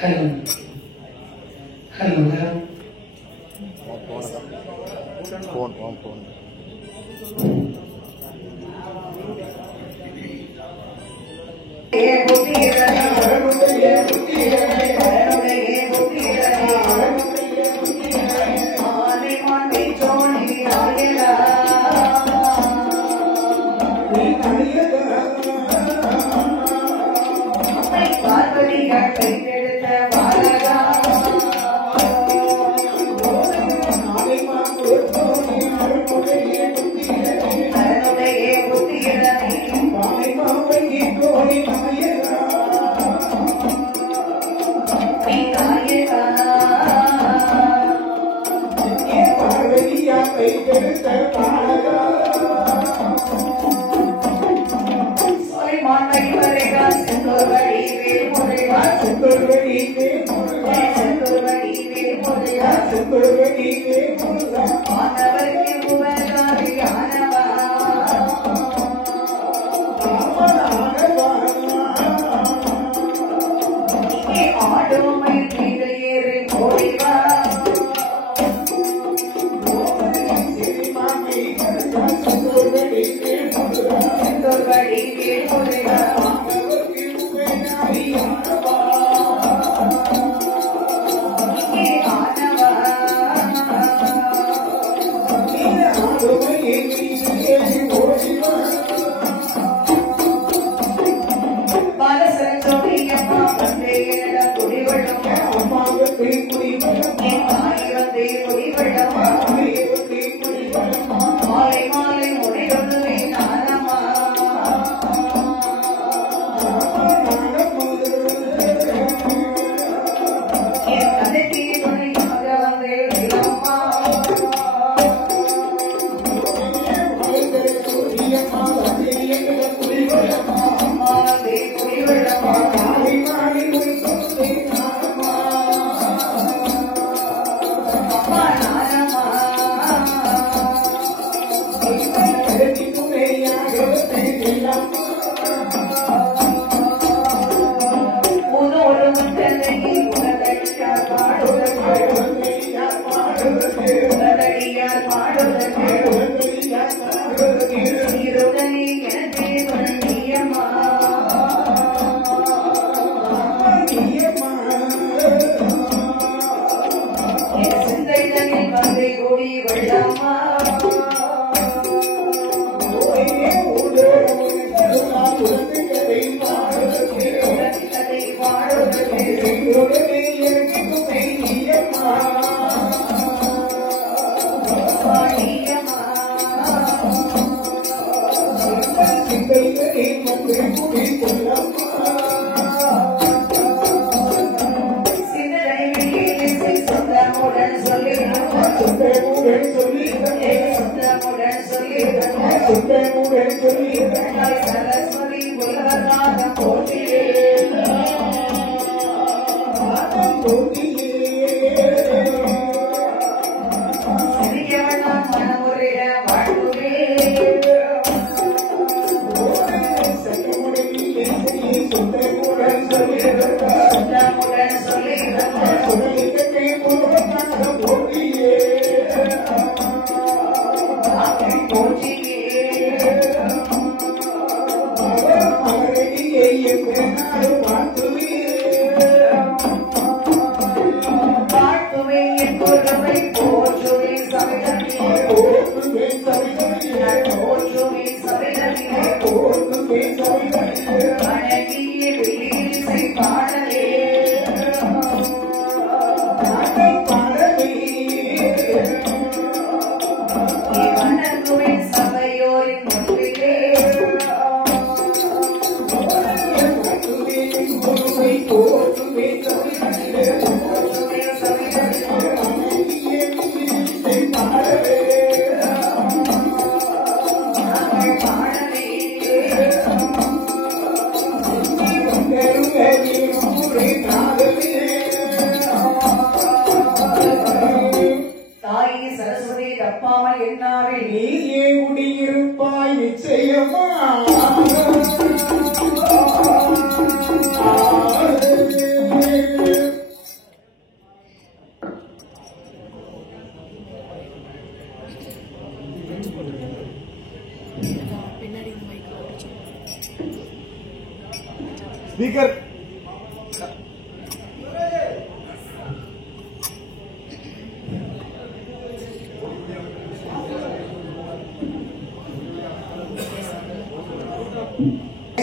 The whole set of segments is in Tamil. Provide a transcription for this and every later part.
ஹலோ ஹலோ फोन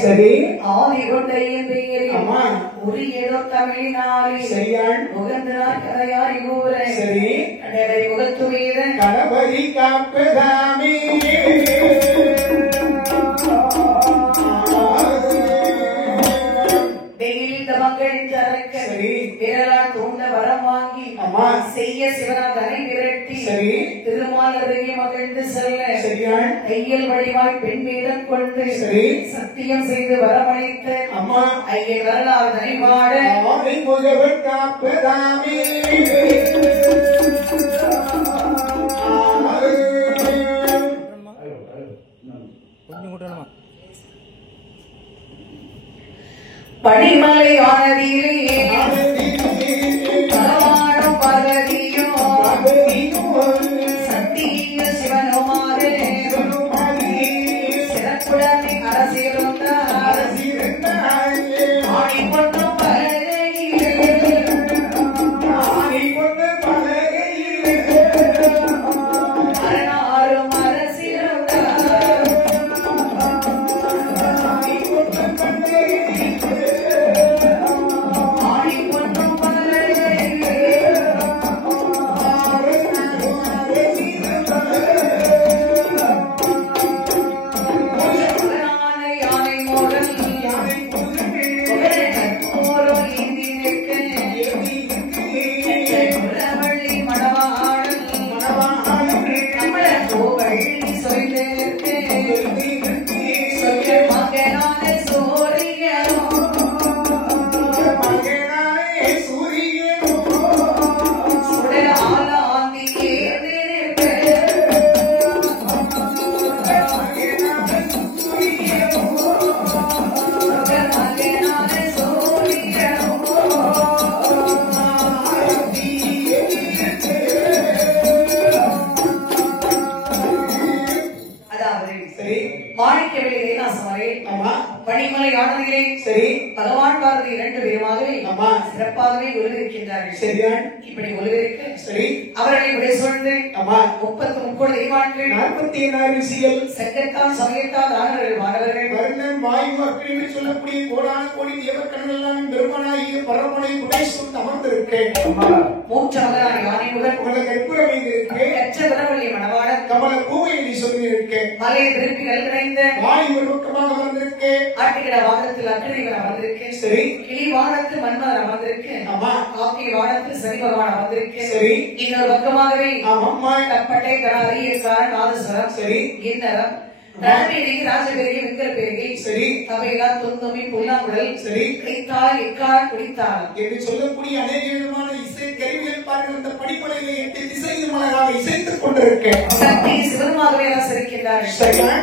சரி ஆதி கொண்டையின் பெயரில் அம்மா ஒரு ஏதோ தமிழினாலே சரியான் முகந்தனார் கதையாரி ஊர சரி கடலை முகத்து வீரன் கணபதி காப்பதாமே வெயில் தமங்களின் தரக்க சரி விரலால் தூண்ட வரம் வாங்கி அம்மா செய்ய சிவனாதனை விரட்டி சரி திருமால் அருகே மகிழ்ந்து செல்ல சரியான் கையில் வடிவாய் பெண் வேடம் கொண்டு சரி சத்தியம் செய்து வரவழைத்த அம்மா ஐயன் வரலாறு தனிபாட ஆதி முகவர் காப்பதாமே படிமலை ஆனதிலே பகவானும் பார்வதியும் சக்திய சிவனுமாறு சிறப்புடனே அரசியலுந்தார் ஆடிக்கொண்டும் பலகையிலே அரணாரும் அரசியலுந்தார் ஆடிக்கொண்டும் பலகையிலே புராண யானை மோகன் புகழோரும் ஏந்தி நிற்க புறவள்ளி மணவாளன் கமல கோவள்ளி சொய்ந்து நிற்க சொல்ல மகனான சூரியனோ சுடர் ஆலாந்தி ஏந்தி நிற்க மகனான சூரியனோ அதாவது சரி மாணிக்கவில்லை கைலாசமலை அம்மா பனிமலை ஆனதிலே சரி பகவான் பார்வதி இரண்டு பேருமாகவே அம்மா சிறப்பாகவே ஒளிவிருக்கின்றார்கள். சரியான் இப்படி ஒளிவிருக்க சரி அவர்களை விடை சொல்ந்து அம்மா 33 தெய்வான்கள் 46 விஷயம் செங்கத்தான் சமயத்தால் ஆனவர்கள் மாணவர்கள் வருணன் வாயு மக்கள் என்று சொல்லக்கூடிய கோடான கோடி தேவக்கணெல்லாம் பெருமானாகிய பரமனை குடேஸ்வரன் அமர்ந்திருக்கேன் மூன்று மகனான யானை முதல் உங்களை கற்பூரம் இருக்கேன் கற்ற விரவள்ளி மணவாளர் கமல பூவை என்று சொல்லி இருக்கேன் மலையை திருப்பி நல்கிணைந்த வாயு ஒரு பக்கமாக அமர்ந்திருக்கேன் ஆட்டுகிற வாகனத்தில் அக்கிரீவன் அமர்ந்திருக்கேன் சரி கிளி வாகனத்தில் மன்மதன் அமர்ந்திருக்கேன் அம்மா காக்கை வாகனத்தில் சனி பகவான் அமர்ந்திருக்கேன் சரி இன்னொரு பக்கமாகவே ஆமாம்மா கப்பட்டை கராரி எக்காரன் நாதஸ்வரம் சரி கிண்ணரம் ரணபேரி ராஜபேரி வெங்கலபேரி சரி கவையிலா துன்பமி புல்லாங்குழல் சரி கிடைத்தால் எக்காரன் குடித்தால் என்று சொல்லக்கூடிய அநேக விதமான இசை கருவிகள் பாருங்கள் இந்த படிப்பலையில 8 திசையில் மலராக இசைத்துக் கொண்டிருக்கேன் சக்தி சிவனுமாகவே அரசரிக்கின்றார்கள். சரியா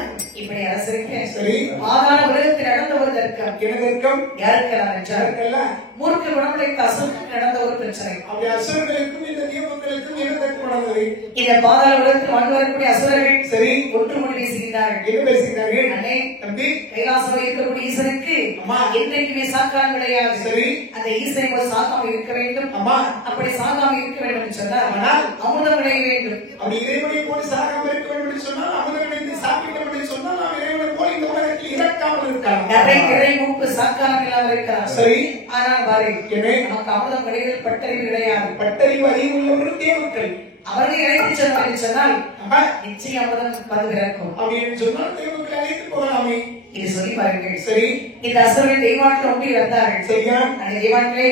இப்படி அரசரிக்க சரி ஆதார உலகத்தில் நடந்த ஒரு தர்க்கம் எனதற்கம் யாருக்கெல்லாம் என்றால் யாருக்கல்ல மூர்க்க குணமுடைத்த அசுரனுக்கு நடந்த ஒரு பிரச்சனை. அப்படி அசுரர்களுக்கும் இந்த தேவர்களுக்கும் எனதற்கம் நடந்தது இந்த பாதாள உலகத்தில் வாழ்ந்து வரக்கூடிய அசுரர்கள் சரி ஒற்றுமொழி பேசுகின்றார்கள். என்ன பேசுகிறார்கள் அண்ணே தம்பி கைலாசம் இருக்கக்கூடிய ஈசனுக்கு அம்மா என்றைக்குமே சாக்காரம் கிடையாது. சரி அந்த ஈசனை போல சாக்காம இருக்க வேண்டும். அம்மா அப்படி சாகாம இருக்க வேண்டும் என்று சொன்னால் ஆனால் அமுதம் அடைய வேண்டும். அப்படி இறைவனை போல சாகாம இருக்க வேண்டும் என்று சொன்னால் அமுதனை சாப்பிட வேண்டும் என்று சொன்னால் நாம் இறைவனை போல இந்த உலகத்தில் இறக்காமல் இருக்கலாம் நிறைய கிரை மூப்பு சாக்காரம் இல்லாமல் இருக்கிறார். சரி ஆனால் பாரு எனவே நமக்கு அமுதம் கிடையாது, பட்டறிவு கிடையாது. பட்டறிவு அறிவுள்ளவர்கள் தேவர்கள் அவர்களை அழைத்து செல்வோம் என்று சொன்னால் அம்மா நிச்சயம் அமுதம் வந்து பிறக்கும். அப்படின்னு சொன்னால் தேவர்களை அழைத்து போகலாமே இது சொல்லி பாருங்கள். சரி இந்த அசுரர்கள் தெய்வான்கள் ஒன்றி வந்தார்கள். சரியா அந்த தெய்வான்களே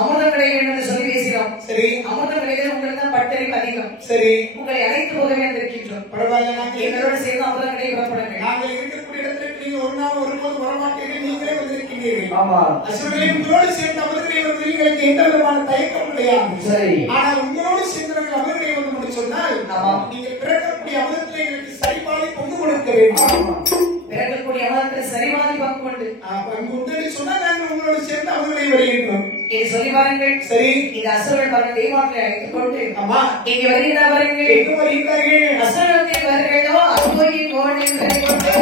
அமுதம் கிடையாது என்று சொல்லி பேசினோம். சரி அமுதம் கிடையாது, உங்களுக்கு தான் பட்டறிவு அதிகம். சரி உங்களை அழைத்து போகவே வந்திருக்கின்றோம். பரவாயில்ல நாங்கள் எங்களோடு சேர்ந்து அமுதம் கிடையாது புறப்படுங்கள். நாங்கள் இருக்கக்கூடிய இடத்திற்கு நீங்க ஒரு நாள் ஒருபோது வரமாட்டீர்கள் நீங்களே வந்திருக்கிறீர்கள் ஆமா அசுரர்களை உங்களோடு சேர்ந்து அமர்களை வந்து எங்களுக்கு எந்த விதமான தயக்கம் கிடையாது சரி. ஆனால் உங்களோடு சேர்ந்தவர்கள் அமர்களை வந்து முடிச்சு சொன்னால் ஆமா. நீங்கள் பிறக்கக்கூடிய அமர்களை எங்களுக்கு சரிபாதி பங்கு கொடுக்க வேண்டும் பிறக்கக்கூடிய அமுதத்தில் சரிவாதி பங்கு கொண்டு பங்கு உண்டு சொன்னால் நாங்கள் உங்களோடு சேர்ந்து அமர்களை வெளியிடுவோம் இதை சொல்லி பாருங்கள். சரி இந்த அசுரர்கள் பாருங்கள் தெய்வான்களை அழைத்துக் கொண்டு அம்மா இங்கே வருகின்ற பாருங்கள். எங்கு வருகிறார்கள் அசுரத்தில் வருகிறதோ அங்கோயி கோணி கொண்டு இங்கோ,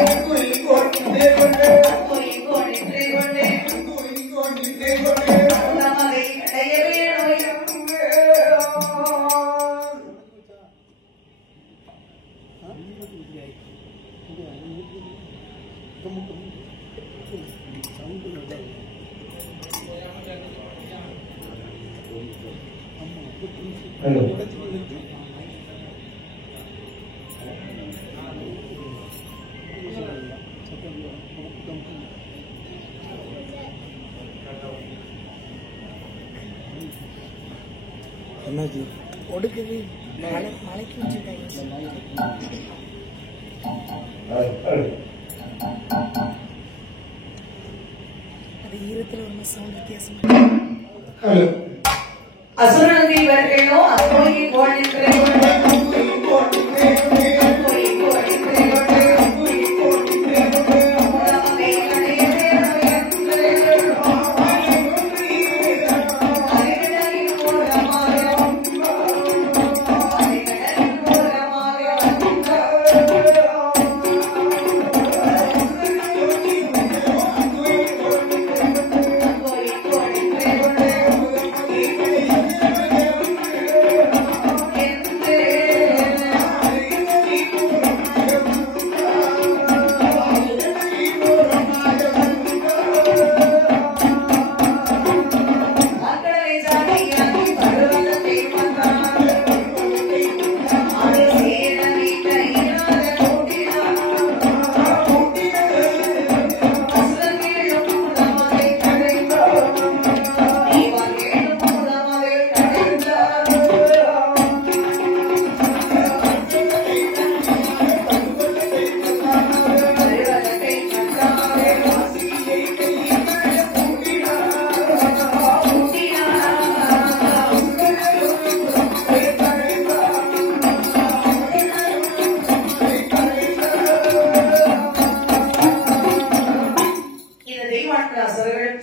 இங்கோ, இங்கே கொண்டு, அங்கோயி கோணி கொண்டு இங்கோ, இங்கோ, இங்கே நமதை அடையவே என்னாச்சு ஒடுக்குது மலைக்கு வச்சிருக்காங்க. அது ஈரத்துல ஒரு சவுண்ட் வித்தியாசம். அசுரனை வருகிறோ அப்போய் போடுகிறேன்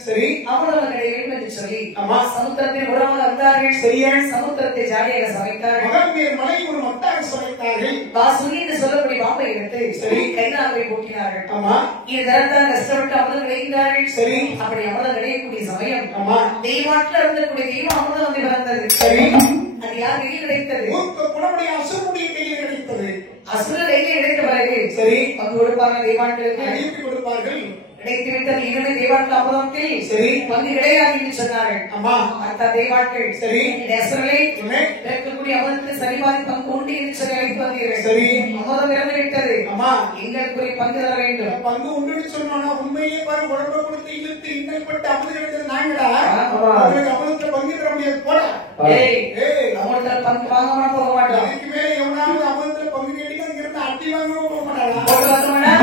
சரி அவரவர்களை என்று சொல்லி ஆமா சமுத்திரத்தில் உறவாக வந்தார்கள். சரியா சமுத்திரத்தை ஜாலியாக சமைத்தார்கள். மகன்மேல் மலை ஒரு மத்தாக சமைத்தார்கள். வாசுகி என்று சொல்லக்கூடிய பாம்பை எடுத்து சரி கைதாவை போட்டினார்கள். ஆமா இது தரத்தான் கஷ்டப்பட்டு அமுதம் கிடைக்கிறார்கள். சரி அப்படி அமுதம் கிடைக்கக்கூடிய சமயம் ஆமா தெய்வாட்டில் இருந்தக்கூடிய தெய்வம் அமுதம் வந்து பிறந்தது. சரி அது யார் கையில் கிடைத்தது? குணமுடைய அசுரனுடைய கையில் கிடைத்தது. அசுர கையில் கிடைத்த பிறகு சரி பங்கு கொடுப்பாங்க தெய்வாட்களுக்கு அழைத்து கொடுப்பார்கள். கிடைத்துவிட்டது இனிமே தெய்வாட்கள் அமுதத்தில் சரி பங்கு கிடையாது என்று சொன்னார்கள். ஆமா அடுத்த தெய்வாட்கள் சரி இந்த அசுரலை இருக்கக்கூடிய அமுதத்தில் சரிபாதி பங்கு உண்டு என்று சொல்லி அழைத்து வந்தீர்கள். சரி அமுதம் இறந்து விட்டது. ஆமா எங்களுக்கு ஒரு பங்கு தர வேண்டும். பங்கு உண்டுன்னு சொன்னா உண்மையே பாரு உடம்பு கொடுத்து இழுத்து இன்னல்பட்டு அமுது கிடைத்தது நாங்கடா. ஆமா. அவங்களுக்கு அமுதத்தை பங்கு தர முடியாது போட. ஏய் ஏய் அமுதத்துல பங்கு வாங்காம போக மாட்டோம். அதுக்கு மேல எவனாவது அமுதத்துல பங்கு கேட்டு அங்கிருந்து அட்டி வாங்கவும் போக மாட்டாளா? போட்டு பார்த்தோம்னா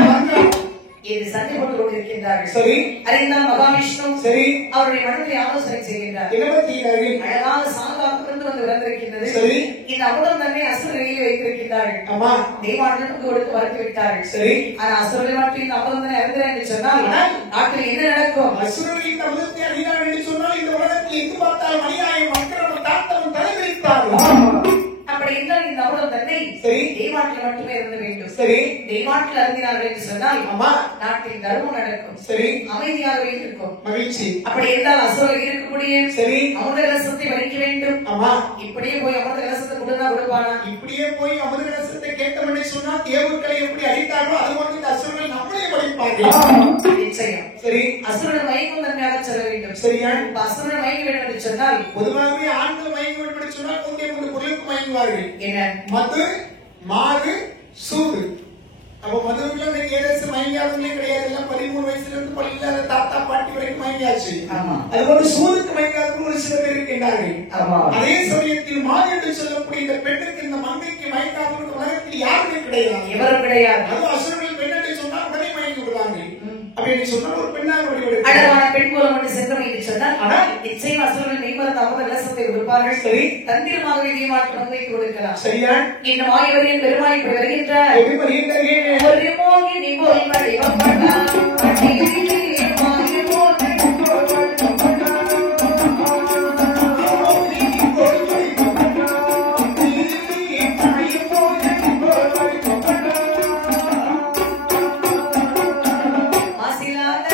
இது சண்டை போட்டு கொண்டிருக்கின்றார்கள். சரி அறிந்தால் மகாவிஷ்ணு சரி அவருடைய மனதில் ஆலோசனை செய்கின்றார். என்ன செய்கிறார்கள்? அழகாக சாந்தாத்திலிருந்து வந்து விளந்திருக்கின்றது. சரி இந்த அமுதம் தன்னை அசுர நிலையில் வைத்திருக்கின்றார்கள். ஆமா தெய்வாட்டுக்கு கொடுத்து மறுத்து விட்டார்கள். சரி ஆனா அசுரனை மட்டும் இந்த அமுதம் தானே இறந்துறேன் என்று சொன்னால் நாட்டில் என்ன நடக்கும்? அசுரர்கள் இந்த அமுதத்தை அறிகிறார் என்று சொன்னால் இந்த உலகத்தில் எங்கு பார்த்தாலும் அநியாயம் அக்கிரமம் தாத்தவன் தலைவிரித்தார்கள். அப்படி என்றால் இந்த அமுதம் தன்னை சரி தெய்வாட்டில் மட்டுமே இருந்து வேண்டும். சரி தெய்வாட்டில் அறிந்தினார்கள் என்று சொன்னால் ஆமா நாட்டில் தர்மம் நடக்கும். சரி அமைதியாகவே இருக்கும். மகிழ்ச்சி அப்படி என்றால் அசுரர்கள் இருக்கக்கூடிய சரி அமிர்த கலசத்தை வலிக்க வேண்டும். ஆமா இப்படியே போய் அமிர்த கலசத்தை கொடுத்தா கொடுப்பானா? இப்படியே போய் அமிர்த கலசத்தை கேட்டோம் என்று சொன்னா தேவர்களை எப்படி அடித்தார்களோ அது வந்து இந்த அசுரர்கள் நம்மளே படிப்பார்கள். நிச்சயம் சரி அசுரன் மயக்கம் தன்மையாக சொல்ல வேண்டும். சரியா இப்ப அசுரன் மயங்க வேண்டும் என்று சொன்னால் பொதுவாகவே ஆண்கள் மயங்க வேண்டும் என்று சொன்னால் கொஞ்சம் பொருளுக்கு மயங்குவார்கள். என்ன? மது மாறு சூது. அப்ப மதுவுக்குள்ள ஏதாச்சும் மயங்காதவங்களே கிடையாது. எல்லாம் 13 வயசுல இருந்து பள்ளியில்லாத தாத்தா பாட்டி வரைக்கும் மயங்காச்சு. ஆமா. அதுபோல சூதுக்கு மயங்காதவங்க ஒரு சில பேர் இருக்கின்றார்கள். ஆமா. அதே சமயத்தில் மாது என்று சொல்லக்கூடிய இந்த பெண்ணுக்கு இந்த மங்கைக்கு மயங்காதவங்க உலகத்தில் யாருமே கிடையாது. எவரும் கிடையாது. அதுவும் அசுரர்கள் பெண் என்று சொன்னால் உடனே மயங்கி விடுவாங்க. அப்படின்னு சொன்னால் ஒரு பெண்ணாக வடிவெடுக்கும். அழகான பெண் மூலம் என்று சென்றமை என்று சொன்னால் ஆனால் நிச்சயம் அசுரர்கள் மெய்மறந்த அமிர்த கலசத்தை கொடுப்பார்கள். சரி தந்திரமாகவே தெய்வாட்டு பங்கைக்கு கொடுக்கலாம். சரியா இந்த மாயவரின் பெருமாள் இப்படி வருகின்றார். எப்படி வருகின்றார்கள்? ஒரு மோகினி போல் வடிவப்பட்டார். மாசிலாத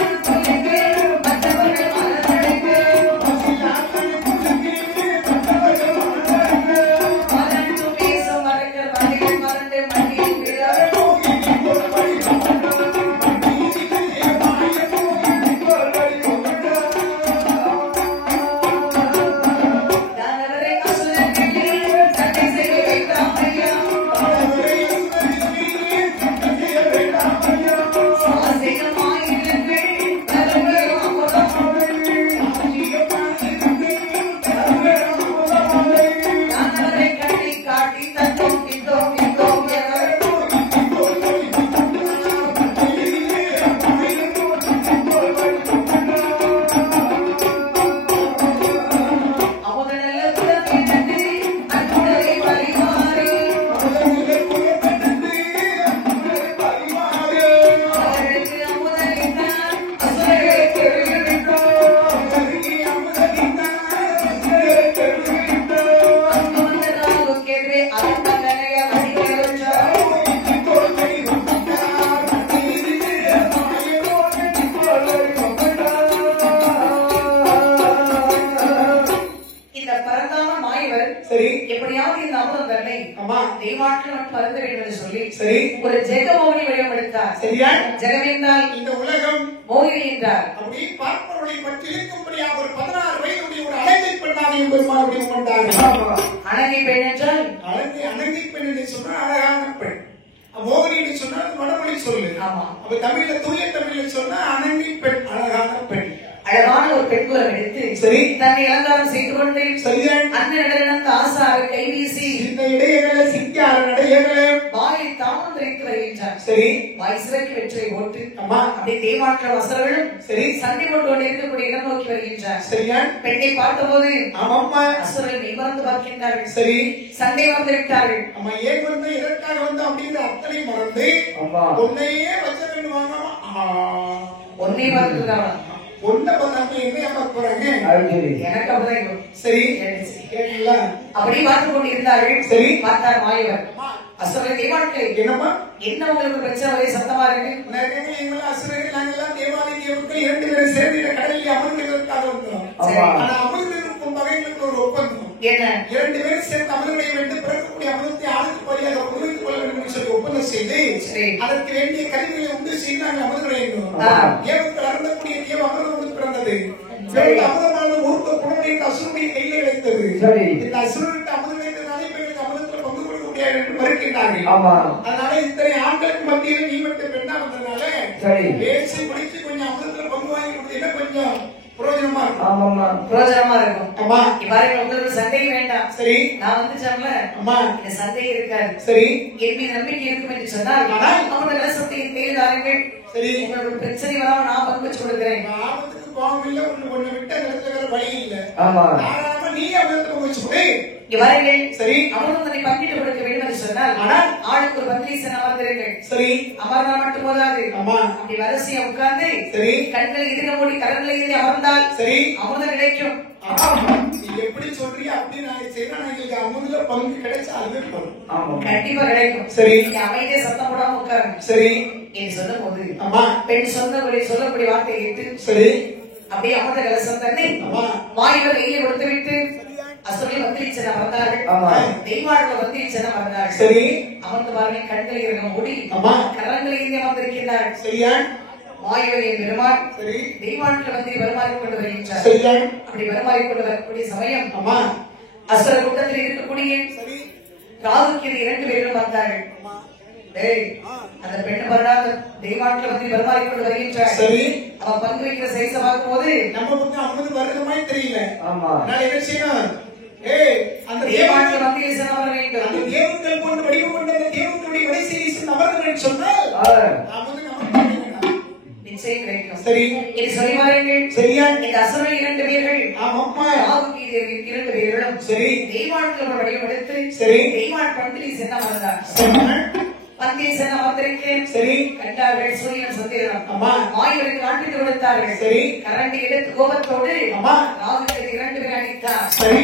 சரி. எப்படியாவது இந்த அமுதம் தன்னை ஆமா. தெய்வாட்டில் மட்டும் மறந்து வேண்டும் என்று சொல்லி சரி. ஒரு ஜெகமோகினி வடிவம் எடுத்தார். சரியா? ஜெகம் என்றால் இந்த உலகம், மோகினி என்றார். அப்படி பார்ப்பவர்களை பற்றி இழுக்கும்படியாக ஒரு 16 வயதுடைய ஒரு அழகை பெண்ணாக பெருமாளுடைய கொண்டாங்க. அழகை பெண் என்றால் அழகை பெண் என்று சொன்னா அழகான பெண். மோகினி என்று சொன்னா வடமொழி சொல்லு. ஆமா. அப்ப தமிழ்ல, தூய தமிழ்ல சொன்னா அழகை பெண், அழகான பெண். அழகான ஒரு பெண்குலம் எடுத்து சரி. தன்னை அலங்காரம் செய்து கொண்டு சரியா? அண்ணனிடம் ஆசார கை வீசி இந்த இடையகளை சிக்கார நடையகளை வாயை தாமம் திரைத்து வருகின்றார். சரி. வாய் சிறக்கி வெற்றியை போட்டு அம்மா. அப்படி தெய்வாற்ற வசர்களும் சரி. சண்டை போட்டு கொண்டு இருக்கக்கூடிய இடம் நோக்கி வருகின்றார். சரியா? பெண்ணை பார்த்தபோது ஆமாம்மா. அசுரர்கள் நிமிர்ந்து பார்க்கின்றார்கள். சரி. சண்டை வந்து விட்டார்கள். அம்மா ஏன் வந்து எதற்காக வந்து அப்படிங்கிற அத்தனை மறந்து உன்னையே வச்ச வேண்டும் வாங்காம ஒன்னே பார்த்துருக்காங்க. ஒன்ன பார்த்தாங்க என்ன பார்க்க போறாங்க? எனக்கு அப்படிதான். சரி. கேட்டீங்களா? அப்படி பார்த்து கொண்டு இருந்தார்கள். சரி. பார்த்தார் மாயவர். அசுரர்கள் தெய்வாட்களை என்னம்மா என்ன உங்களுக்கு பிரச்சனை ஒரே சத்தமா இருக்கு? எங்களை அசுரர்கள் நாங்கெல்லாம் தேவாலய தேவர்கள் 2 பேரும் சேர்ந்து இந்த கடலில் அமர்ந்ததற்காக வந்தோம். ஆனா அமர்ந்திருக்கும் வகைகளுக்கு ஒரு ஒப்பந்தம். என்ன? 2 பேரும் சேர்ந்து அமர்வுடைய வேண்டும் பிறக்கக்கூடிய அமர்த்தை ஆளுக்கு வழியாக உதவித்துக் கொள்ள வேண்டும் என்று சொல்லி ஒப்பந்தம் செய்து அதற்கு வேண்டிய கருவிகளை உண்டு செய்து நாங்கள் அமர்ந்து வேண்டும். தேவத்தில் அருந்தக்கூடிய தேவ அமர்ந்து பிறந்தது. அமரமான ஒருத்த புனமுடைய அசுரனுடைய கையில கிடைத்தது. இந்த அசுரனுக்கு அமர்ந்து வைத்ததாலே இவர்களுக்கு அமர்தத்தில் பங்கு கொடுக்க முடியாது என்று மறுக்கின்றார்கள். அதனால இத்தனை ஆண்களுக்கு மத்தியில் நீ மட்டும் பெண்ணா வந்ததுனால பேசி முடிச்சு கொஞ்சம் அமர்தத்தில் பங்கு வாங்கி கொடுத்தீங்கன்னா கொஞ்சம் பிரயோஜனமா இருக்கும். பிரயோஜனமா இருக்கும். ஆமா. இவ்வாறு உங்களுக்கு சந்தேகம் வேண்டாம். சரி. நான் வந்து சொன்ன அம்மா இந்த சந்தேகம் இருக்காது. சரி. என் மீது நம்பிக்கை இருக்கும் என்று சொன்னால் அவங்க கலசத்தையும் தேர்தாருங்கள். சரி. உங்களுக்கு பிரச்சனை வராம நான் பங்கு வச்சு கொடுக்கிறேன். ஆபத்துக்கு பாவம் இல்ல, ஒண்ணு விட்ட இடத்துல வேற வழி இல்ல. தாராளமா நீ அமிர்தத்தை பங்கு வச்சு கொடு. இவர்கள் சரி. அமிர்தத்தை பங்கிட்டு கொடுக்க வேண்டும் என்று சொன்னால் ஆளுக்கு ஒரு பந்திரீசன் அமர்ந்திருங்கள். சரி. அமர்ந்தா மட்டும் போதாது. ஆமா. அப்படி வரிசையா உட்கார்ந்து சரி. கண்களை எதிர மூடி கடல்களை எதிரே அமர்ந்தால் சரி அமிர்தம் கிடைக்கும். நீ எப்படி சொல்றீங்க அப்படி நான் செய்யறேன். எங்களுக்கு அமிர்தத்துல பங்கு கிடைச்சா அதுவே போதும். கண்டிப்பா கிடைக்கும். சரி. அமைதியை சத்தம் போடாம உட்காருங்க. சரி. என்று சொல்லும் போது ஆமா பெண் சொல்லக்கூடிய வார்த்தையை கேட்டு சரி அப்படியே அமிர்த கலசம் தன்னை வாயுவை கையில கொடுத்து விட்டு அசுரர்கள் வந்திரிச்சன மறந்தார்கள். தெய்வாழ்கள் வந்திரிச்சன மறந்தார்கள். சரி. அமர்ந்து பாருங்க கண்களை இருக்க மூடி கரங்களை இங்கே வந்திருக்கிறார். சரியா? வாயுவை பெருமாள் சரி. தெய்வாழ்கள் வந்து வருமாறிக் கொண்டு வருகின்றார். சரியா? அப்படி வருமாறிக் கொண்டு வரக்கூடிய சமயம் ஆமா அசுர கூட்டத்தில் இருக்கக்கூடிய சரி ராகுக்கு 2 பேரும் வந்தார்கள். அந்த பெண்ணு பரவாத தெய்வாட்கள் வந்து வருமாறிக் கொண்டு வருகின்றார். சரி. அவன் பங்கு வைக்கிற சைஸ பார்க்கும் போது நம்ம பக்கம் அமர்ந்து வருகிற மாதிரி தெரியல. ஆமா. நான் என்ன செய்யணும்? அந்த தெய்வாட்கள் வந்து ஈசன் அமர வேண்டும். அந்த தேவங்கள் கொண்டு வடிவம் கொண்ட அந்த தேவங்களுடைய வரிசை ஈசன் அமர்ந்து சொன்னால் அமர்ந்து நிச்சயம் கிடைக்கும். சரி. இது சொல்லி வாருங்கள். சரியா? இந்த அசுரர்கள் 2 பேர்கள் ஆமாப்பா ராகுக்கு 2 பேர்களும் சரி தெய்வாட்கள் வடிவம் எடுத்து சரி தெய்வாட் பந்திரி சென்ன அமர்ந்தார். பந்திரி சென்ன அமர்ந்திருக்கேன். சரி. கண்டார்கள் சூரியன் சந்திரன். ஆமா. மாயவருக்கு காண்பித்து கொடுத்தார்கள். சரி. கரண்டி எடுத்து கோபத்தோடு ஆமா ராகுக்கு 2 பேர் அடித்தார். சரி.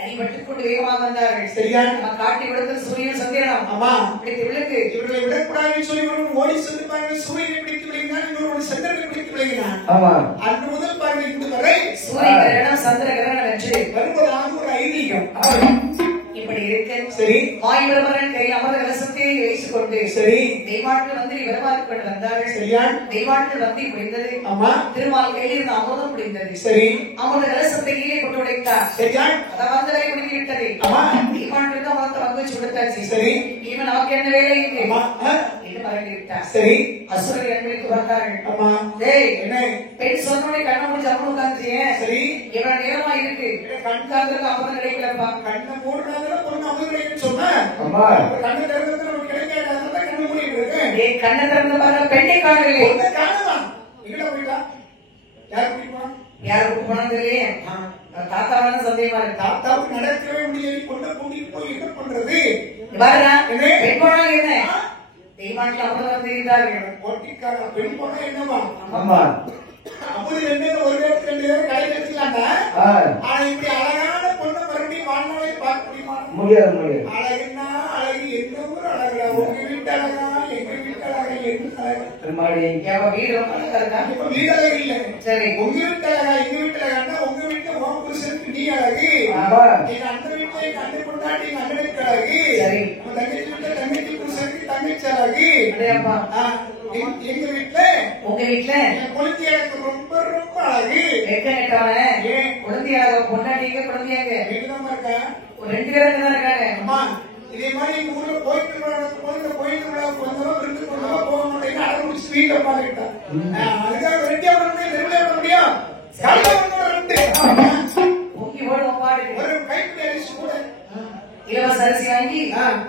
அடிபட்டுக் கொண்டு வேகமாக வந்தார்கள். சரியா? நம்ம காட்டி கொடுத்தது சூரியன் சந்திரன். ஆமா. பிடித்து விழுக்கு இவர்களை விடக்கூடாதுன்னு சொல்லி ஓடி சொல்லி பாருங்க. சூரியனை பிடித்து விழுங்கினான், இன்னொரு சந்திரனை பிடித்து விழுங்கினான். அன்று முதல் பாருங்க இன்று வரை சூரிய கிரகணம் சந்திர கிரகணம் என்று வருவதாக ஒரு ஐதீகம். இப்படி இருக்கு. சரி. வாயுவரமரன் கை அமர கலசத்தை வைத்துக் கொண்டு சரி தெய்வாட்கள் வந்து வருமாறிக் கொண்டு வந்தார்கள். சரியா? தெய்வாட்கள் வந்து முடிந்தது. ஆமா. திருமால் கையில் இருந்த அமுதம் முடிந்தது. சரி. அமுத கலசத்தை கீழே கொண்டு உடைத்தார். சரியா? அதை வந்தவரை முடிந்து விட்டது. ஆமா. தெய்வாட்களுக்கு அமரத்தை வந்து வச்சு கொடுத்தாச்சு. சரி. இவன் நமக்கு என்ன வேலை இங்கு என்று மறந்து விட்டார். சரி. அசுரர்கள் எங்களுக்கு வந்தார்கள். ஆமா. டேய் என்ன பெண் சொன்னோட கண்ணை முடிச்சு அமர்ந்து உட்காந்துச்சியே. சரி. இவன் நேரமா இருக்கு கண்காந்தருக்கு அமர்ந்து கிடைக்கலப்பா. கண்ணை மூடுறாங்க பொண்ணு அமர்ந்து சொன்னா கண்ணு திறந்து நமக்கு கிடைக்காத கண்ணு மூடிட்டு இருக்கு. கண்ணை திறந்து பாருங்க பெண்ணை காணலையே. காணலாம். எங்கடா போயிட்டா? யார் கூட்டிட்டு போனா? யார் கூட்டு போனான்னு தெரியலையே. தாத்தா வேணா சந்தேகமா இருக்கு. தாத்தாவுக்கு நடக்கவே முடியல. பொண்ணை கூட்டிட்டு போய் என்ன பண்றது? பாருங்க பெண் போனா என்ன தெய்வாட்கள் அமர்ந்து வந்திருந்தார்கள். போட்டிக்கார பெண் போனா என்னவா? ஆமா. அப்படி என்ன ஒரு பேருக்கு 2 பேரும் கடை எடுத்துக்கலாங்க. ஆனா இப்படி அழகான பொண்ணை மறுபடியும் வாழ்நாளை பார்க்க முடியுமா? முடியாது. அழகுன்னா அழகு என்ன ஒரு அழகா? உங்க வீட்டு அழகா எங்க வீட்டு அழகா என்ன அழகு? வீடு ரொம்ப அழகா இருக்கா? இப்ப வீடு அழகு இல்ல. சரி உங்க வீட்டு அழகா எங்க வீட்டு அழகான்னா உங்க வீட்டு உன் புருஷனுக்கு நீ அழகு. ஆமா. எங்க அந்த வீட்டுல என்னப்பா எங்க வீட்டுல உங்க வீட்டுல என் குழந்தை எனக்கு ரொம்ப ரொம்ப அழகு. எக்க நெட்டவன ஏன் குழந்தையாக பொண்டாட்டிங்க குழந்தையாங்க வீட்டுதான் இருக்கா? ஒரு 2 பேரும் தான் இருக்காங்க. அம்மா இதே மாதிரி எங்க ஊர்ல கோயில் விழாவுக்கு வந்தவங்க விருந்து கொண்டவங்க போக மாட்டேங்க அடை முடிச்சு வீட்டை பாருக்கிட்டா. அதுக்காக ரெண்டியா பண்ண முடியும், தெருவிலே பண்ண முடியும். முக்கி போடு பாடு ஒரு கைப்பிடி அரிசி கூட இலவச அரிசி வாங்கி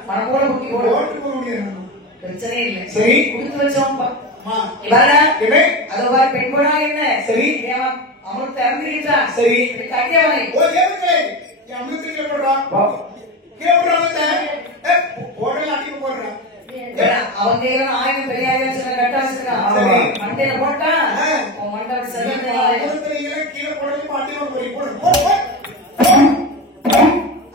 மனம் போல முக்கி போடு. ஓட்டு போக முடியாது. பிரச்சனை இல்லை. சரி கொடுத்து வச்சோம்ப்பா. அம்மா இவரா இவே அது ஒரு பெண் போனா என்ன சரி தேவன் அமிர்த இறந்துக்கிட்டா சரி கட்டியவனை ஓ தேவங்களே என் அமிர்தத்தை போடுறான் கீழே போடுறாங்க போடல அடிக்க போடுறான். அவன் தேவன் 1000 பெரியாய கட்ட வச்சிருக்கான். சரி. மண்டையில போட்டா உன் மண்டை சரியா கீழே போடல அடிக்க போடுறோம்.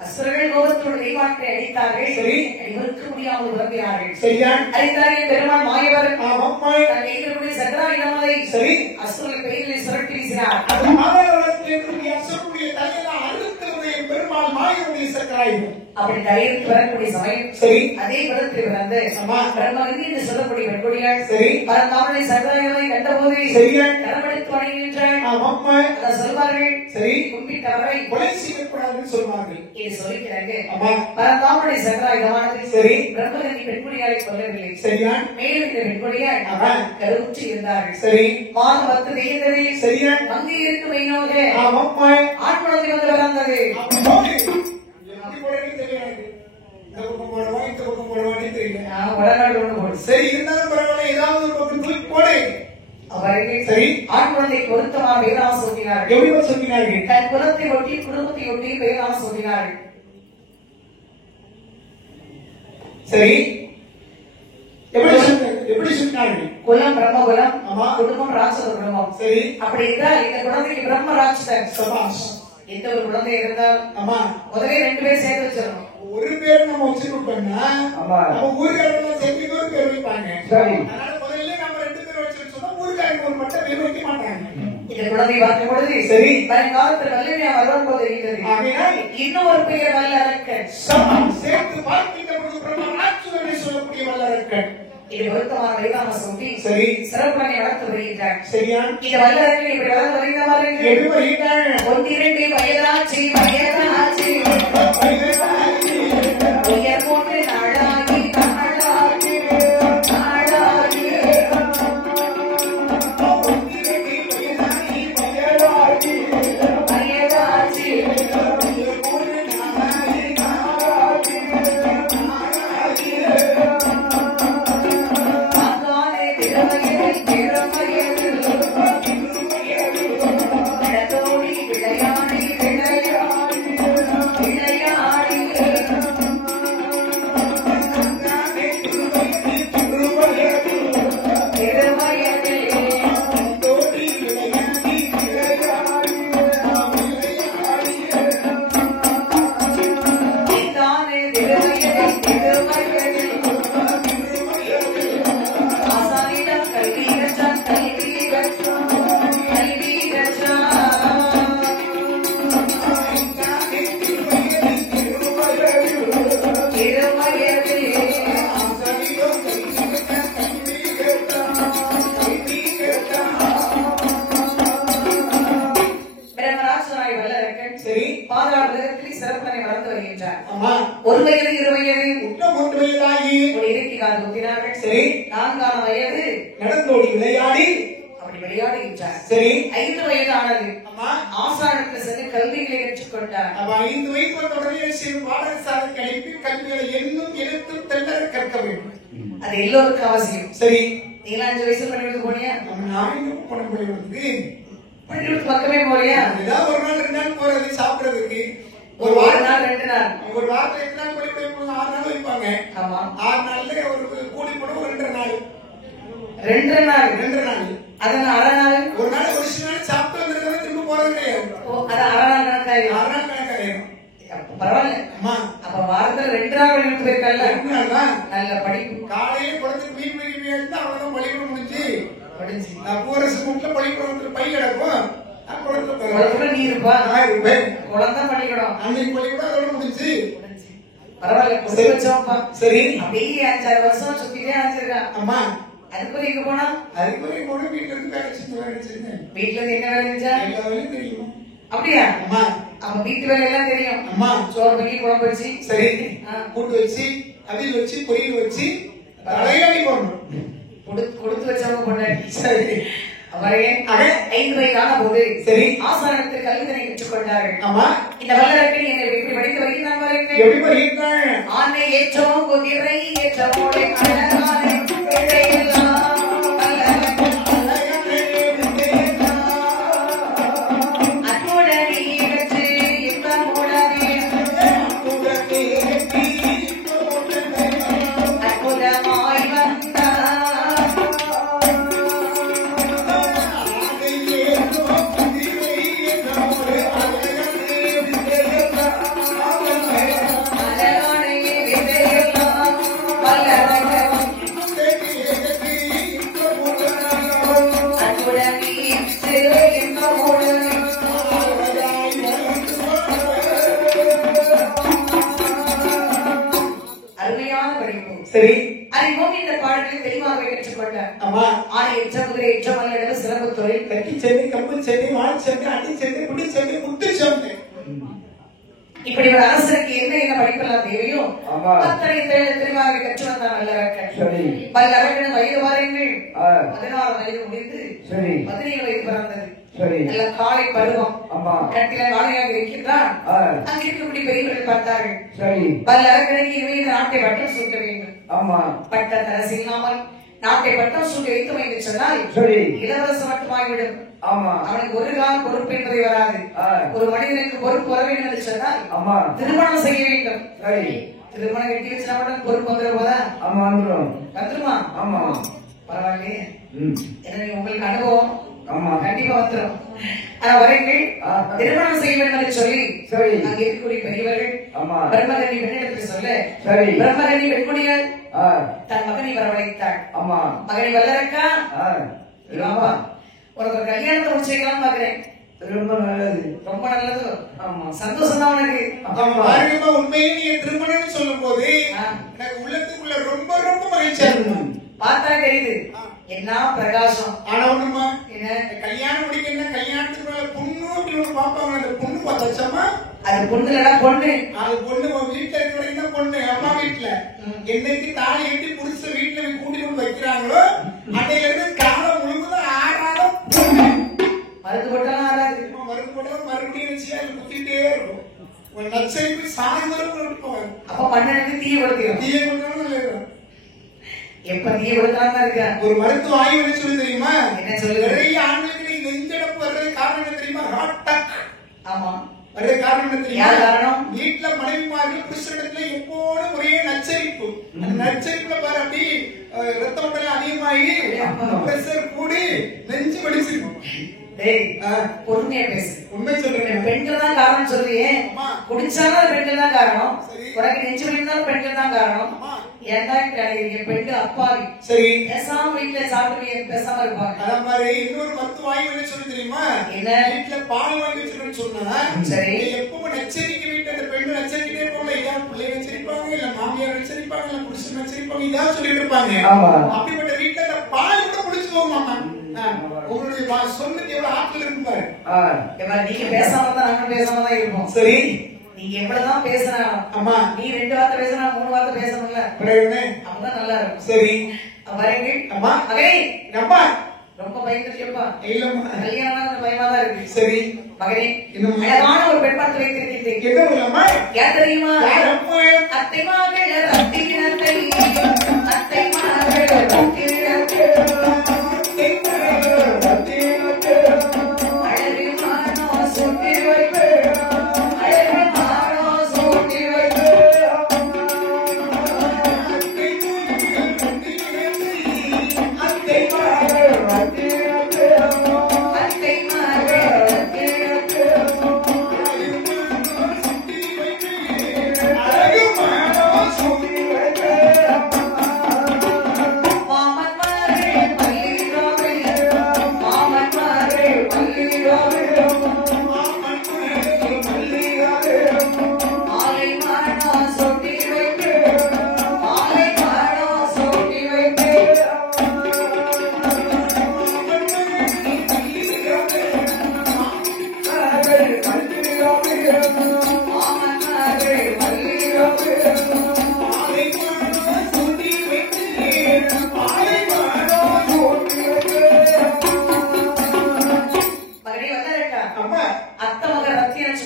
அசுரர்கள் கோபத்தோடு தெய்வாட்டை அடித்தார்கள். சரி. இவருக்கு முடியாமல் உறப்பினார்கள். சரியா அடித்தார்கள் பெருமான் மாயவர் ஆமாம்மா தன் கையிலுடைய சக்கராயுதமலை சரி அசுரர்கள் பெயர்களை சுரட்டி வீசினார். அது மாதவரத்திலிருந்து அசுரனுடைய தலையெல்லாம் அறுத்தவருடைய பெருமாள் மாயனுடைய சக்கராயுதம். அப்படி தலையிற்கு வரக்கூடிய சமயம் சரி அதே பதத்தில் வந்து ஆமா. பிரம்மகந்தி என்று சொல்லக்கூடிய வெண்கொடியாள் சரி பரந்தாமனை சக்கராயுதமை கண்டபோது சரியா கடமெடுத்து வணங்குகின்றாள். ஆமாம்மா அதை சொல்வார்கள் சரி கும்பிட்டவரை கொலை செய்யக்கூடாதுன்னு சொல்வார்கள். இது சொல்லிக்கிறாங்க. ஆமா பரந்தாமனை சக்கராயுதமானது சரி பிரம்மகந்தி பெண்கொடியாளை கொல்லவில்லை. சரியா மேலும் இந்த பெண்கொடியாள் ஆமா. கருவுற்று இருந்தார்கள். சரி மாதம் 10 தேய்ந்தது. சரியா அங்கே இருக்கும் மைனோக ஆமாம்மா ஆட்குழந்தை வந்து வளர்ந்தது. எப்படி போடுறதுன்னு தெரியாது. இந்த பக்கம் போடுவா இந்த பக்கம் போடுவான்னு தெரியல. உடனாடு ஒன்று போடு. சரி இருந்தாலும் பரவாயில்ல ஏதாவது ஒரு பக்கம் தூக்கி போடு. அவர்கள் சரி ஆட்குழந்தை பொருத்தமாக வேதாம சொல்கிறார்கள். எப்படி சொன்னார்கள்? தன் குலத்தை ஒட்டி குடும்பத்தை ஒட்டி வேதாம சொல்கிறார்கள். சரி எப்படி சொன்னார்கள்? குலம் பிரம்மகுலம் ஆமா. குடும்பம் ராட்சத குடும்பம். சரி அப்படி என்றால் இந்த குழந்தைக்கு பிரம்ம ராட்சதன் சபாஷ். எந்த ஒரு குழந்தை இருந்தால் ஆமா முதலே 2 பேர் சேர்த்து வச்சிடணும். ஒரு பேர் நம்ம வச்சிருக்கோம்னா ஆமா. நம்ம ஊருக்காரங்க சேர்த்து ஒரு பேர் வைப்பாங்க. சரி. அதனால முதல்ல நம்ம 2 பேர் வச்சிருக்கோம் சொன்னா ஊருக்காரங்க ஒரு மட்டும் பேர் வைக்க மாட்டாங்க. இந்த குழந்தை பார்க்கும் பொழுது சரி. வருங்காலத்தில் வல்லமையா வருவோம் போது இருக்கிறது. ஆகையால் இன்னொரு பெயர் வல்லரக்கன். சபாஷ் சேர்த்து பார்க்கின்ற பொழுது பிரம்ம ராட்சதனை சொல்லக்கூடிய வல்லரக்கன். இது பொருத்தமான வேதாம சொல்லி சரி சிறப்பனை வளர்த்து வருகிறார். சரியா இந்த வல்லரக்கன் இப்படி வளர்ந்து வருகிறவாறு எப்படி வருகிறாங்க? 1 2 வயதாச்சு வயதாச்சு உயர் போட்டு நாடாகி நாடாகி நாடாகி வயதாச்சு அங்கானே திருமயத்தில் திருமயத்தில் நடத்தோடி விளையாடி விளையாடி விளையாடி சரி பாதாளத்தில் சிறப்பனை வளர்ந்து வருகின்றார். ஆமா 1 வயது 2 வயது உட்டம் கொண்டு வயதாகி ஒரு இறுக்கி காது குத்தினார்கள். சரி 4ஆம் வயது நடந்தோடி விளையாடி அப்படி விளையாடுகின்றார். சரி 5 வயது ஆனது. ஆமா ஆசாரத்தில் சென்று கல்விகளை கற்றுக்கொண்டார். அப்ப 5 வயது வந்த உடனே செய்யும் பாடசாலைக்கு அனுப்பி கல்விகளை எண்ணும் எழுத்தும் தெல்லற கற்க வேண்டும். அது எல்லோருக்கும் அவசியம். சரி நீங்க 5 வயசுல பள்ளிக்கூடத்துக்கு போனியா? நான் எங்க போன முடியாது பள்ளிக்கூடத்துக்கு பக்கமே போறியா? ஏதாவது ஒரு நாள் 2 நாள் போறது சாப்பிடுறதுக்கு ஒரு நாள் 2 நாள் ஒரு வாரத்துல 8 நாள் போய் 6 நாள் வைப்பாங்க. ஆமா 6 நாள்ல ஒரு கூடி போட ஒரு 2 நாள் 2 நாள் 2 நாள் அதனால அரை நாள் ஒரு நாள் ஒரு நாள் சாப்பிட்டு வந்துருக்கா திரும்ப போறது கிடையாது. அது அரை நாள் கணக்காயிரும். 6 நாள் கணக்காயிரும். அப்ப பரவாயில்ல. அம்மா அப்ப வாரத்துல 2 நாள் பள்ளிக்கூடத்துக்கு போயிருக்கல. 2 நாள் தான் நல்ல படிப்பு காலையில குழந்தைக்கு மீன் பிடிக்க இருந்தா அவ்வளவுதான் பள்ளிக்கூடம் முடிஞ்சு படிச்சு நான் போற ஸ்கூல்ல பள்ளிக்கூடம் வந்து பை கிடக்கும். நான் குழந்தை நீ இருப்பா 1000 ரூபாய் குழந்தை பள்ளிக்கூடம் அன்னைக்கு பள்ளிக்கூடம் அதோட முடிஞ்சு பரவாயில்ல கொடுத்து வச்சோம்ப்பா. சரி அப்படியே 5-6 வருஷம் சுத்திட்டே அழைச்சிருக்கான். அம்மா அதுக்குள்ள எங்க போனா? அதுக்குள்ளே போன வீட்டுல இருந்து வேலை செஞ்சு வேலை செஞ்சேன். வீட்டுல இருந்து என்ன வேலை செஞ்சா? எல்லா வேலையும் தெரியுமா? அப்படியா? அம்மா அவன் வீட்டு வேலை எல்லாம் தெரியும். அம்மா சோறு பண்ணி குழம்பு வச்சு சரி கூட்டு வச்சு அவியல் வச்சு பொரியல் வச்சு தலையாடி போடணும். கொடுத்து வச்சவங்க பொண்டாட்டி. சரி அவரே 5 வயதான போது சரி ஆசாரத்தில் கல்விதனை பெற்றுக்கொண்டார்கள். ஆமா இந்த வல்லரக்கன் என்னை எப்படி படித்து வருகிறான் பாருங்கள். எப்படி வருகிறான்? ஆனை ஏற்றோ குதிரை ஏற்றமோடே அழகானே பிள்ளையெல்லாம் வல்லரக்கன் அன்புடனே வெற்றி இன்பமுடனே அற்புதமாய் வந்தார். அழகானே விதையெல்லாம் வல்லரக்கன் அன்புடனே வெற்றி இன்பமுடனே அருமையான படிப்பு. சரி அறிவோம் இந்த பாடல்களை தெளிவாக கற்றுக்கொண்டார். அம்மா ஆனை எற்ற குதிரை எற்ற மல்லெடுப்பு சிறப்பு தொழில். கட்டி சென்று கம்பு சென்று வாழ் சென்று அடி சென்று குடி சென்று குத்து சென்று இப்படி ஒரு அரசருக்கு என்ன என்ன படிப்பெல்லாம் தேவையோ ஆமா. அத்தனை தெளிவாக கற்று வந்தார் வல்லரக்கன். சரி வல்லரக்கன் வயது வாருங்கள் ஆ, 16 வயது முடிந்து சரி 17 வயது பிறந்தது. சரி நல்ல காலை பருவம். ஆமா கட்டில காலையாக இருக்கின்றான். ஆ, அங்கு இருக்கக்கூடிய பெரியவர்கள் பார்த்தார்கள். சரி வல்லரக்கனுக்கு இனிமே இந்த நாட்டை பட்டம் சூட்ட வேண்டும். ஆமா பட்ட தரசு இல்லாமல் நாட்டை பட்டம் சூட்ட வைத்தோம் என்று சொன்னால் சரி இளவரசு மட்டுமாகிவிடும். ஆமா அவனுக்கு ஒரு கால பொறுப்பு என்பதை வராது. ஆ, ஒரு மனிதனுக்கு பொறுப்பு வர வேண்டும் என்று சொன்னால் ஆமா திருமணம் செய்ய வேண்டும். சரி திருமணம் கட்டி வச்சா மட்டும் பொறுப்பு வந்துடும் போதா? ஆமா வந்துடும் வந்துருமா? ஆமா பரவாயில்லையே. ம் எனக்கு உங்களுக்கு அனுபவம் ஆமா கண்டிப்பா வந்துடும். ஆனா வரீங்கள் ஆ. திருமணம் செய்ய வேண்டும் என்று சொல்லி சரி அங்கே இருக்கக்கூடிய பெரியவர்கள் ஆமா பிரம்மகனி பெண்ணிடத்தில் சொல்ல சரி பிரம்மகனி பெண்குடியால் ஆ, தன் மகனை வரவழைத்தாள். ஆமா மகனை வல்லரக்கா ஆ, ஆமா உனக்கு ஒரு கல்யாணத்தை முடிச்சுக்கலாம் பாக்குறேன். ரொம்ப நல்லது ரொம்ப நல்லது. ஆமா சந்தோஷம் தான் உனக்கு. பாருங்கம்மா உண்மையை நீங்க திருமணம் சொல்லும் போது ஆ. எனக்கு உள்ளத்துக்குள்ள ரொம்ப ரொம்ப மகிழ்ச்சியா இருக்கும். பார்த்தா தெரியுது என்ன பிரகாசம். ஆனா ஒண்ணுமா என்ன இந்த கல்யாணம் முடிக்கணும் கல்யாணத்துக்கு மேல பொண்ணு அப்படின்னு ஒண்ணு பாப்பாங்க. அந்த பொண்ணு பார்த்தாச்சம்மா அது பொண்ணுலடா பொண்ணு. அது பொண்ணு உன் வீட்டுல இருக்கிற வரைக்கும் தான் பொண்ணு. அம்மா வீட்டுல என்னைக்கு தாலி கட்டி புடிச்ச வீட்டுல கூட்டி கொண்டு வைக்கிறாங்களோ அன்னையில இருந்து காலம் முழுவதும் ஆறாலும் மருந்து போட்டாலும் ஆறாது. மருந்து போட்டாலும் மறுபடியும் வச்சு அது குத்திட்டே இருக்கும். ஒரு நச்சரிப்பு சாயந்தரம் போவாங்க. அப்ப பண்ணனுக்கு தீய கொடுத்திடும். தீய கொண்டாலும் நல்லது. எப்ப தீய கொடுத்தாலும் தான் இருக்கா. ஒரு மருத்துவ ஆய்வு என்ன சொல்லி தெரியுமா? என்ன சொல்லுது? நிறைய ஆண்களுக்கு நீங்க நெஞ்சடப்பு வர்றது காரணம் என்ன தெரியுமா? ஹார்ட் அட்டாக் ஆமா வர்றது காரணம் என்ன தெரியுமா? யார் காரணம்? வீட்டுல மனைவிமார்கள் புருஷனிடத்துல எப்போதும் ஒரே நச்சரிப்பு. அந்த நச்சரிப்புல பாரு அப்படி ரத்த மண்டலம் அதிகமாகி பிரஷர் கூடி நெஞ்சு வடிச்சிருக்கும். டேய் பொறுமையா பேசு. உண்மை சொல்றேன். பெண்கள் தான் காரணம் சொல்றியே. ஆமா. குடிச்சாலும் பெண்கள் தான் காரணம். சரி. உனக்கு நெஞ்சு வலினாலும் பெண்கள் தான் காரணம். ஆமா. ஏன்டா இப்படி அழைக்கிறீங்க? பெண்கள் அப்பாவி. சரி பேசாம வீட்டுல சாப்பிட்டு பேசாம இருப்பாங்க. அத மாதிரி இன்னொரு மருத்துவ ஆய்வு என்ன சொல்லி தெரியுமா? என்ன? வீட்டுல பால் வாங்கி வச்சிருக்கேன்னு சொன்னா சரி. எப்பவும் நச்சரிக்கை வீட்டு அந்த பெண்கள் நச்சரிக்கிட்டே போகல. ஏதாவது பிள்ளைங்க நச்சரிப்பாங்க, இல்ல மாமியார் நச்சரிப்பாங்க, இல்ல புருஷன் நச்சரிப்பாங்க, இதாவது சொல்லிட்டு இருப்பாங்க. ஆமா. அப்படிப்பட்ட வீட்டுல அந்த பால் கூட குடிச்சு போமாமா. உங்களுடைய சொன்னது எவ்வளவு ஆற்றல் இருக்கு பாரு. ஆ, நீங்க பேசாம தான் நாங்க பேசாம தான் இருப்போம். சரி நீங்க எவ்வளவுதான் பேசினாலும் ஆமா நீ 2 வார்த்தை பேசினா 3 வார்த்தை பேசணும்ல. பிரயோஜனே. அப்பதான் நல்லா இருக்கும். சரி வரேங்க. அம்மா மகனே அம்மா ரொம்ப பயந்துருக்கப்பா. இல்லம்மா கல்யாணம் பயமா தான் இருக்கு. சரி மகனே இன்னும் அழகான ஒரு பெண் பார்த்து வைத்திருக்கின்றேன். என்ன இல்லம்மா? யார் தெரியுமா? யார் அம்மா? அத்தை மகள் ரத்தினத்தை அத்தை மகள் ரத்தினத்தை அழகு மானோ சுட்டி வைப்பு அழகு மானோ சுட்டி வைப்பு அத்தை மகள் அத்தை மகள் ரத்தினத்தை அழகு மானோ சுட்டி வைப்பு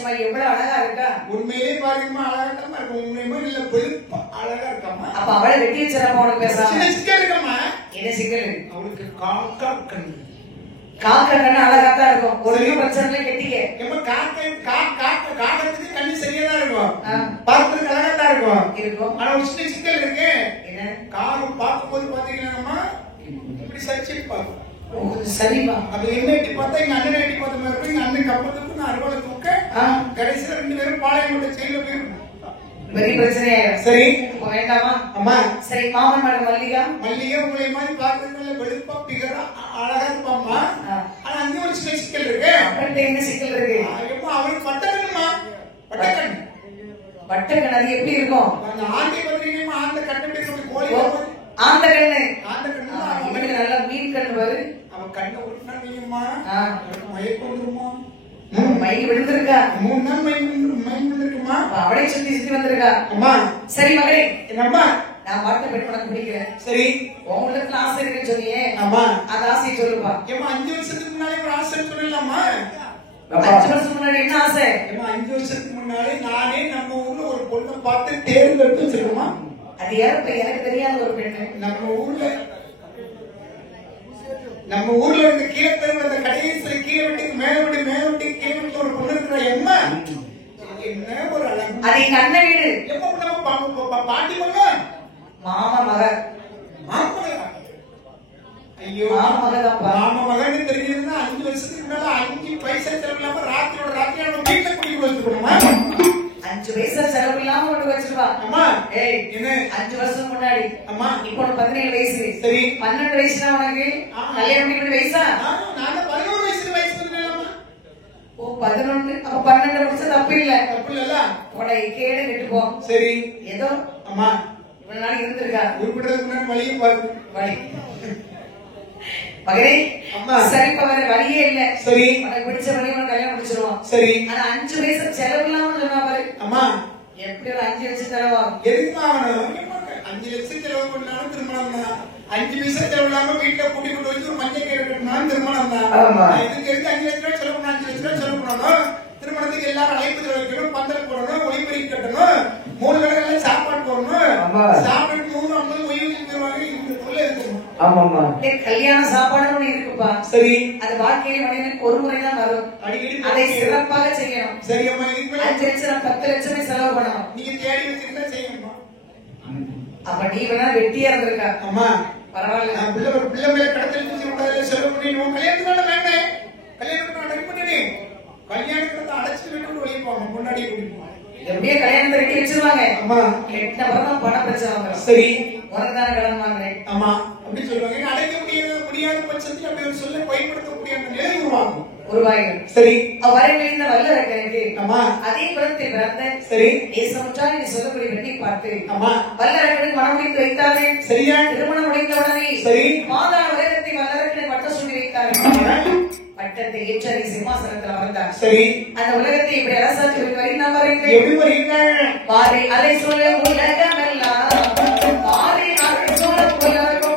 சும்மா எவ்வளவு அழகா இருக்கா. உண்மையிலே பாருங்கம்மா அழகாட்டமா இருக்கும். உண்மையுமே இல்ல வெளுப்பா அழகா இருக்காமா. அப்ப அவளை வெட்டி வச்சிடமா அவனுக்கு பேசாம. சின்ன சிக்கல் இருக்கம்மா. என்ன சிக்கல்? அவளுக்கு காக்கா கண்ணு. காக்கா கண்ணு அழகாத்தான் இருக்கும். ஒரு பிரச்சனை கெட்டிக்க. எப்ப காக்கத்துக்கு கண்ணு சரியாதான் இருக்கும். பார்க்கறதுக்கு அழகாத்தான் இருக்கும். ஆனா ஒரு சின்ன சிக்கல் இருக்கு. என்ன? காகம் பார்க்கும்போது பாத்தீங்கன்னா இப்படி சரிச்சு பார்க்கும். சரிமா. அது என்ன எட்டி பார்த்தா எங்க அண்ணன் எட்டி பார்த்த மாதிரி இருக்கும். எங்க அண்ணன் கப்பத்துக்கு நான் அறுவலை தூக்க கடைசியில 2 பேரும் பாளையங்கோட்டை செயல போயிரும். பெரிய பிரச்சனையா? சரி வேண்டாமா? அம்மா சரி. மாமன் மேடம் மல்லிகா உங்களை மாதிரி பார்க்கறதுல வெளுப்பா பிகரா அழகா இருப்பாம்மா. ஆனா அங்க ஒரு சின்ன சிக்கல் இருக்கு. என்ன சிக்கல் இருக்கு? அவனுக்கு வட்டக்கண்ணுமா. வட்டக்கண் அது எப்படி இருக்கும்? ஆண்டி பத்திரிகைமா ஆண்ட கண்ணு கோழி ஆந்த கண்ணு. இவனுக்கு நல்லா மீன் கண்ணு பாரு. அவன் கண்ணை விட்டுனா மயக்கம் வந்துருமா. மயில் விழுந்திருக்கா. 3 நாள் மயில் விழுந்திருக்குமா. அவளை சுத்தி சுத்தி வந்திருக்கா. அம்மா சரி மகளே. என்னம்மா நான் பார்த்த பெண் உனக்கு பிடிக்கிறேன். சரி உங்களுக்கு ஆசை இருக்குன்னு சொன்னியே. அம்மா அந்த ஆசையை சொல்லுப்பா. ஏமா 5 வருஷத்துக்கு முன்னாலே ஒரு ஆசை சொல்லலாமா? 5 வருஷத்துக்கு முன்னாடி என்ன ஆசை? ஏமா 5 வருஷத்துக்கு முன்னாலே நானே நம்ம ஊர்ல ஒரு பொண்ணை பார்த்து தேர்ந்தெடுத்து வச்சிருக்கோமா. அது யாரு? எனக்கு தெரியாத ஒரு பெண்ணு. நம்ம ஊர்ல இருந்து கீழே தருவ அந்த கடைசியில கீழே விட்டு மேல விட்டு கீழே விட்டு ஒரு பொண்ணு இருக்கிற எம்மா என்ன ஒரு அழகு. அது எங்க அண்ணன் வீடு. எப்ப பாட்டி மக மாமா மக. ஐயோ மாமா மகன்னு தெரிஞ்சிருந்தா 5 வருஷத்துக்கு முன்னால 5 பைசா செலவு இல்லாம ராத்திரியோட ராத்திரி நம்ம வீட்டுல குடிக்க வச்சுக்கணுமா. 5 பைசா செலவு இல்லாம கொண்டு வச்சிருப்பா. அம்மா ஏய் என்ன 5 வருஷம் முன்னாடி. அம்மா இப்போ 17 வயசு. சரி 12 வயசுனா உனக்கு கல்யாணம் பண்ணி வயசா? நான் 11 வயசு வந்தேன்மா. ஓ 11. அப்ப 12 வருஷம் தப்பு இல்ல. உடைய கேடு கெட்டு போ. சரி ஏதோ அம்மா இவ்வளவு நாள் இருந்திருக்கா. உருப்பிடுறதுக்கு முன்னாடி வழியும் பாரு. வழி மகனே. சரிப்பா வேற வழியே இல்ல. சரி உனக்கு பிடிச்ச வழி உனக்கு கல்யாணம் முடிச்சிருவோம். சரி ஆனா 5 வயசு செலவு இல்லாம சொன்னா பாரு. அம்மா எப்படி ஒரு 5 லட்சம் செலவாகும்? எதுக்கு ஆகணும்? 5 லட்சம் செலவு பண்ணாலும் திருமணம் தான். 5 பைசா செலவு இல்லாம வீட்டுல கூட்டி கொண்டு வச்சு ஒரு மஞ்சள் கயிறு கட்டினாலும் திருமணம் தான். இதுக்கு எதுக்கு 5 லட்சம் ரூபாய் செலவு பண்ணணும்? 5 லட்சம் ரூபாய் செலவு பண்ணணும். திருமணத்துக்கு எல்லாரும் அழைப்பு வைக்கணும், பந்தல் போடணும், ஒளிபெருக்கி கட்டணும், 3 வேளையில சாப்பாடு போடணும். சாப்பிட்டு 350 ஒய்வு தருவாங்க. இதுக்குள்ள இருக்கணும். ஆமாமா கல்யாண சாப்பாடு ஒண்ணு இருக்குப்பா. சரி அது வாழ்க்கையில மனிதனுக்கு ஒரு முறைதான் வரும். அடிக்கடி அதை சிறப்பாக செய்யணும். சரி அம்மா 5 லட்சம் 10 லட்சமே செலவு பண்ணணும். நீங்க தேடி வச்சிருந்தா செய்யணுமா. அப்ப நீ வேணா வெட்டியா இருந்திருக்கா. அம்மா பரவாயில்ல. நான் பிள்ளை மேல கடத்தல் தூக்கி விடாத செலவு பண்ணிடுவோம். கல்யாணத்துக்கு வேண்டாம். கல்யாணத்துக்கு ரெடி பண்ணி கல்யாணத்தை அடைச்சு விட்டு வெளியே போவாங்க. முன்னாடியே கூட்டிட்டு எப்படியே கல்யாணத்தை வெட்டி வச்சிருவாங்க. அம்மா கெட்ட பிறகு பணம் பிரச்சனை வந்துடும். சரி உனக்குதான கடன் வாங்குறேன். ஆமா அப்படி சொல்லுவாங்க. அடைக்க முடியாத பட்சத்தில் அப்படி ஒரு சொல்ல பயன்படுத்த முடியாத நிலை உருவாகும். சரி வரையில் வல்ல எனக்கு அம்மா அதே குலத்தை பிறந்த சரி தேசமுற்றால் நீ சொல்லக்கூடிய வெட்டி பார்த்து அம்மா வல்லரக்கனுக்கு மனம் முடித்து வைத்தாரே. சரியா திருமணம் முடிந்த உடனே சரி மாதா உலகத்தை வல்லரக்கனை பட்டம் சொல்லி வைத்தார்கள். பட்டத்தை ஏற்ற சிம்மாசனத்தில் அமர்ந்தார். சரி அந்த உலகத்தை இப்படி அரசாட்சி வருகிறேன். எப்படி வருகிறேன்? வாரி அலை சொல்ல உலகமெல்லாம் வாரி அலை சொல்ல உலகம்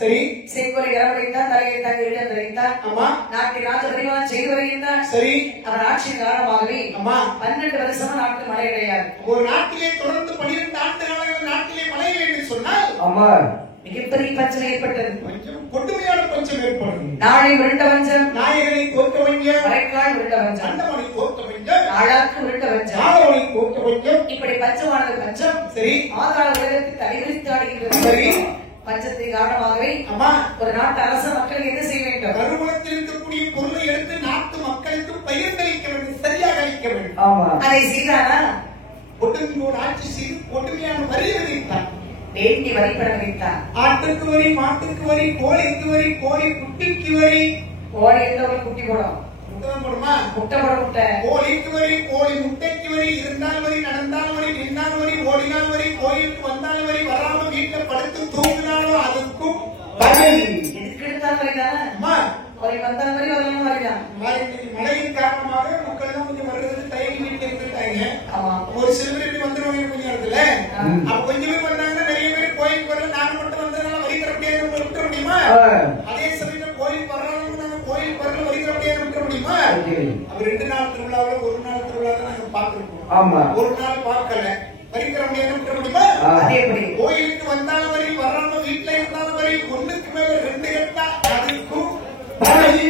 சரி. செங்கோலை இறவரைத்தான், தலையைத்தான், இடம் தெரிவித்தான். ஆமா. நாட்டை ராஜ பரிமாணம் செய்து வருகின்றான். சரி. அவன் ஆட்சியின் காரணமாகவே ஆமா. 12 வருஷமா நாட்டில் மழை கிடையாது. ஒரு நாட்டிலே தொடர்ந்து 12 ஆண்டு காலங்கள் நாட்டிலே மழை இல்லை என்று சொன்னால் ஆமா. மிகப்பெரிய பஞ்சம் ஏற்பட்டது. கொஞ்சம் கொடுமையான பஞ்சம் ஏற்படும். நாளை உருண்ட வஞ்சம், நாயகனை தோற்க வஞ்சம், மறைக்கால் உருண்ட வஞ்சம், அண்டமனை தோற்க வஞ்சம், நாளாக்கு உருண்ட வஞ்சம், நாளவனை தோற்க வஞ்சம். இப்படி பஞ்சமானது பஞ்சம். சரி. ஆதார உலகத்தில் தலைவிரித்து ஆடுகின்றது. சரி. பஞ்சத்தின் காரணமாகவே ஆமா. ஒரு நாட்டு அரச மக்கள் என்ன செய்ய வேண்டும்? கருவூலத்தில் இருக்கக்கூடிய பொருளை எடுத்து நாட்டு மக்களுக்கு பகிர்ந்தளிக்க வேண்டும், சரியாக அளிக்க வேண்டும். ஆமா. அதை செய்தானா? ஒட்டுமையோடு ஆட்சி செய்து ஒட்டுமையான வரி விதித்தார். வேண்டி வரிப்படம் வைத்தான். ஆட்டுக்கு வரி, மாட்டுக்கு வரி, கோழிக்கு வரி, கோழி குட்டிக்கு வரி. கோழி இருந்தவர்கள் குட்டி போடும், முட்டைதான் போடுமா? முட்டை போட முட்டை. கோழிக்கு வரி, கோழி முட்டைக்கு வரி, இருந்தால் வரி, நடந்தால் வரி, நின்றால் வரி, ஓடினால் வரி, கோயிலுக்கு வந்தால் வரி, வராம வீட்டுல படுத்து தூங்கினாலும் அதுக்கும் வரி. எதுக்கு எடுத்தாலும் வரிதானே? அம்மா, கோழி வந்தாலும் வரி, வரலாம் வரிதான். மழையின் காரணமாக மக்கள் எல்லாம் கொஞ்சம் வர்றது தயங்கி வீட்டுல இருந்துட்டாங்க. ஆமா. ஒரு சில பேர் இப்படி வந்துருவாங்க கொஞ்ச நேரத்துல. அப்ப கொஞ்சம் பேர் வந்தாங்கன்னா நிறைய பேர் கோயிலுக்கு வரல, நாங்க மட்டும் வந்ததுனால வரி தர முடியாது, விட்டுற முடியுமா? அதே சமயம் கோயிலுக்கு வர்றாங்க, நாங்க கோயிலுக்கு வரல, வரி தர முடியாது, விட்டுற முடியுமா? அப்ப 2 நாள் திருவிழாவில் 1 நாள் திருவிழாவை நாங்க பார்த்திருக்கோம். ஆமா. ஒரு நாள் பார்க்கல, வரி தர முடியாது, விட்டுற முடியுமா? அதே எப்படி கோயிலுக்கு வந்தாலும் வரி, வராம வீட்டுல இருந்தாலும் வரி, 1க்கு மேல 2 கட்டா அதுக்கும் வரி.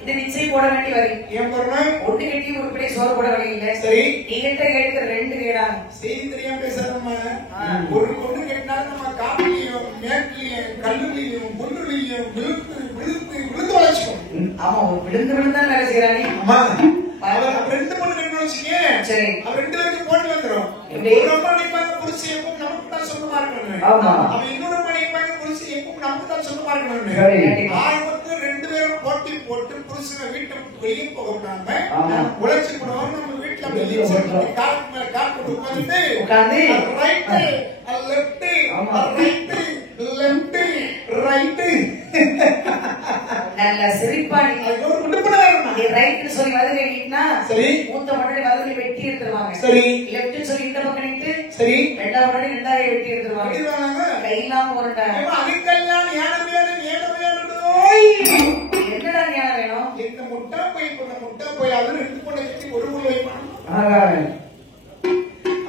இது நிச்சயம் போட வேண்டிய வரி. ஏன் போறோம்? ஒண்ணு கட்டி உருப்படியே சோறு போட வழி இல்லை. சரி. நீங்கிட்ட கேட்கிற 2 கேடாங்க. செய்தி தெரியாம பேசாதம்மா. ஒரு பொண்ணு கேட்டாலும் நம்ம காப்பிலையும் மேட்லையும் கல்லுலையும் பொண்ணுலையும் விழுந்து வளர்ச்சிக்கும். ஆமா, விழுந்து விழுந்தா வேலை செய்யறானே. அம்மா, அவர் 2 பொண்ணு கட்டணும் வச்சுக்க. சரி. அவர் 2 பேருக்கு போட்டு வந்துடும். எப்படி? ஒரு அம்மா நினைப்பாங்க புருஷன் எப்பவும் நமக்கு தான் சொந்தமா இருக்கணும். ஆமா. அவன் இன்னொரு அம்மா நினைப்பாங்க புருஷன் எப்பவும் நமக்கு தான் சொந்தமா இருக்கணும். சரி. ஆரம்பத்துல 2 பேரும் போட்டி போட்டு புருஷனை வீட்டை விட்டு வெளியே போக விடாம ஆமா. உழைச்சு கொடுவோம். நம்ம வீட்டுல வெளியே காட்டு மேல காட்டு உட்காந்து உட்கார்ந்து right left right left right நல்ல சிரிப்பா நீங்க ஒரு குடும்பம் நீ ரைட்னு சொல்லி வதவி கேட்டீங்கன்னா சரி. மூத்த முன்னாடி வதவி வெட்டி எடுத்துருவாங்க. சரி. லெஃப்ட்னு சொல்லி இந்த பக்கம் நின்று சரி. 2வது முன்னாடி 2வது வெட்டி எடுத்துருவாங்க. அடிவாங்க. கையில்லாம உருண்டை. அதுக்கெல்லாம் ஞானம் வேணும், ஞானம் வேணும். என்னடா ஞானம் வேணும்? இந்த முட்டா போய் அவர் 2 பொண்ணை கட்டி ஒரு ஊர் வைப்பான்.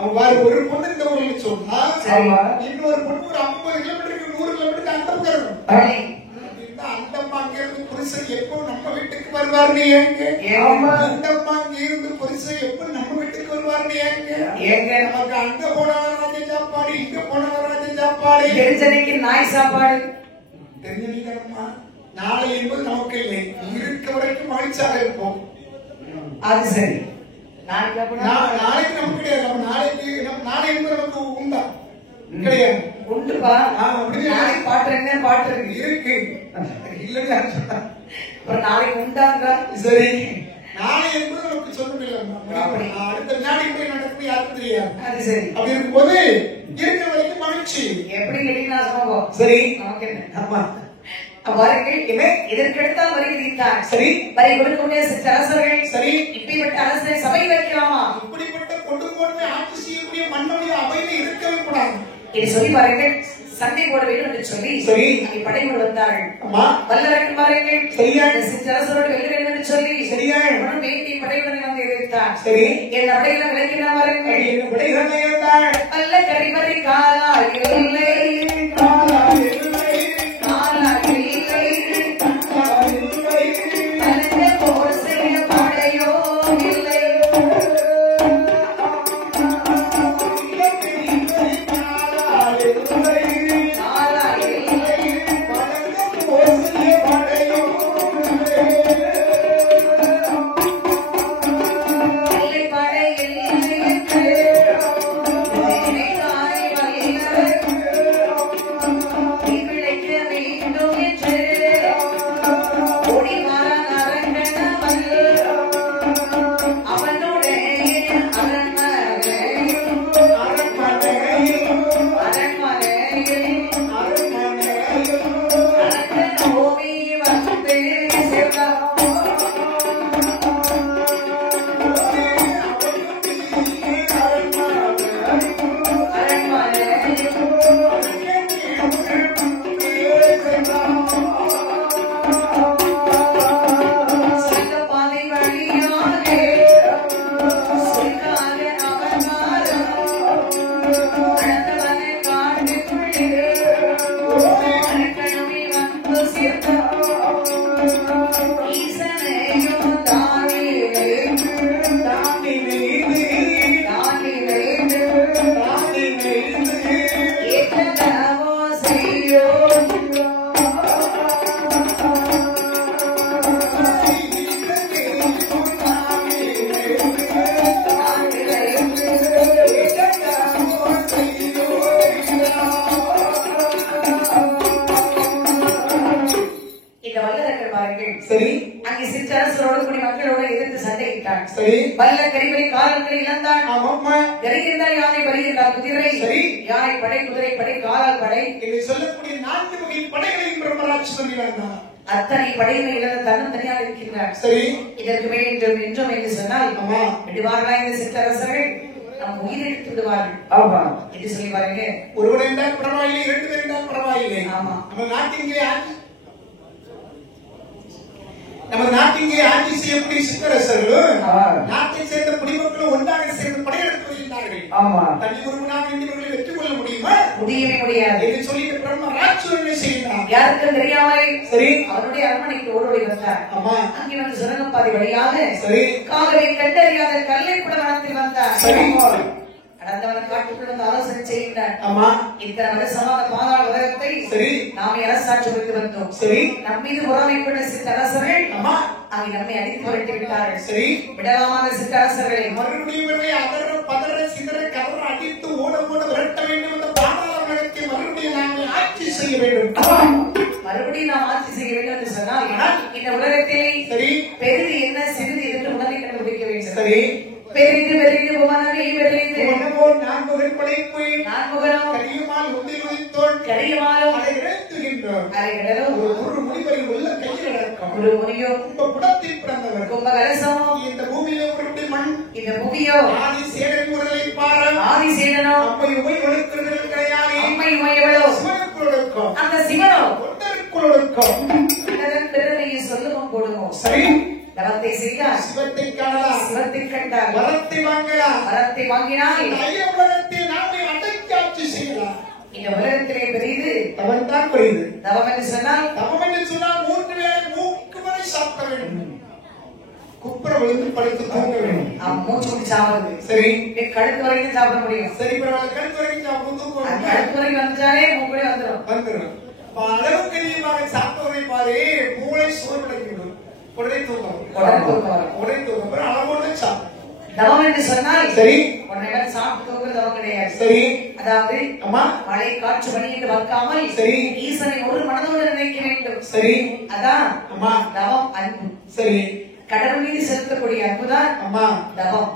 அவ்வாறு ஒரு பொண்ணு இந்த ஊர்ல சொன்னா இன்னொரு பொண்ணு ஒரு 50 கிலோமீட்டருக்கு 100 கிலோமீட்டருக்கு அந்த பக்கம் இருக்கும். அந்த அம்மா அங்க இருந்து புருஷன் எப்போ நம்ம வீட்டுக்கு வருவார்னு ஏங்க? அந்த அம்மா அங்க இருந்து புருஷன் எப்போ நம்ம வீட்டுக்கு வருவார்னு ஏங்க? நமக்கு அங்க போனாலும் ராஜ சாப்பாடு, இங்க போனாலும் ராஜ சாப்பாடு, தெரிஞ்சனைக்கு நாய் சாப்பாடு. தெரிஞ்சுக்கணுமா? நாளை என்பது நமக்கு இல்லை, இருக்க வரைக்கும் மகிழ்ச்சியாக இருப்போம். அது சரி. நாளைக்கு நமக்கு கிடையாது. நம்ம நாளை என்பது நமக்கு உண்டா? கிடையாது. உண்டுப்பா. நாளைக்கு பாட்டு என்ன பாட்டு இருக்கு இல்லையா? அப்புறம் நாளைக்கு உண்டாங்க. சரி. நாளை என்பது நமக்கு சொல்லவில்லை. அடுத்த நாளைக்கு போய் நடக்கும் யாருக்கும் தெரியாது. அது சரி. அப்படி இருக்கும்போது இருக்கிற வரைக்கும் மகிழ்ச்சி. எப்படி கேட்டீங்கன்னா சொல்லுவோம். சரி. நமக்கு என்ன? ஆமா. இதற்கெடுத்தால் வரி விதித்தார். சரி. வரி கொடுக்கக்கூடிய அரசர்கள். சரி. இப்படிப்பட்ட அரசரை சபையில் வைக்கலாமா? இப்படிப்பட்ட கொண்டு போனமே ஆட்சி செய்யக்கூடிய மன்னனுடைய அவையில இருக்கவே கூடாது. இதை சொல்லி பாருங்கள். சண்டை போட வேண்டும் என்று சொல்லி சரி. படைகள் வந்தார்கள். ஆமா. வல்லரக்கு பாருங்கள். சரியா? அரசரோடு வெல்ல வேண்டும் என்று சொல்லி சரியா? வேண்டிய படையுடன் வந்து எதிர்த்தார். சரி. என் படையில விளக்கினார் பாருங்கள். என்ன படைகள் இருந்தால் அல்ல கரிமறை காலா இல்லை செய்தான். சரி. வல்ல கரிவரை காலங்களை இழந்தான். ஆமாம்மா. வருகின்றார் யானை வருகின்றார் குதிரை. சரி. யானை படை குதிரை படை காலால் படை என்று சொல்லக்கூடிய 4 வகை படைகளையும் பிரம்மராட்சசன் இழந்தான். அத்தனை படையினை இழந்த தன்னும் தனியாக இருக்கின்றார். சரி. இதற்கு மேல் என்றும் என்று சொன்னால் ஆமா. விடுவார்களா இந்த சிற்றரசர்கள் நம் உயிரை எடுத்து விடுவார்கள். ஆமா. என்று சொல்லி பாருங்க. ஒருவர் என்றால் பரவாயில்லை, 2 பேர் என்றால் பரவாயில்லை. ஆமா. நமது நாட்டிங்கே ஆட்சி செய்யக்கூடிய சிற்றரசர்கள் ஆ. நாட்டை சேர்ந்த குடிமக்களும் ஒன்றாக சேர்ந்து படையெடுத்து வருகின்றார்கள். ஆமா. தனி ஒருவனாக இவர்களை வெற்றி கொள்ள முடியுமா? முடியவே முடியாது என்று சொல்லிட்டு பிரம்மராட்சசன் செய்கிறார். யாருக்கும் தெரியாமல் சரி. அவருடைய அரண்மனைக்கு ஓடோடி வந்தார். ஆமா. அங்கே வந்து சுரங்கப்பாதை வழியாக சரி. காகவை கண்டறியாத கல்லை கூட வனத்தில் வந்தார். சரி. கடந்தவன் காட்டுக்குள் வந்து ஆலோசனை செய்கின்றார். ஆமா. இத்தனை வருஷமாக பாதாள உலகத்தை சரி. நாமே அரசாட்சி வைத்து வந்தோம். சரி. நம் மீது பொறாமை கொண்ட சிற்றரசர்கள் ஆமா. அவை நம்மை அடித்து புரட்டி விட்டார்கள். சரி. விடலாமான சிற்றரசர்களை மறுபடியும் இவர்களை அதர பதற சிதற கதற அடித்து ஓட ஓட விரட்ட வேண்டும். அந்த பாதாள உலகத்தை மறுபடியும் நாங்கள் ஆட்சி செய்ய வேண்டும். மறுபடியும் நாம் ஆட்சி செய்ய வேண்டும் என்று சொன்னால் இந்த உலகத்திலே சரி. பெரிது என்ன சிறிது என்று உணர்வை கண்டுபிடிக்க வேண்டும். சரி. பெரிது பெரிது உமனவை பெரிது உணவோர் 4 வகை படைப்பு நான்முகனும் கரியுமால் உந்தை உதித்தோன் கரியமாலும் அதை இறைத்துகின்றோம். அரைகடலும் ஒரு முடிவரில் உள்ள கையில் அடக்கம். ஒரு முனியும் கும்ப குடத்தில் பிறந்தவர். கும்பகலசமும் இந்த பூமியிலே உருட்டி மண் இந்த புவியோ ஆதி சேரன் உடலை பாரம் ஆதிசேனனோ அம்மை உமை ஒழுக்கிறது கிடையாது. அம்மை உமையவளோ சிவனுக்குள் ஒழுக்கம். அந்த சிவனோ தொண்டருக்குள் ஒழுக்கம். இதன் பெருமையை சொல்லுவோம் போடுவோம். சரி. தவத்தை செய்தார் சிவத்தை காணலாம், சிவத்தை கண்டார், வரத்தை வாங்கலாம், வரத்தை வாங்கினால் ஐயப்படத்தில் நாமே அடக்கி ஆட்சி செய்யலாம். இந்த உலகத்திலே பெரிது தவன் தான் புரியுது. தவம் என்று சொன்னால் தவம் என்று சொன்னால் 3 வேளை மூக்கு வரை சாப்பிட வேண்டும். குப்புற விழுந்து படுத்து தூங்க வேண்டும். மூச்சு முடி சாப்பிடுது. சரி. கழுத்து வரைக்கும் சாப்பிட முடியும். சரி, பரவாயில்ல. கழுத்து வரைக்கும் சாப்பிடும் தூங்க அது கழுத்து வரைக்கும் வந்துட்டாலே மூக்குலே வந்துடும். வந்துடும். அளவு கரியமாக சாப்பிட்டவரை பாரு, மூளை சோர்வடைந்துவிடும். உடனே தூக்கம். உடனே தூக்கம் வரும். உடனே தூக்கம். அப்புறம் அளவோடு சாப்பிடும். தவம் என்று சொன்னால் சரி. உடனே சாப்பிட்டு தூங்குறது தவம் கிடையாது. சரி. அதாவது அம்மா. மழை காற்று மணி என்று வைக்காமல் சரி. ஈசனை ஒரு மனதோடு நினைக்க வேண்டும். சரி. அதான் அம்மா. தவம் அன்பு. சரி. கடவுள் மீது செலுத்தக்கூடிய அன்புதான் அம்மா. தவம்.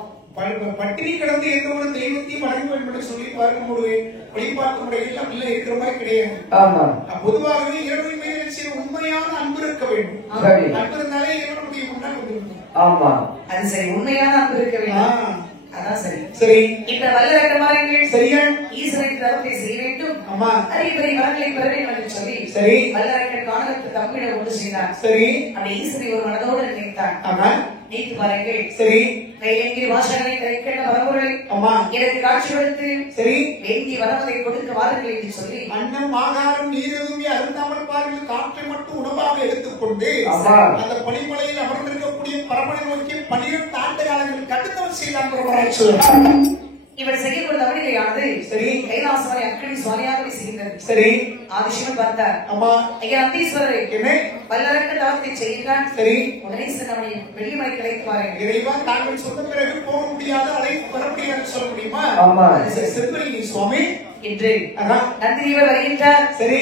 பட்டினி கிடந்து எந்த ஒரு தெய்வத்தையும் வணங்க வேண்டும் என்று சொல்லி பார்க்கும் பொழுது வழிபாட்டு முறைகள் அப்படி இருக்கிற மாதிரி கிடையாது. ஆமா. பொதுவாகவே இறைவன் மீது செய்ய உண்மையான அன்பு இருக்க வேண்டும். சரி. அன்பு இருந்தாலே இறைவனுடைய முன்னாள் வந்து ஆமா. அது சரி, உண்மையான அன்பு இருக்க வேண்டும். அதான் சரி. சரி. இந்த வல்லரக்கமாரங்கள் சரியா ஈஸ்வரன் தவத்தை செய்ய வேண்டும். ஆமா. அறிவுரை வரங்களை பெற வேண்டும் என்று சொல்லி சரி. வல்லரக்கன் காணகத்து தம்மிடம் ஒன்று செய்தார். சரி. அந்த ஈஸ்வரை ஒரு மனதோடு நினைத்தான். ஆமா. நீத்து பாருங்கள். சரி. கையெங்கி வாசகனை கைக்கெட்ட வரவுரை ஆமா. எனக்கு காட்சி கொடுத்து சரி. வேண்டி வரவதை கொடுக்க வாருங்கள் என்று சொல்லி அன்னம் ஆகாரம் நீரெதுமே அருந்தாமல் பாருங்கள் காற்றை மட்டும் உணவாக எடுத்துக்கொண்டு ஆமா. அந்த பனிமலையில் அமர்ந்திருக்கக்கூடிய பரமனை நோக்கி 12 ஆண்டு காலங்கள் கடுத்தவர் செய்தான் பிரம்மராட்சசன். இவர் செய்யக்கூடிய தவறிலையானது சரி. கைலாசவரை அக்கடி சுவாமியாகவே செய்கின்றது. சரி. ஆதிசிவன் பார்த்தார். ஆமா. ஐயா அந்தீஸ்வரரை என்ன வல்லரக்க தவத்தை செய்கிறான். சரி. உடனே அவனை வெள்ளிமலை கிடைத்து பாருங்கள். இறைவா தாங்கள் சொன்ன பிறகு போக முடியாது, அழைத்து வர முடியாது சொல்ல முடியுமா? ஆமா. செல்வரிங்க சுவாமி என்று அதான். நந்திதேவர் வருகின்றார். சரி.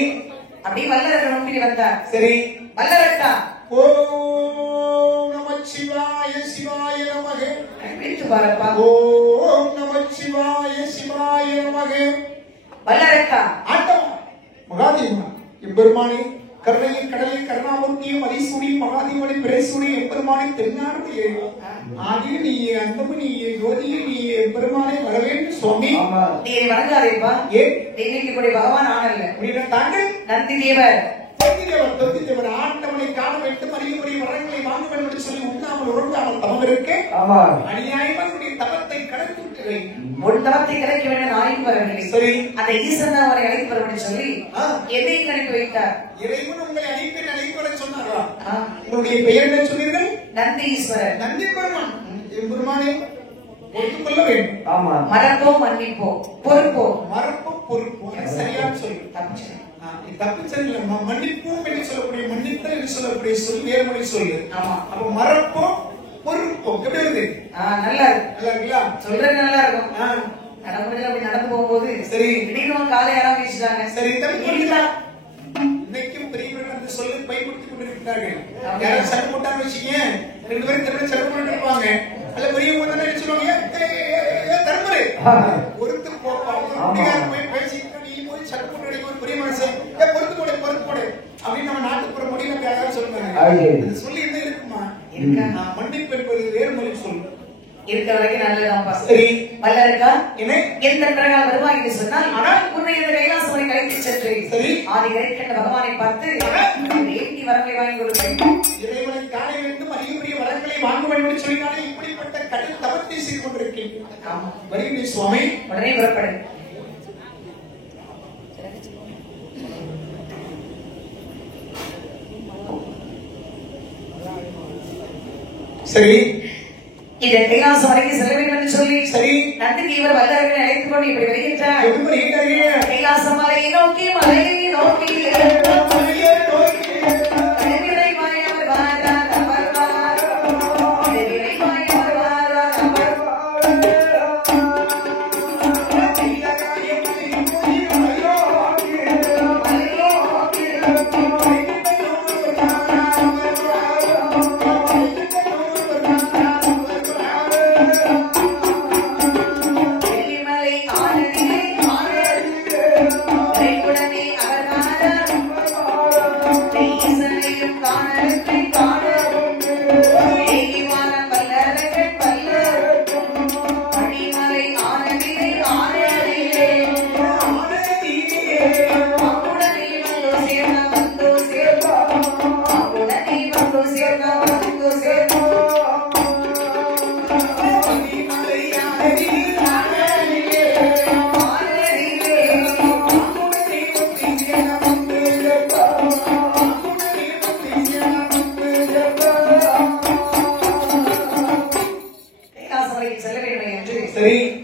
அப்படியே வல்லரக்க நம்பி வந்தார். சரி. வல்லரக்கா ஓம் நமச்சிவாய சிவாய நமக. பிடித்து பாருப்பா. ஓம் நமச்சிவாய சிவாய நமக. வல்லரக்கா ஆட்டம் மகாதேவா எம்பெருமானே கருணையின் கடலில் கருணாமூர்த்தியும் அதிசூடி மகாதேவனை பிரேசூடி எம்பெருமானை தென்னாடுடைய ஆதி நீயே அந்தமு நீயே ஜோதியே நீயே எம்பெருமானை வரவேண்டும் சுவாமி. நீ வணங்காதேப்பா. ஏன் இன்னைக்கு கூட பகவான் ஆனல்ல. அப்படின்னா தாங்கள் நந்திதேவர் தொந்திதேவர் ஆண்டவனை காண வேண்டும், அறியக்கூடிய வரங்களை வாங்க வேண்டும் என்று சொல்லி உண்ணாமல் உறங்காமல் தவம் இருக்கு. ஆமா. அநியாயமான தவத்தை கடந்து விட்டுறேன். ஒரு தவத்தை கிடைக்க வேண்டும் அழைப்பு வரவில்லை. சரி. அந்த ஈசன் அவரை அழைத்து வர வேண்டும் சொல்லி எதையும் அனுப்பி வைத்தார். இறைவன் உங்களை அழைப்பை சொன்னாரா? உங்களுடைய பெயர் என்ன சொன்னீர்கள்? நந்தி ஈஸ்வரர். நந்தி பெருமான் எம்பெருமானை ஒத்துக் கொள்ள வேண்டும். ஆமா. மறப்போம் மன்னிப்போம் பொறுப்போம். மறப்போம் பொறுப்போம் சரியான சொல்லு. தப்பிச்சல் மன்னிப்போம் என்று சொல்லக்கூடிய மன்னித்தல் என்று சொல்லக்கூடிய சொல் வேறுமொழி சொல்லு. ஆமா. அப்ப மறப்போம் பொறுப்போம் எப்படி வருது? நல்லா இருக்கு. நல்லா இருக்குல்ல? சொல்றது நல்லா இருக்கும். நடந்து அப்படி நடந்து போகும்போது சரி திடீர்னு காலை யாராவது வீசுறாங்க. சரி இன்னைக்கும் பெரியவர்கள் அந்த சொல்லை பயன்படுத்திக் கொண்டிருக்கிறார்கள். யாராவது சட்டை போட்டான்னு வச்சுக்கீங்க 2 பேரும் திரும்ப சட்டை போட்டு இருப்பாங்க. அல்ல பெரியவங்க தானே சொல்லுவாங்க தர்மரு பொறுத்து போய் பேசிட்டு நீ போய் சட்டை போட்டு ஒரு பெரிய மனுஷன் பொறுத்து போடு அப்படின்னு நம்ம நாட்டுப்புற மொழியில யாராவது சொல்லுவாங்க. சொல்லி என்ன இருக்குமா இருக்கா மன்னிப்பு என்பது வேறு மொழி சொல்லு இருக்க வரைக்கும் நல்லதாம்பா. சரி வல்ல இருக்கா என்ன எந்த பிறகால் வருவாய் என்று சொன்னால் ஆனால் உன்னை இந்த கைலாசவரை கலைத்து சென்று சரி ஆதி கரைக்கின்ற பகவானை பார்த்து வேண்டி வரங்களை வாங்கி கொடுப்பேன். இறைவனை காண வேண்டும் அதிகப்படிய வரங்களை வாங்க வேண்டும் என்று சொல்லினாலே இப்படிப்பட்ட கடின தவத்தை செய்து கொண்டிருக்கின்றேன். வருகிறேன் சுவாமி. உடனே புறப்படு. சரி இந்த கைலாசம் வரைக்கும் செல்ல வேண்டும் என்று சொல்லி சரி நந்திக்கு இவர் வல்லவர்களை அழைத்துக் கொண்டு இப்படி வருகின்றார். எப்படி வருகிறார்கள்? கைலாச மலையை நோக்கி மலையை நோக்கி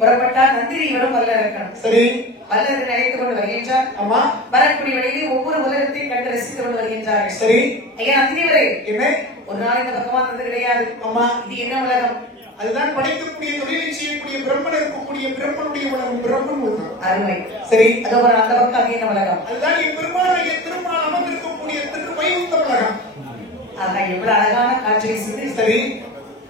புறப்பட்டார். நந்தினி இவரும் வல்லர் இருக்கணும். சரி வல்லரை அழைத்துக் கொண்டு வருகின்றார். ஆமா வரக்கூடிய வழியில் ஒவ்வொரு உலகத்தையும் கண்டு ரசித்துக் கொண்டு வருகின்றார்கள். சரி ஐயா நந்தினி வரை என்ன ஒரு நாள் இந்த பக்கமா வந்தது கிடையாது. ஆமா இது என்ன உலகம்? அதுதான் படைக்கக்கூடிய தொழிலை செய்யக்கூடிய பிரம்மன் இருக்கக்கூடிய பிரம்மனுடைய உலகம் பிரம்மன் உலகம். அருமை. சரி அது ஒரு அந்த பக்கம் அது என்ன உலகம்? அதுதான் என் பெருமானுடைய திருமால் அமர்ந்திருக்கக்கூடிய திருவைகுந்த உலகம். ஆக எவ்வளவு அழகான காட்சி வீசுது. சரி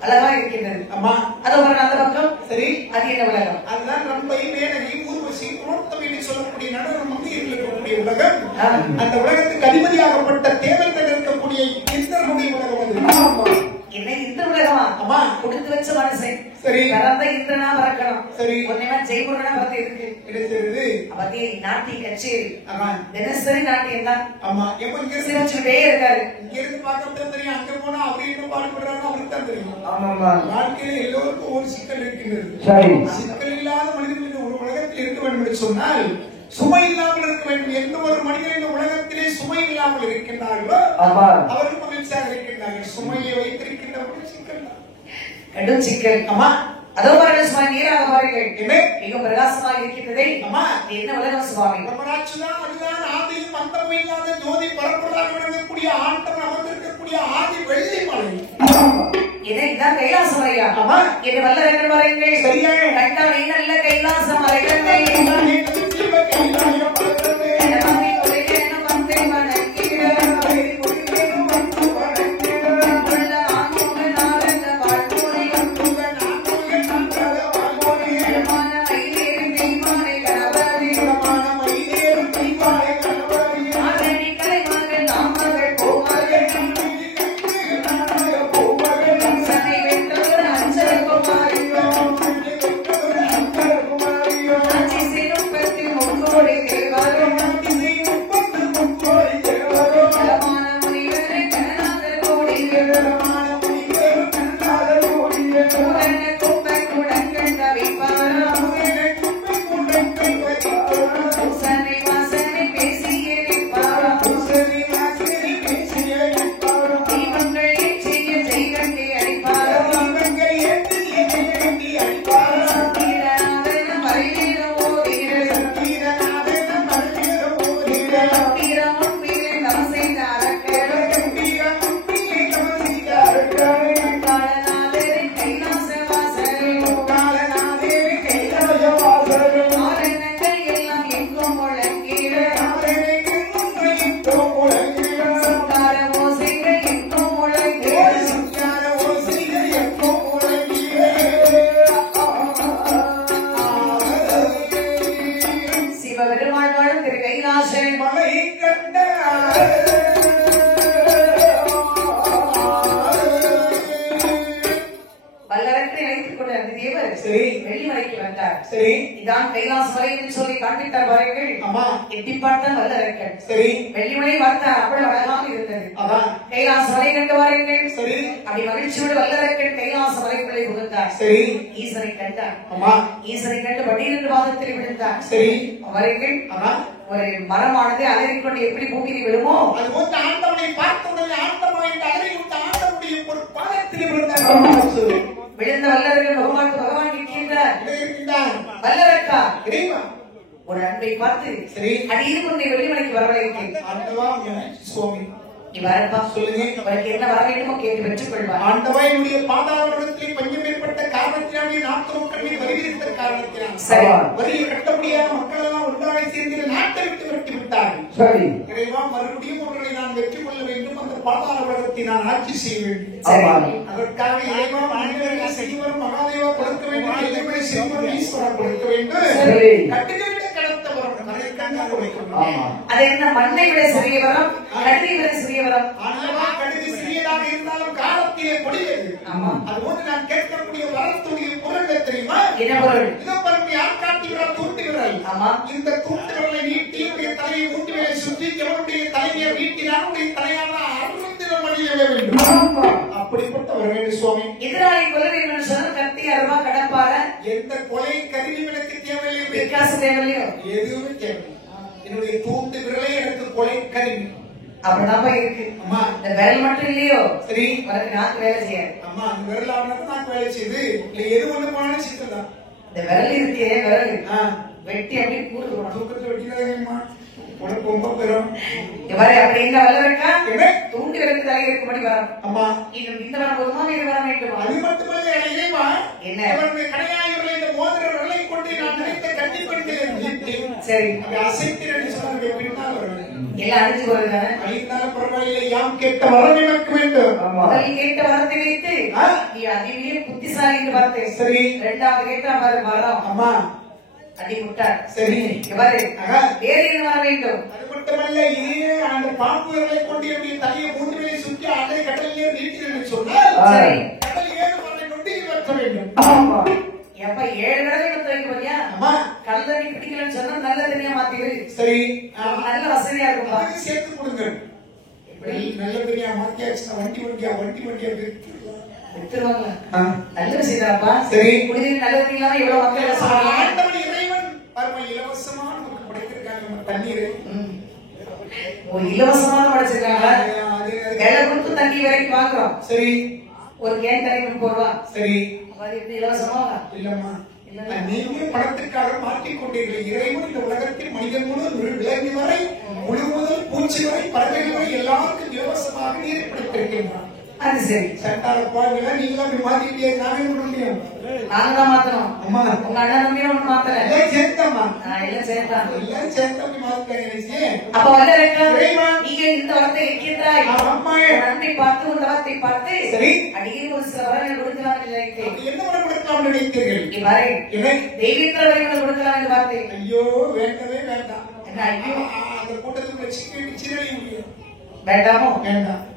அழகா இருக்கின்றது. ஆமா அது ஒரு அந்த பக்கம். சரி அது என்ன உலகம்? அதுதான் ரம்பை மேனகை ஊர்வசி குணோத்தம் என்று சொல்லக்கூடிய நடன மங்கையில் இருக்கக்கூடிய உலகம். அந்த உலகத்துக்கு அதிபதியாகப்பட்ட தேவர்கள் இருக்கக்கூடிய இந்திரனுடைய உலகம் அது. என்ன இந்த உலகமா? ஆமா கொடுத்து வச்ச மனுஷன். சரி பிறந்த இந்திரனா பிறக்கணும். சரி ஒன்னேமா ஜெய்புரனா பிறந்து இருக்கு. கிடைச்சிருது அவதே நாட்டிய கச்சேரி. ஆமா தினசரி நாட்டியம் தான். ஆமா எப்ப இங்க இருந்து சிரிச்சுட்டே இருக்காரு. இங்க இருந்து பார்க்க தெரியும், அங்க போனா அவரு என்ன பாடுபடுறாங்க அவருக்கு தான் தெரியும். ஆமாமா வாழ்க்கையில எல்லோருக்கும் ஒரு சிக்கல் இருக்கின்றது. சரி சிக்கல் இல்லாத மனிதர்கள் ஒரு உலகத்தில் இருக்க வேண்டும் என்று சொன்னால் சுமை இல்லாமல் இருக்க வேண்டும். எந்த ஒரு மனிதன் இந்த உலகத்திலே சுமை இல்லாமல் இருக்கின்றார்களோ ஆமா அவர்கள் மகிழ்ச்சியாக இருக்கின்றார்கள். சுமையை வைத்திருக்கின்றவர்கள் சிக்கல் தான். கடும் சிக்கல். ஆமா அதோ பாருங்கள் சுவாமி, நீராக பாருங்கள். என்ன மிக பிரகாசமாக இருக்கின்றதே. ஆமா இது என்ன உலகம் சுவாமி? பிரம்மராட்சிதான். அதுதான் ஆதியும் அந்தமும் இல்லாத ஜோதி பரம்பொருளாக விளங்கக்கூடிய ஆண்டவன் அமர்ந்திருக்கக்கூடிய ஆதி வெள்ளி மலை. இதை இதான் கைலாச மலையா? ஆமா இது வல்லரங்கள் மலைகள். சரியா கண்டவை நல்ல கைலாச மலைகள். I கைலாச மலை என்று சொல்லி காண்பித்தார் பாருங்கள். ஆமா. எட்டி பார்த்தால் வல்லரக்கன். சரி. வெள்ளிமலை பார்த்தார், அவ்வளவு அழகாக இருந்தது. கைலாச மலை கண்டு பாருங்கள். சரி. அப்படி மகிழ்ச்சியோடு வல்லரக்கன் கைலாச மலைக்குள்ளே புகுந்தார். சரி. ஈசனை கண்டார். ஆமா. ஈசனை கண்டு பட்டீர் பாதத்தில் விழுந்தார். சரி. அவர்கள் ஒரு மரமானது அலறிக்கொண்டு எப்படி பூமியில் விழுமோ அது போன்ற ஆண்டவனை பார்த்தவுடனே ஆண்டவனை அலறிவிட்டு ஆண்டவனுடைய ஒரு பாதத்தில் விழுந்தார். விழுந்த வல்லரக்கன் பகவான் இருக்கின்றார். வல்லரக்கா ஒரு அன்பை பார்த்து சரி அடியில் கொண்டே வெள்ளிமலைக்கு வரவழைத்தேன். ஆண்டவா சுவாமி நீ வரப்பா, சொல்லுங்க, உனக்கு என்ன வர வேண்டுமோ கேட்டு பெற்றுக் கொள்வார். ஆண்டவா என்னுடைய பாதாளத்தில் பஞ்சம் ஏற்பட்ட காரணத்தினாலே நாட்டு மக்கள் வருகிற காரணத்தினால் வரியை கட்ட முடியாத மக்கள் எல்லாம் ஒன்றாக சேர்ந்து நாட்டை விட்டு வெட்டி விட்டார்கள். சரி. இறைவா மறுபடியும் அவர்களை நான் வெற்றி கொள்ள வேண்டும், அந்த பாதாள உலகத்தை நான் ஆட்சி செய்ய வேண்டும். அதற்காக இறைவா மனிதர்கள் செய்வரும் மகாதேவா கொடுக்க வேண்டும், எதிர்மறை செய்வரும் ஈஸ்வரா கொடுக்க வேண்டும். கட்டுகளை கடத்த வரும் அது என்ன மண்ணை விட சிறிய வரம், கடுதை விட சிறிய வரம். ஆண்டவா கடுதை சிறியதாக இருந்தாலும் காலத்திலே பொடியது. அதுபோன்று நான் கேட்கக்கூடிய வரத்துடைய பொருள் தெரியுமா? என்ன பொருள்? இதோ பாருங்க, யார் காட்டுகிறார்? தூண்டு விரல். இந்த தூண்டு விரலை நீட்டி தலையை மூட்டி விரலை சுற்றி எவனுடைய தலையை வீட்டினால் உடைய தலையான அருந்திரம் வழிய வேண்டும். அப்படிப்பட்ட ஒரு வேண்டும் சுவாமி. எதிராளி கொல்ல வேண்டும் என்று சொன்னால் கத்தி, அருவா, கடப்பார, எந்த கொலை கருவி எனக்கு தேவையில்லை, விகாசம் தேவையில்லையோ எதுவுமே தேவை. என்னுடைய தூண்டு விரலை எனக்கு கொலை கருவி. அப்படிதான் இருக்கு. அம்மா இந்த விரல் மட்டும் இல்லையோ? சரி, உனக்கு நாக்கு வேலை செய்யாது. அம்மா அந்த விரல் ஆனது நாக்கு வேலை செய்யுது. இல்ல எது ஒண்ணு போனாலும் சீக்கிரம் இந்த விரல் இருக்கே, விரல் வெட்டி அப்படியே கூடு தூக்கத்தை வெட்டினதாங்கம்மா உனக்கு ரொம்ப பெரும். அப்படி எங்க வல்லரக்கா தூண்டி விரலுக்கு தலை இருக்கும்படி வரும். அம்மா இந்த வரம் போதுமா, இது வர வேண்டும்? அது மட்டுமல்ல இறைவா, என்ன கடையாயிரங்களை இந்த மோதிர விரலை கொண்டு நான் நினைத்த கண்டிப்பெண்கள் சரி அசைக்கிறேன் சொன்னாங்க. பின்னால் வருவேன் எல்லாம் அழிஞ்சு போறதுதானே? அழிந்தாலும் பரவாயில்லை, யாம் கேட்ட வரம் எனக்கு வேண்டும். முதல் கேட்ட வரத்தை வைத்து நீ அதிலேயே புத்திசாலி என்று பார்த்தேன். சரி. இரண்டாவது கேட்ட வரம் அம்மா அடி முட்டாள். சரி வேறு என்ன வர வேண்டும்? அது மட்டுமல்ல, இதே அந்த பாம்பு விரலை கொண்டு என்னுடைய தலையை மூன்றிலே சுற்றி அலை கடலிலே நீட்டினு சொன்னால் கடல் 7 வரலை கொண்டு இவற்ற வேண்டும். எப்ப 7 கடலை வைக்க போறியா? கடல் தண்ணி பிடிக்கலன்னு சொன்னா நல்ல தண்ணியா மாத்திடு. சரி, நல்ல வசதியா இருக்கும், சேர்த்து கொடுங்க. எப்படி நல்ல தண்ணியா மாத்தியாச்சுன்னா வண்டி வண்டியா வித்துருவாங்க. நல்ல விஷயத்தாப்பா. சரி, குடிநீர் நல்ல தண்ணி இல்லாம எவ்வளவு மக்கள் ஆண்டவன் இறைவன் பரம இலவசமா நமக்கு படைத்திருக்காங்க தண்ணீர். இலவசமான படைச்சிருக்காங்க. வேலை கொடுத்து தண்ணி வரைக்கும் வாங்குறோம். சரி, ஒரு கேன் தண்ணி 30 ரூபா. சரி, இலவசமா இல்லம்மா, நீங்க பணத்திற்காக மாற்றிக்கொண்டீர்கள். இறைவன் இந்த உலகத்தில் மனிதன் முதல் விலங்கு வரை, முழு முதல் பூச்சி வரை, பறவைகள் வரை எல்லாருக்கும் இலவசமாக நீரை படைத்திருக்கின்றான். அது சரி. சட்டார பாருங்க, நீங்களும் அப்படி மாத்திக்கிட்டே நானே முடியும். நாங்க தான் மாத்தணும். அம்மா உங்க அண்ணன் தம்பி ஒண்ணு மாத்தல. எல்லாம் சேர்த்தம்மா, எல்லாம் சேர்த்தான். எல்லாம் சேர்த்து அப்படி மாத்திக்கிறேன். அப்ப வல்லரக்கா நீங்க இந்த வரத்தை இருக்கின்றாய். அம்மா நன்மை பார்த்து உன் வரத்தை பார்த்து சரி அடியில் ஒரு சில வரங்களை கொடுக்கலாம் நினைத்தேன். என்ன வர கொடுக்கலாம் நினைத்தீர்கள்? தெய்வீக வரங்களை கொடுக்கலாம் என்று பார்த்தேன். ஐயோ வேண்டவே வேண்டாம். ஐயோ அந்த கூட்டத்துக்கு வச்சுக்க முடியும். வேண்டாமோ? வேண்டாம்.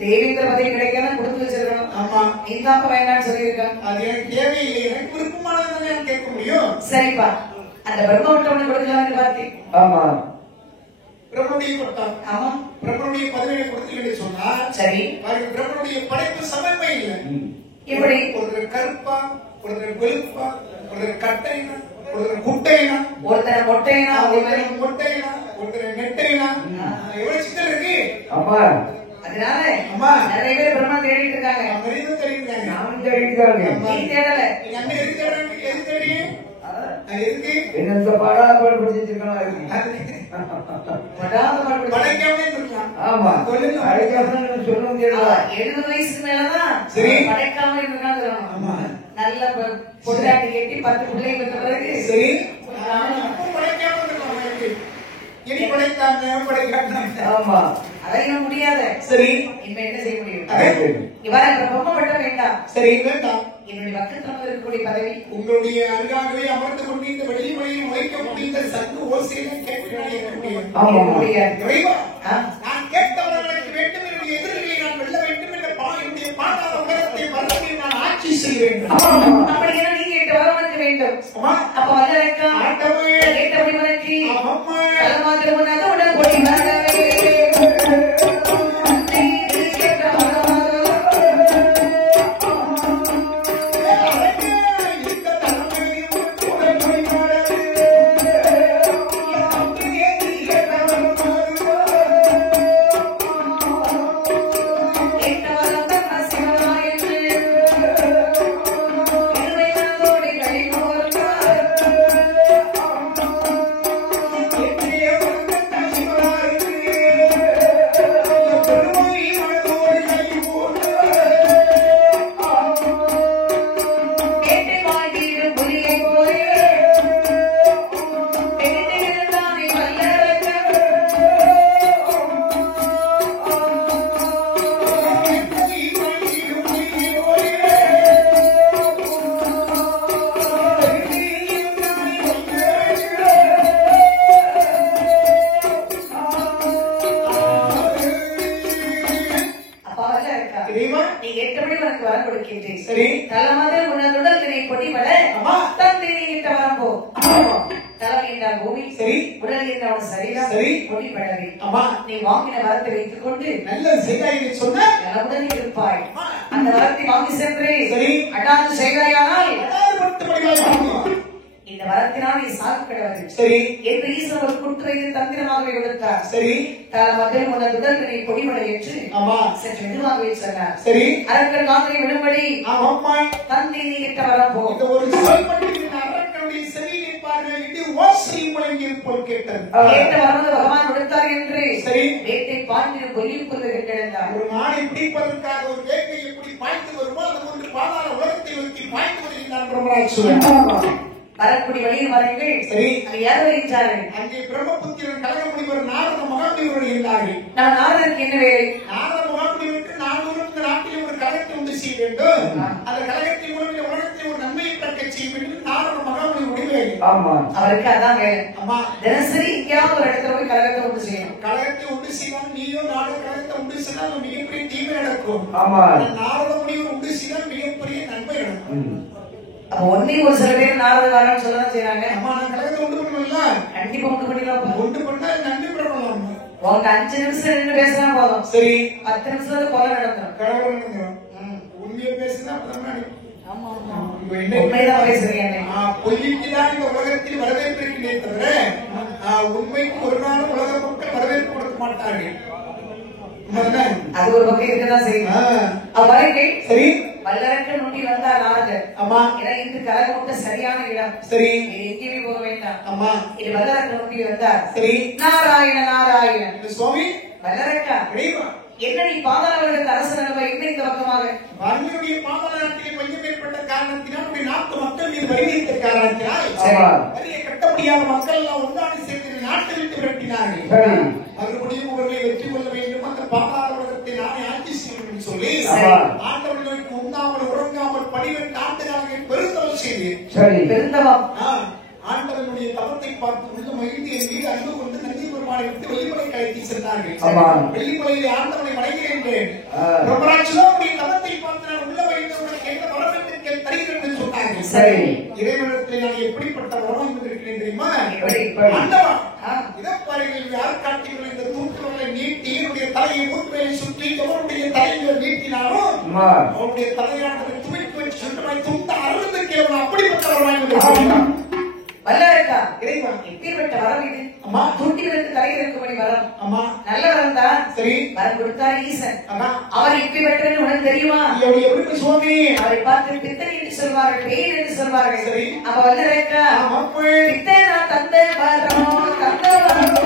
தெய்வீக பதவி கிடைக்காம கொடுத்து வச்சிருக்கணும். ஆமா, நீதாப்ப வேண்டாம்னு சொல்லியிருக்கேன். அது எனக்கு தேவையில்லை, எனக்கு விருப்பமானது நான் கேட்க முடியும். சரிப்பா, அந்த பிரம்ம விட்டவனை கொடுக்கலாம் என்று பார்த்தேன். ஆமா, பிரம்மனுடைய கொடுத்தான். ஆமா, பிரம்மனுடைய பதவியை கொடுத்து சொன்னா சரி. பிரம்மனுடைய படைப்பு சமமே இல்லை. இப்படி ஒருத்தர் கருப்பா, ஒருத்தர் வெளுப்பா, ஒருத்தர் கட்டைனா, ஒருத்தர் குட்டைனா, ஒருத்தர் மொட்டைனா, ஒருத்தர் மொட்டைனா, ஒருத்தர் நெட்டைனா, எவ்வளவு சிக்கல் இருக்கு. ஆமா, அதனால அம்மா நிறைய பேர் பிரம்மன் தேடிட்டு இருக்காங்க. நானும் தேடிட்டாங்க. நீ தேடல. என்ன பாடாத பாடுபடுத்திருக்காங்க. ஆமா, படைக்காம சொல்ல முடியாது. 70 வயசுக்கு மேலதான் படைக்காம இருக்காங்க. நல்ல பொண்டாட்டி கட்டி 10 பிள்ளைங்க பெற்ற பிறகு சரி ஆமா, அதையும் முடியாத. சரி, இப்ப என்ன செய்ய முடியும்? இவரை பொம்மப்பட்ட வேண்டாம். சரி, வேண்டாம். என்னுடைய பக்கத்தில் இருக்கக்கூடிய பதவி உங்களுடைய அருகாகவே அமர்ந்து கொண்டு இந்த வெளிமொழியில் வைக்கக்கூடிய இந்த சங்கு ஓசையில கேட்க முடியும். நான் கேட்டவர்களுக்கு வேண்டும், என்னுடைய எதிரிகளை நான் வெல்ல வேண்டும் என்ற என்னுடைய பாதாள உலகத்தை மறுபடியும் நான் ஆட்சி செய்ய வேண்டும். அப்படின்னா நீங்க கேட்ட வரவனுக்கு வேண்டும். அப்ப வல்லரக்கா சரி. தலமது உணர்வுடன் தினை கொடிபட ஆமா. தந்தை இட்ட வரம்போ தலை என்றால் பூமி சரி. உடல் என்றால் சரீரம் சரி. கொடிபடவே ஆமா. நீ வாங்கின வரத்தை வைத்துக் கொண்டு நல்ல செய்தாய் சொன்ன நலமுடன் இருப்பாய். அந்த வரத்தை வாங்கி சென்று சரி. அடாது செய்தாயானால் அதாவது இந்த வரத்தினால் நீ சாகு கிடையாது சரி. என்று ஈஸ்வரர் ஒரு குற்றையில் தந்திரமாக கொடுத்தார். சரி. தல மகள் உணர்வுடன் நீ கொடிபட ஏற்று ஆமா. சற்று மெதுவாகவே சொன்னார். சரி. அரக்கர் காதலை விடும்படி ஆமாம்மா. தந்தை நீ இட்ட வரம்போ இந்த ஒரு சொல் மட்டும் அரக்கனுடைய செவியை பாருங்கள், இது ஓசை முழங்கியது போல் கேட்டது. கேட்ட வரம்பு பகவான் கொடுத்தார் என்று சரி. வேட்டை பாய்ந்து கொல்லியும் கொண்டு கிடந்தார். ஒரு மானை பிடிப்பதற்காக ஒரு வேட்டை எப்படி பாய்ந்து வருமோ அது ஒன்று பாதாள உலகத்தை நோக்கி பாய்ந்து வருகிறான் பிரம்மராஜ் சொல்றார். வரக்கூடிய வழியில் வரங்கள் சரி. அங்கே யார் வருகின்றார்கள்? அங்கே பிரம்மபுத்திரன் கலக முனிவர் நாரத மகாமுனிவர் இருந்தார்கள். நம்ம நாரதற்கு என்ன வேலை? நாரத மகாமுனிவருக்கு நாடூருக்கு நாட்டில் ஒரு கலகத்தை உண்டு செய்ய வேண்டும். அந்த கலகத்தின் மூலம் உலகத்தில் ஒரு நன்மையை பிறக்க செய்ய வேண்டும். நாரத மகாமுனிவருடைய வேலை. ஆமா. அவருக்கு அதான் வேலை. அம்மா. தினசரி எங்கேயாவது ஒரு இடத்துல போய் கலகத்தை உண்டு செய்யணும். கலகத்தை உண்டு செய்தால் நீயோ நாடு கலகத்தை உண்டு செய்தால் மிகப்பெரிய தீமை நடக்கும். ஆமா. நாரத முனிவர் உண்டு செய்தால் மிகப்பெரிய நன்மை நடக்கும். அப்ப ஒன்னே ஒரு சில பேர் நாரத வரன்னு சொல்லதான் செய்யறாங்க. அம்மா நான் கலகத்தை உண்டு பண்ணுவீங்களா? கண்டிப்பா உண்டு பண்ணிடலாம். உண்டு பண்ணா நன்றி பிரபலம். உங்க 5 நிமிஷம் நின்று பேசினா போதும். சரி. 10 நிமிஷத்துல கொலை நடக்கும். கடவுள் உண்மையை பேசினா அப்பதான் ஆமா ஆமா உண்மைதான் பேசுறீங்க. பொய்க்குதான் இந்த உலகத்தில் வரவேற்பு இருக்கிறே தவிர உண்மைக்கு ஒரு நாள் உலக மக்கள் வரவேற்பு கொடுக்க மாட்டார்கள். அது ஒரு பக்கம் இருக்கதான் செய்யும். அவ்வாறு சரி. வல்லரக்க நுண்டி வந்தார் நாரதர். ஆமா. ஏன்னா இன்று கலகமுட்ட சரியான இடம். சரி. எங்கேயுமே போக வேண்டாம். ஆமா. இது வல்லரக்க நுண்டி வந்தார். சரி. நாராயண நாராயண சுவாமி வல்லரக்கா தெய்வா என்ன நீ பாதாளவர்களுக்கு அரசு நிலவ என்ன இந்த பக்கமாக வறுமையுடைய பாதாள நாட்டிலே பஞ்சம் ஏற்பட்ட காரணத்தினால் நம்முடைய நாட்டு மக்கள் மீது வரி வைத்த காரணத்தினால் ஆமா. வரியை கட்ட முடியாத மக்கள் எல்லாம் ஒன்றாக சேர்த்து நாட்டை விட்டு விரட்டினார்கள். சரி. மறுபடியும் அவர்களை வெற்றி கொள்ள வேண்டும், அந்த பாதாள உலகத்தை நானே ஆட்சி செய்ய வேண்டும் சொல்லி ஆமா. ஆண்டவர்களுக்கு உண்ணாமல் உறங்காமல் 12 ஆண்டுகளாக பெருந்தவம் செய்து சரி. பெருந்தவம் ஆண்டவனுடைய தவத்தை பார்த்து உள்ள மகிழ்ந்து என் மீது அன்பு கொண்டு நந்தி பெருமானை விட்டு வெள்ளிமலை கழித்து சென்றார்கள். ஆமா. வெள்ளிமலையிலே ஆண்டவனை வணங்குகின்றேன். பிரம்மராட்சனுடைய தவத்தை பார்த்து நான் உள்ள மகிழ்ந்து உனக்கு என்ன வர வேண்டும் என்று தருகிறேன் என்று சொன்னார்கள். சரி. இறைவனத்தில் நான் எப்படிப்பட்ட வரம் இருக்கிறேன் தெரியுமா? எப்படி? ஆண்டவா இதை பாருங்கள், யார் காட்டிகள் இந்த தூக்குகளை நீட்டி என்னுடைய தலையை மூக்குகளை சுற்றி எவருடைய தலையில் நீட்டினாலும் அவருடைய தலையானதை துவைக்கு வச்சு சுற்றமாய் துண்ட அறுந்து கேவலம் அப்படிப்பட்டவர்களாக வல்லரக்கா இறைவா எப்பேற்பட்ட வரம் இது? அம்மா. தூண்டிகளுக்கு தலையில் இருக்கும்படி வரம். அம்மா. நல்ல வரம் தான். சரி. வரம் கொடுத்தார் ஈசன். அம்மா. அவர் இப்படிப்பட்டது உனக்கு தெரியுமா? எப்படி எப்படி சுவாமி? அவரை பார்த்து பித்தன் என்று சொல்வார்கள், பேய் என்று சொல்வார்கள். சரி. அப்ப வல்லரக்கா பித்தனா தந்த வரம் தந்த வரம்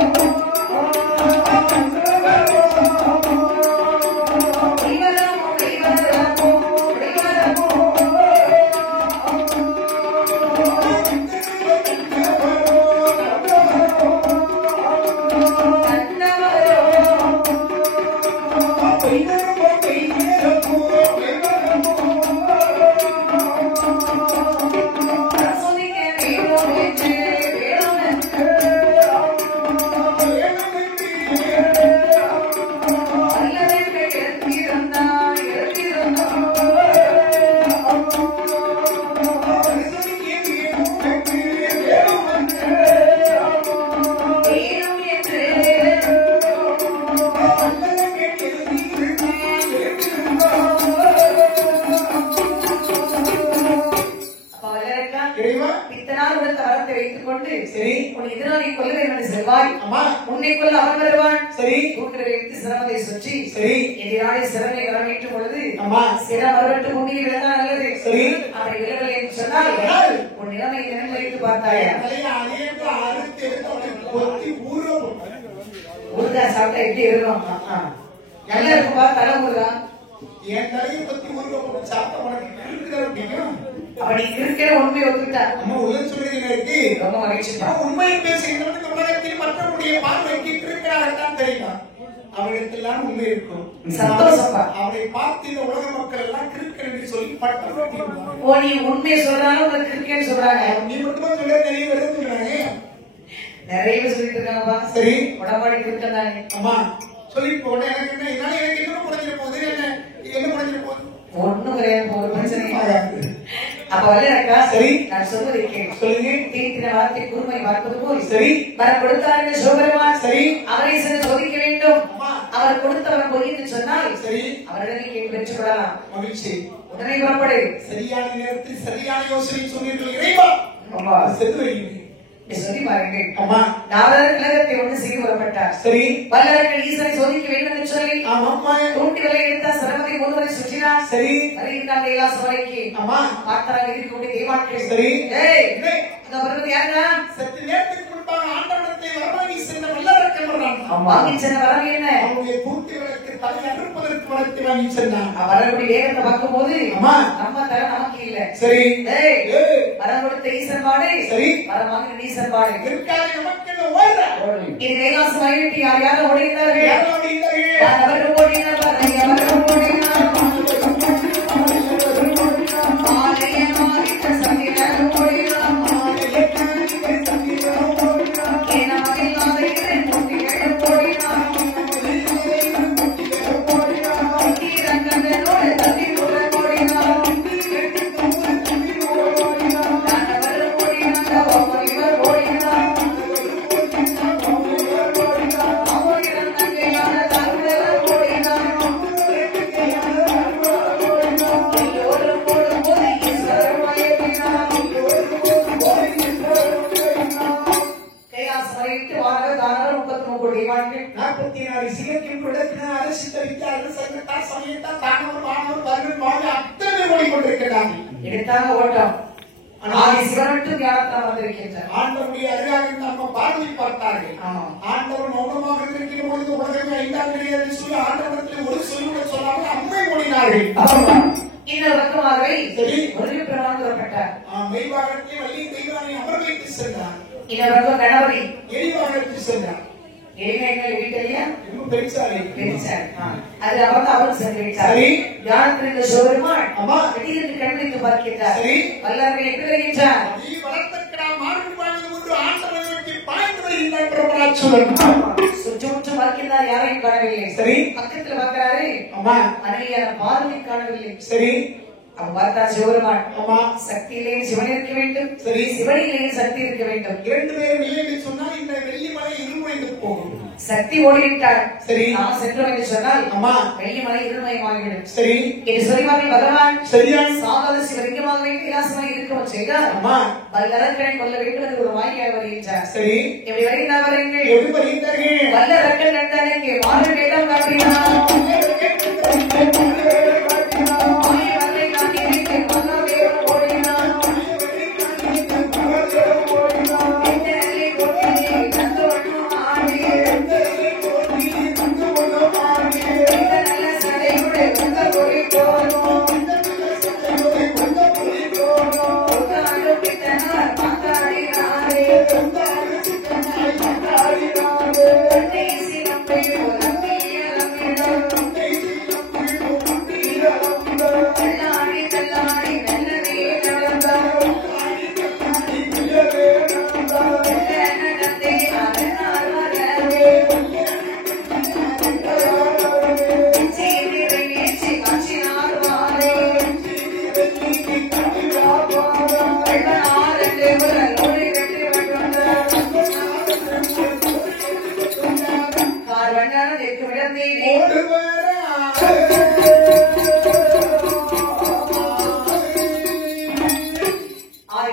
பித்தனால் உனக்கு வரத்தை வைத்துக் கொண்டு சரி. உன் எதிராளி கொல்ல வேண்டும் என்று செல்வாய். அம்மா. உன்னை கொல்ல அவன் வருவான். சரி. தூக்கில் வைத்து சிரமத்தை சுற்றி சரி. எதிராளி சிரமனை வரவேற்றும் பொழுது அம்மா. சிரம் வரவிட்டு பூமியில் விழுந்தால் நல்லது. சரி. அப்படி விழவில்லை என்று சொன்னால் உன் நிலைமை நினைவு வைத்து பார்த்தாயா? ஊருகா சாப்பிட்டா எப்படி இருக்கும்? நல்லா இருக்கும்பா தலை ஊருகா. என் தலையை பத்தி ஊருகா போட்டு சாப்பிட்ட உனக்கு இருக்குதா அப்படிங்கும். அப்படி இருக்கிற உண்மையை ஒத்துக்கிட்டார். அம்மா உதவி சொல்றீங்க இருக்கு. ரொம்ப மகிழ்ச்சி. உண்மையை பேசுகின்றவன் இந்த உலகத்தில் மற்றவருடைய பார்வைக்கு இருக்கிறார்கள் தெரியுமா? அவர்களுக்கெல்லாம் உண்மை இருக்கும். சந்தோஷப்பா. அவரை பார்த்து இந்த உலக மக்கள் எல்லாம் கிருக்கன் என்று சொல்லி பட்டம். ஓ நீ உண்மையை சொல்றாலும் உங்களுக்கு இருக்கேன்னு சொல்றாங்க. நீ மட்டுமா சொல்ல நிறைய பேர் சொல்றாங்க. நிறைய பேர் சொல்லிட்டு இருக்காங்கப்பா. சரி. உடம்பாடி கிருக்கன் தானே. அம்மா சொல்லி போட எனக்கு என்ன இதனால எனக்கு என்ன குறைஞ்சிட போகுது? என்ன குறைஞ்சிட போகுது? ஒண்ணும் கிடையாது, ஒரு பிரச்சனையும் ஆகாது. அப்ப வல்லரக்கா சரி நான் சொல்வதை கேட்க சொல்லுங்க. தீர்த்தின வார்த்தை குருமை பார்ப்பது போல் சரி வரம் கொடுத்தார்கள் சிவபெருமான். சரி அவரை சில சோதிக்க வேண்டும். அவர் கொடுத்தவன் பொய் என்று சொன்னால் சரி அவரிடமே கேட்டு பெற்றுக் கொள்ளலாம். மகிழ்ச்சி. உடனே புறப்படு. சரியான நேரத்தில் சரியான யோசனை சொன்னீர்கள் இறைவா. ஆமா சென்று வருகிறேன். சொல்லி பாருங்கள். அம்மா நாரதர் கழகத்தை ஒன்று செய்ய புறப்பட்டார். சரி வல்லரக்கன் ஈசனை சோதிக்க வேண்டும் என்று சொல்லி ஆமாம்மா தூண்டி வலை எடுத்தார். சரமத்தை முழுவதை சுற்றினார். சரி வருகிறார் கைலாச வரைக்கு. அம்மா பார்த்தாராக இருக்கக்கூடிய தேவாட்கள். சரி ஏய் இல்லை. இந்த வருவது யாருடா? சற்று நேரத்துக்கு முன்பாக ஆண்டவனத்தை வரவாங்கி சென்ற வல்லரக்கன் வர்றான். வாங்கி சென்ற வரம் என்ன? அவனுடைய தூண்டி விளக்கு தலை அறுப்பதற்கு வரத்தை வாங்கி சென்றான். வரக்கூடிய வேகத்தை பார்க்கும் போது அம்மா நம்ம தர நமக்கு இல்ல. சரி ஏய் ஏய், வரம் கொடுத்த ஈசன் பாடு. சரி வரம் வாங்கின ஈசன் பாடு. இருக்காது நமக்கு என்ன ஓடுற இது கைலாசம் ஆகிவிட்டு யார் யாரும் ஓடுகிறார்கள்? யாரும் இல்லையே. அவர்கள் ஓடினார். அவர்கள் ஓடினார். ஆலயமாகிட்ட சந்திரன் ஓடினார். ஏனாமில்லாத இதன் முட்டிகள் ஓடினார். தீரங்கங்களோடு தண்ணீருடன் ஓடினார். தானவர் ஓடினார். இவர் ஓடினார். அவரிடம் நங்கையான தாழ்ந்தவர் ஓடினார். எல்லோரும் ஓடும்போது ஈஸ்வரன் மயங்கினார். கைலாசம் வரைவிட்டு வானவர் தானவர் 33 கோடி வான்கள் 44 சிகத்தின் குடத்தின அரசு தரித்தார்கள் சங்கத்தார் சமயத்தார் தானவர் வானவர் வருவன் வாழ அத்தனை ஓடிக்கொண்டிருக்கிறார்கள். எடுத்தாங்க ஓட்டம். ஆதி சிவன் மட்டும் தியானத்தால் வந்திருக்கின்றார். ஆண்டவருடைய அருகாக நம்ம பார்வை பார்த்தார்கள். ஆமா. ஆண்டவர் மௌனமாக இருக்கிற பொழுது உலகமே ஐந்தாம் கிடையாது சொல்லி ஆண்டவரத்தில் ஒரு சொல்லுடன் சொல்லாமல் அம்மை ஓடினார்கள். இன்னொரு பக்கமாகவே சரி. ஒரு பிரமாணம் புறப்பட்டார். மெய்வாகத்தை வள்ளி தெய்வானை அமர வைத்து சென்றார். இன்னொரு பக்கம் கணபதி எரிவாகத்தில் சென்றார். எளிமைகள் வீட்டிலேயே இன்னும் பெருசாலை பெருசார். அது அவர் அவரும் சென்று விட்டார். சரி. தியானத்தில் இருந்த சிவபெருமான் அம்மா. திடீரென்று கண்பிடித்து பார்க்கிறார். சரி. வல்லவர்கள் எப்படி வருகின்றார்? நீ வளர்த்திருக்கிறார் மார்கழி மாதம் ஒன்று ஆண்டவரை நோக்கி பாய்ந்து வருகின்றார் பிரபலாச்சுரன். சுற்று முற்று பார்க்கிறார். யாரையும் காணவில்லை. சரி. பக்கத்தில் பார்க்கிறாரு. அம்மா மனைவியான பார்வதி காணவில்லை. சரி அவன் பார்த்தா சிவபெருமான். அம்மா சக்தியிலே சிவன் இருக்க வேண்டும். சரி. சிவனிலேயே சக்தி இருக்க வேண்டும். இரண்டு பேரும் இல்லை என்று சொன்னால் இந்த வெள்ளிமலை இருமுறைந்து போகும். சக்தி ஓடிவிட்டார். சரி. நாம் சென்றோம் என்று சொன்னால் அம்மா வெள்ளிமலை இருள்மயமாகிவிடும். சரி என்று சொல்லிவார்கள் பகவான். சரியான சாதாரண சிவலிங்கமாகவே கைலாசமாக இருக்கவும் செய்தார். அம்மா வல்லரக்கனை கொல்ல வேண்டும் என்று ஒரு வாய்க்காக வருகின்றார். சரி எப்படி வருகின்றார் பாருங்கள். எப்படி வருகின்றார்கள்? வல்லரக்கன் கண்டானே இங்கே மாறு வேடம் காட்டினார். ஆயவரை காட்டி வைத்து மன்னவேடம் ஓடினார். எண்ணெயை கொட்டியே கந்தோட்டம் ஆடி. இந்த நல்ல சடையுடன் வந்த கொடி போனோம். உட்கார்ந்து பித்தனார் மாத்தாடினாரே. கண்ணை சிவப்பை உலம்பிய நம்மிடம். தள்ளாடி தள்ளாடி மெல்லவே நடந்தார். மெல்ல நடந்தே அதனால் வரவே. சீனிரை நீச்சி காட்சினார் வாரே. வெள்ளனாரண்டு முதல் ஓடி வெற்றி வென்றார். கார்வண்ணான தெற்கு விடந்தேனே.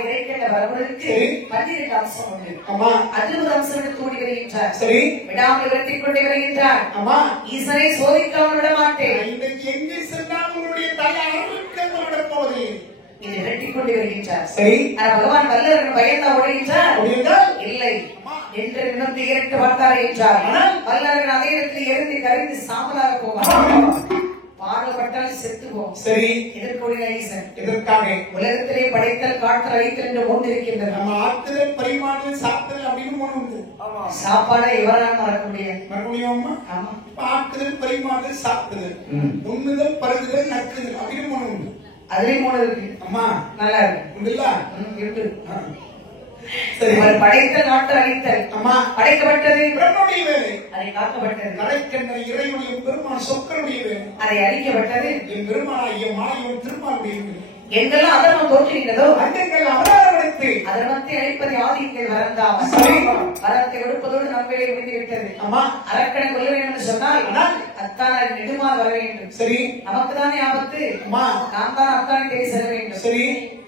இறைக்கின்ற வரவர்களுக்கு 12 அம்சம் உண்டு. அம்மா 60 அம்சங்கள் கூடி வருகின்றார். சரி விடாமல் வெற்றி கொண்டு வருகின்றார். அம்மா ஈசனை சோதிக்காமல் விட மாட்டேன். இன்றைக்கு எங்கே சென்றால் உங்களுடைய தலை அறுக்க விட போவதில்லை. இது வெற்றி கொண்டு வருகின்றார். சரி ஆனால் பகவான் வல்லவர்கள் பயந்தா ஓடுகின்றார். அப்படியென்றால் இல்லை என்று இன்னும் திகழ்த்து பார்த்தாரே என்றார். வல்லவர்கள் அதே இடத்தில் எரிந்து கரைந்து சாம்பலாக போவார். பாடுபட்டால் செத்து போகும். சரி எதிர்கொள்ள ஈசன் இதற்காக உலகத்திலே படைத்தல் காற்றல் அழித்தல் என்று ஒன்று இருக்கின்றது. நம்ம ஆற்றுதல் பரிமாற்றல் சாப்பிடுதல் அப்படின்னு ஒண்ணு உண்டு. சாப்பாடை எவரால் மறக்க முடியாது. மறுபடியும் ஆமா ஆற்றுதல் பரிமாற்றல் சாப்பிடுதல் உண்ணுதல் பருகுதல் நக்குதல் அப்படின்னு ஒண்ணு உண்டு. அதுலயும் 3 இருக்கு. அம்மா நல்லா இருக்கு. உண்டுல்ல இருக்கு. சரி. அவர் படைத்த நாட்டு அழித்தல். ஆமா. படைக்கப்பட்டது பிரம்மனுடைய வேலை. அதை காக்கப்பட்டது. கடைக்கின்ற இறைவனுடைய பெருமான் சொக்கனுடைய வேலை. அதை அழிக்கப்பட்டது என் பெருமானாகிய மாயவன் திருமாலுடைய வேலை. எங்கெல்லாம் அதர்மம் தோற்றுகின்றதோ அங்கங்கள் அவதாரப்படுத்து அதர்மத்தை அழிப்பதை ஆதிங்கள் வரந்தாம். சரி. வரத்தை கொடுப்பதோடு நம்மளே முடிந்து விட்டது. ஆமா. அரக்கனை கொல்ல வேண்டும் என்று சொன்னால் ஆனால் அத்தான நெடுமால் வர வேண்டும். சரி. நமக்கு தானே ஆபத்து. அம்மா. நாம் தான் அத்தானை தேடி செல்ல வேண்டும். சரி.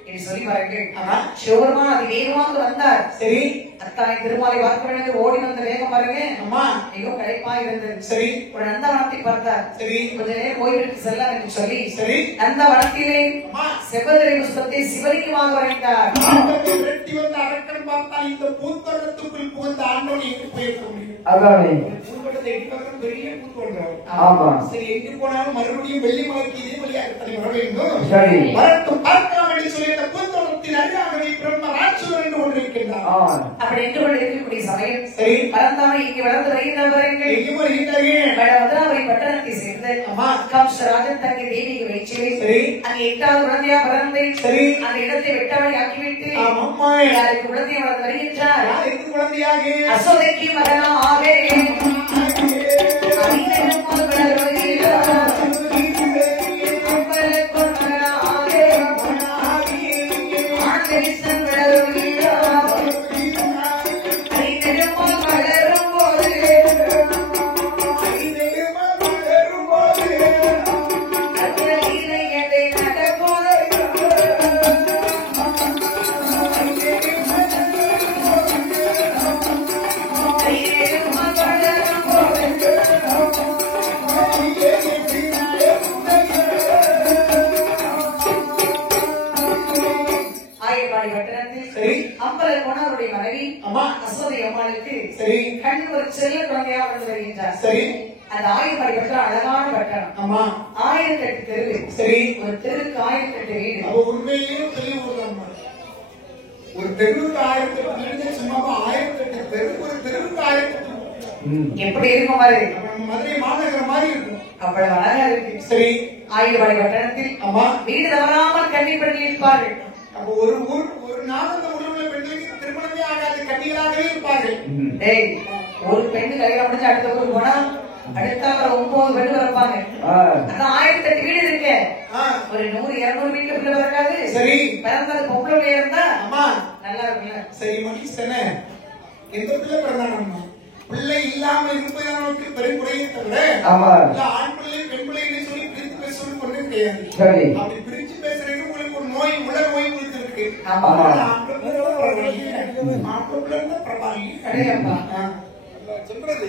என்று சொல்லி பாருங்கள். ஆமா. சிவபெருமான் அது வேகமாக வந்தார். சரி. அத்தானை திருமாலை பார்க்க வேண்டும் ஓடி வந்த வேகம் பாருங்க. அம்மா. மிகவும் களைப்பா இருந்தது. சரி. ஒரு நந்தவனத்தை பார்த்தார். சரி. கொஞ்ச நேரம் கோயிலுக்கு செல்லலாம் என்று சொல்லி சரி. நந்தவனத்திலே அம்மா. செவ்வதிரை புஷ்பத்தை சிவலிங்கமாக வரைந்தார். ஆண்டவனை விரட்டி வந்த அரக்கன் பார்த்தால் இந்த பூந்தோட்டத்துக்குள் புகுந்த ஆண்டவனை எங்கு போயிருக்க முடியும்? அதானே. பூந்தோட்டத்தை எடிப்பதற்கு பெரிய பூந்தோட்டம். ஆமா. சரி, எங்கு போனாலும் மறுபடியும் வெள்ளிமலைக்கு இதே வழியாகத்தானே வர வேண்டும். சரி. வரட்டும் பார்க்கலாம் என்று சொல்லி இந்த பூந்தோட்டத்தின் அருகாகவே பிரம்ம ராட்சசன் என்று கொண்டிருக்கின்றார். அப்படி என்று கொண்டு இருக்கக்கூடிய சமயம் சரி. பரந்தாமை இங்கு வளர்ந்து வருகின்றவர்கள் எங்கு வருகின்றேன்? மதுராபுரி பட்டணத்தை சேர்ந்த அம்மா. கம்சராஜன் தங்கை தேவிக்கு வைச்சு சரி. அங்கே 8வது குழந்தையா பிறந்து சரி. அந்த இடத்தை வெட்டவழி ஆக்கிவிட்டு ஆமாம்மா. யாருக்கு குழந்தை வளர்ந்து வருகின்றார்? யாருக்கு குழந்தையாக? அசோதைக்கு மகனாக அம்பலர் போனவருடைய மனைவி அம்மா. அசோதை அம்மாளுக்கு சரி. கண் ஒரு செல்ல குழந்தையா வளர்ந்து வருகின்றார். சரி. அந்த ஆயிரப்பாடி பற்ற அழகான பட்டணம். அம்மா. 1008 தெரு. சரி. ஒரு தெருவுக்கு 1008 வீடு. அவ உண்மையிலேயே பெரிய ஊர்தான்மா. ஒரு தெருவுக்கு 1008 வீடு, சும்மாவா 1008 தெரு, ஒரு தெருவுக்கு 1008. எப்படி இருக்கும் பாரு. நம்ம மதுரை மாநகரம் மாதிரி இருக்கும். அவ்வளவு அழகா இருக்கு. சரி. ஆயிரப்பாடி பட்டணத்தில் அம்மா. வீடு தவறாமல் கன்னிப்பெண்கள் இருப்பார்கள். அப்ப ஒரு ஊர் ஒரு நாள் ஊரில் உள்ள பெண்களுக்கு திருமணமே ஆகாது, கன்னிகளாகவே இருப்பார்கள். டேய், ஒரு பெண்ணு கல்யாணம் முடிஞ்சு அடுத்த ஊருக்கு போனா அடுத்த ஒரு 9 பெண்ணு இருப்பாங்க. அந்த 1008 வீடு இருக்கு. ஒரு 100 200 வீட்டுல பிள்ளை பிறக்காது. சரி. பிறந்தது பொம்பளை பிள்ளை இருந்தா அம்மா. நல்லா இருக்குல்ல. சரி மனுஷன எந்த பிள்ளை பிறந்தானம்மா? பிள்ளை இல்லாம இருப்பது நமக்கு பெருங்குறையை தவிர ஆண் பிள்ளை பெண் பிள்ளைன்னு சொல்லி பிரித்து பேசுவது கொண்டே கிடையாது. சரி. அப்படி பிரிச்சு பேசுறதுக்கு உங்களுக்கு ஒரு நோய், உள்ள நோய் உங்களுக்கு இருக்கு. ஆமா. சொல்றது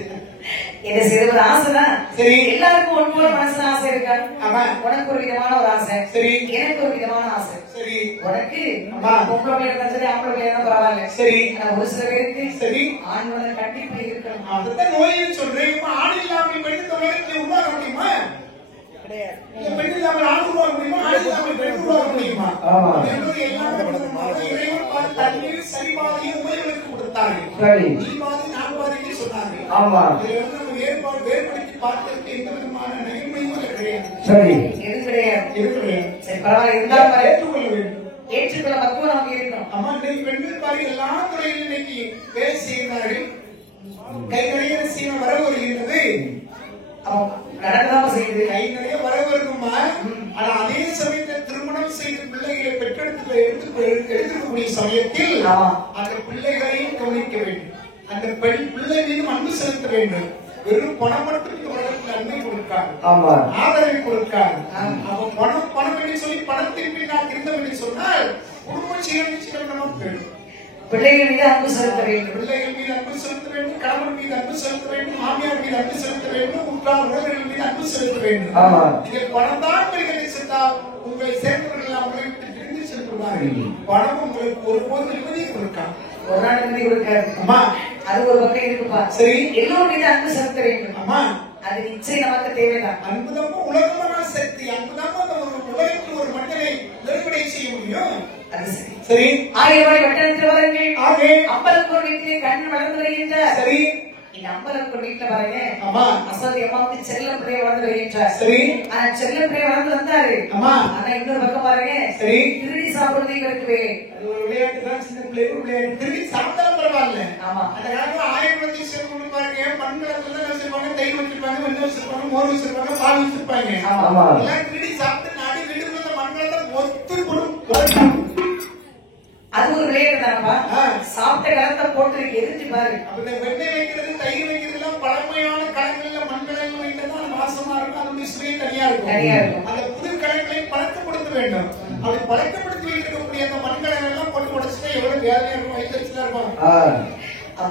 இது சிறு ஆசைதான். சரி. எல்லாருக்கும் ஒன்று மனசுல ஆசை இருக்கா? ஆமா. உனக்கு ஒரு விதமான ஒரு ஆசை. சரி. எனக்கு ஒரு விதமான ஆசை. சரி. உனக்கு அம்மா. பொம்பளை பிள்ளை இருந்தா சரி, ஆம்பளை பிள்ளை இருந்தா பரவாயில்ல. சரி. ஆனா ஒரு சில பேருக்கு சரி. ஆண்களோட கண்டிப்பா இருக்கணும். அதுதான் நோயின்னு சொல்றேன். ஆண் இல்லாமல் பெண் இந்த உலகத்தில் உருவாக முடியுமா? கிடையாது. பெண் இல்லாமல் ஆண் உருவாக முடியுமா? ஆண் இல்லாமல் பெண் உருவாக முடியுமா? என்பது எல்லாம் இறைவன் பார்த்து தண்ணீர் சரிபாதியை உமைகளுக்கு கொடுத்தார்கள். சரி. நீ பாதி நான் பாதின்னு சொன்னார்கள். ஆமா. இதுல வந்து நம்ம வேறுபடுத்தி பார்க்கறதுக்கு எந்த விதமான நகைமையும் கிடையாது. சரி. எது கிடையாது. இருக்கிறேன். சரி, பரவாயில்ல. இருந்தாலும் ஏற்றுக்கொள்ள வேண்டும். ஏற்றுக்கொள்ள பக்குவம் நமக்கு இருக்கணும். அம்மா, இன்னைக்கு பெண்கள் பாருங்க எல்லா துறையிலும் இன்னைக்கு வேலை செய்கிறார்கள். கை நிறைய சீன வர வருகின்றது. நடக்கதான் செய்யுது. கை நிறைய வர வருமா? ஆனா அதே சமயத்தில் திருமணம் செய்து பிள்ளைகளை எடுத்துக்கூடிய சமயத்தில் அந்த பிள்ளைகளையும் கவனிக்க வேண்டும். அந்த பெண் பிள்ளை மீதும் அன்பு செலுத்த வேண்டும். வெறும் பணம் மட்டும் இந்த உலகத்தில் அன்பை கொடுக்காது, ஆதரவை கொடுக்காது. அவன் பணம் என்று சொல்லி பணத்தின் பின்னால் இருந்தோம் என்று சொன்னால் குடும்ப சீரழிச்சிடம் நமக்கு வேண்டும். பிள்ளைகள் மீது அன்பு செலுத்த வேண்டும். பிள்ளைகள் மீது அன்பு செலுத்த வேண்டும், கணவன் மீது அன்பு செலுத்த வேண்டும், மாமியார் மீது அன்பு செலுத்த வேண்டும், உற்றார் உறவினர்கள் மீது அன்பு செலுத்த வேண்டும். நீங்கள் பணம் தான் பிள்ளைகளை சென்றால் உங்களை சேர்ந்தவர்கள் அவங்களை விட்டு பிரிந்து சென்றுள்ளார்கள். பணம் உங்களுக்கு ஒருபோது நிம்மதியை கொடுக்காது. ஒரு நாள் நிம்மதி கொடுக்காது. அம்மா, அது ஒரு பக்கம் இருக்குப்பா. சரி. எல்லோரும் மீது அன்பு செலுத்த வேண்டும். அம்மா, அது நிச்சயம் நமக்கு தேவைதான். அன்புதான் உலகமான சக்தி. அன்புதான் ஒரு உலகத்தில் ஒரு மனிதனை நிறைவடை செய்ய முடியும். அது சரி. சரி. ஆயிரவாய் வட்டத்தில் வரங்கள் ஆகே அப்பலுக்கு ஒரு வீட்டிலே கண் வளர்ந்து வருகின்ற சரி. இந்த அம்பலப்பூர் வீட்டுல பாருங்க ஆமா. அசோதி அம்மாவுக்கு செல்ல பிள்ளை வளர்ந்து வருகின்றார். சரி. ஆனா செல்ல பிள்ளை வளர்ந்து வந்தாரு. ஆமா. ஆனா இன்னொரு பக்கம் பாருங்க சரி. திருடி சாப்பிடுறது இவருக்கு வேலை. அது ஒரு விளையாட்டு தான், சின்ன பிள்ளைக்கு விளையாட்டு. திரும்பி சாப்பிட்டாலும் பரவாயில்ல. ஆமா. அந்த காலத்துல 1000 ரூபாய் சேர்ந்து பாருங்க, பண்களத்துல தான் வச்சிருப்பாங்க, தயிர் வச்சிருப்பாங்க, வெண்ணெய் வச்சிருப்பாங்க, மோர் வச்சிருப்பாங்க, பால் வச்சிருப்பாங்க. ஆமா. எல்லாம் திருடி சாப்பிட்டு நாடி வீட்டுக்குள்ள மண்களத்தை ஒத்து கொடுக்கும். அது ஒரு விளையாட்டு தானப்பா. சாப்பிட்ட கலத்தை போட்டு எரிஞ்சு பாரு. அப்ப வெண்ணெய் வைக்கிறது, தயிர் வைக்கிறது எல்லாம் பழமையான கலங்கள்ல மண்கலங்கள் வைத்ததான் வாசமா இருக்கும். அதனுடைய சுவை தனியா இருக்கும். அந்த புது கலங்களை பழக்கப்படுத்த வேண்டும். அப்படி பழக்கப்படுத்தி வைக்கக்கூடிய அந்த மண்கலங்கள் எல்லாம் போட்டு உடைச்சுட்டா எவ்வளவு வேலையா இருக்கும், வயிற்றுச்சலா இருக்கும்.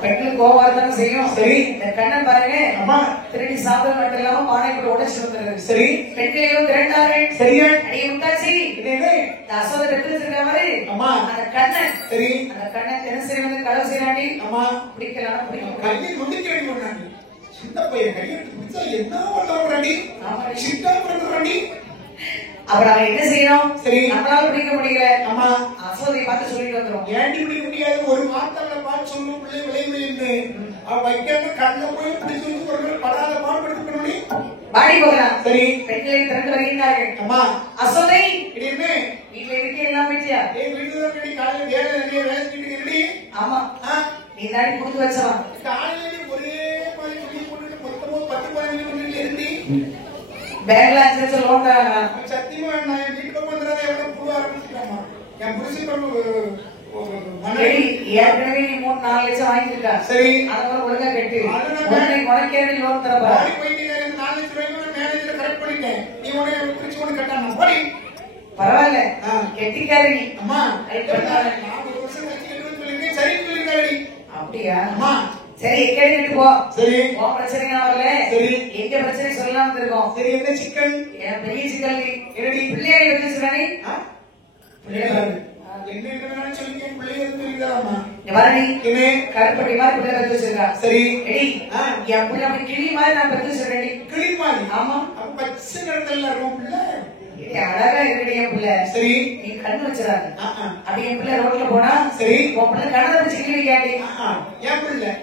பெண்களுக்கு கோவம் தானே செய்யும். சரி. இந்த கண்ணன் பாருங்க, அம்மா திருடி சாப்பிட மட்டும் இல்லாம பானை கூட உடைச்சு வந்துருது. சரி. பெண்களையும் திரண்டாரு. சரியா? அடியே முட்டாச்சி அசோதை பெற்று வச்சிருக்க மாதிரி அம்மா அந்த கண்ணன். சரி. அந்த கண்ணன் தினசரி வந்து களவு செய்யறாண்டி. அம்மா பிடிக்கலாம் பிடிக்கும். கையை நுண்டிக்க வேண்டிய சின்ன பையன் கையை பிடிச்சா என்ன பண்ணுறாண்டி, சிட்டா பண்ணுறாண்டி. அப்புறம் அவன் என்ன செய்யணும்? சரி. நம்மளால பிடிக்க முடியல. அம்மா அசோதையை பார்த்து சொல்லிட்டு வந்துடும். ஏண்டி பிடிக்க முடியாது, ஒரு வார்த்தை பார்த்து சொல்லும் பிள்ளை விளைவு அவ வைக்காம கண்ண போய் பிடிச்சு வச்சு படாத பாடுபடுத்தி பாடி போகலாம். சரி. பெண்களை திறந்து வருகின்றார்கள். அம்மா அசோதை இடிமே வீட்டுல இருக்க எல்லாம் வீட்டியா? வீட்டுல தான் காலையில வேலை நிறைய வேலை செஞ்சுட்டு. ஆமா. நீ தாடி கொடுத்து வச்சவன். காலையில ஒரே மாதிரி துணி போட்டுட்டு மொத்தமா 10-15 மணிக்கு இருந்து பேங்க்ல 5 லட்சம் லோன் தராங்க. சத்தியமா நான் என் வீட்டுக்கு வந்துடுறத எவ்வளவு புழு ஆரம்பிச்சுட்டாமா. என் புருஷன் ஏற்கனவே நீ 3-4 லட்சம் வாங்கியிருக்கா. சரி. அதை ஒழுங்கா கட்டு. உனக்கே லோன் தர போயிட்டு 4 லட்சம் ரூபாய்க்கு மேனேஜர் கரெக்ட் பண்ணிட்டேன். நீ உடனே பிரிச்சு கொண்டு கட்டாம போடி. பரவாயில்ல. கெட்டிக்காரி. அம்மா நான் ஒரு வருஷம் கழிச்சு கட்டுன்னு சொல்லிருக்கேன். சரின்னு சொல்லிருக்காடி. அப்படியா? அம்மா சரி கேட்டு போ. சரி. உன் பிரச்சனை வரல. சரி. எங்க பிரச்சனை சொல்லலாம் இருக்கோம். சரி. என்ன சிக்கல்? என் பெரிய சிக்கல் என்னடி பிள்ளையாரி வச்சிருக்கானே. பிள்ளையாரு என்ன என்னன்னு சொல்லிக்க பிள்ளைய தெரியுதாமா? வரடி என்ன கருப்பட்டி மாதிரி பிள்ளை பெற்று வச்சிருக்கா. சரி. எடி என் பிள்ளை அப்படி கிளி மாதிரி நான் பெற்று வச்சிருக்கேன். கிளி மாதிரி? ஆமா. அப்ப பச்சை நிறத்துல இருக்கும் பிள்ளை. அழகா இருக்கடி என் பிள்ளை. சரி. நீ கண்ணு வச்சிடாது. அப்படி என் பிள்ளை ரோட்ல போனா சரி உன் பிள்ளை கண்ணை வச்சு கிளி வைக்காடி. என் பிள்ளை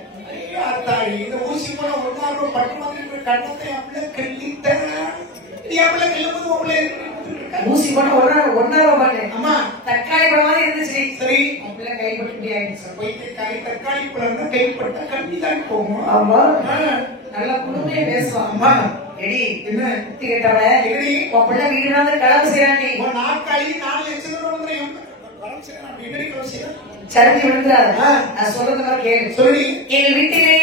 அத்தாடி இந்த ஊசி போன ஒன்னாரோ பட்டு மாதிரி கண்ணத்தை என் பிள்ளை கட்டிட்டேன். என் பிள்ளை கிளம்புது உன் பிள்ளை ஊசி போன ஒன்னாரோ பண்ணு. அம்மா தக்காளி பழம் மாதிரி இருந்துச்சு. சரி. உன் பிள்ளை கைப்பட்டு முடியாது. போயிட்டு தக்காளி பழம் கைப்பட்ட கண்ணி தான் போகும். ஆமா. நல்லா குடுமையா பேசுவான். அம்மா எடி என்ன குத்தி கேட்டவன எடி உன் பிள்ளை வீடு வந்து களவு செய்யறாண்டி. உன் நாக்காளி 4 லட்சம் ரூபாய் வந்து வரம் செய்யறான். என்னடி களவு செய்யறான்? சரிஞ்சு விழுந்துறாரு. நான் சொல்றது மாதிரி கேளு. சொல்லி. எங்கள் வீட்டிலே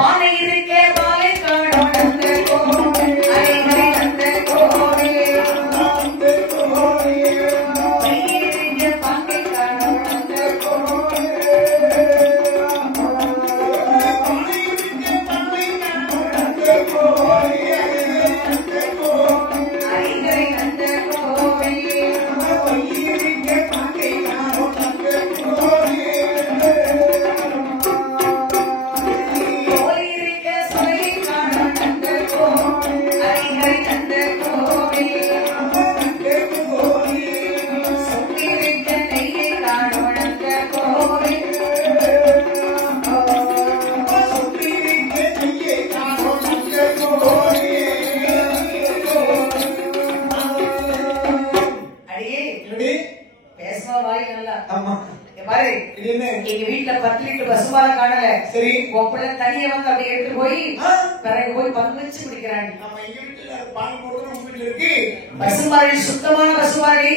பானை இருக்க பாலை காணோம் அந்த கோவிலே அரைமறை அந்த கோவிலே அந்த கோவிலே பையிருக்க பானை காணோம் அந்த கோவிலே பையிருக்க பானை காணோம் அந்த கோவிலே அந்த கோவிலே அரைமறை அந்த கோவிலே பையிருக்க பானை காணோம் அந்த கோவிலே எங்க வீட்டுல 10 லிட்டர் பசுபால காணல. சரி. உப்பள தண்ணிய வந்து அப்படியே எடுத்து போய் பிறகு போய் பங்குச்சு குடிக்கிறாங்க. நம்ம எங்க வீட்டுல பால் போடுறது உங்க வீட்டுல இருக்கு. பசுபால் சுத்தமான பசுபால்.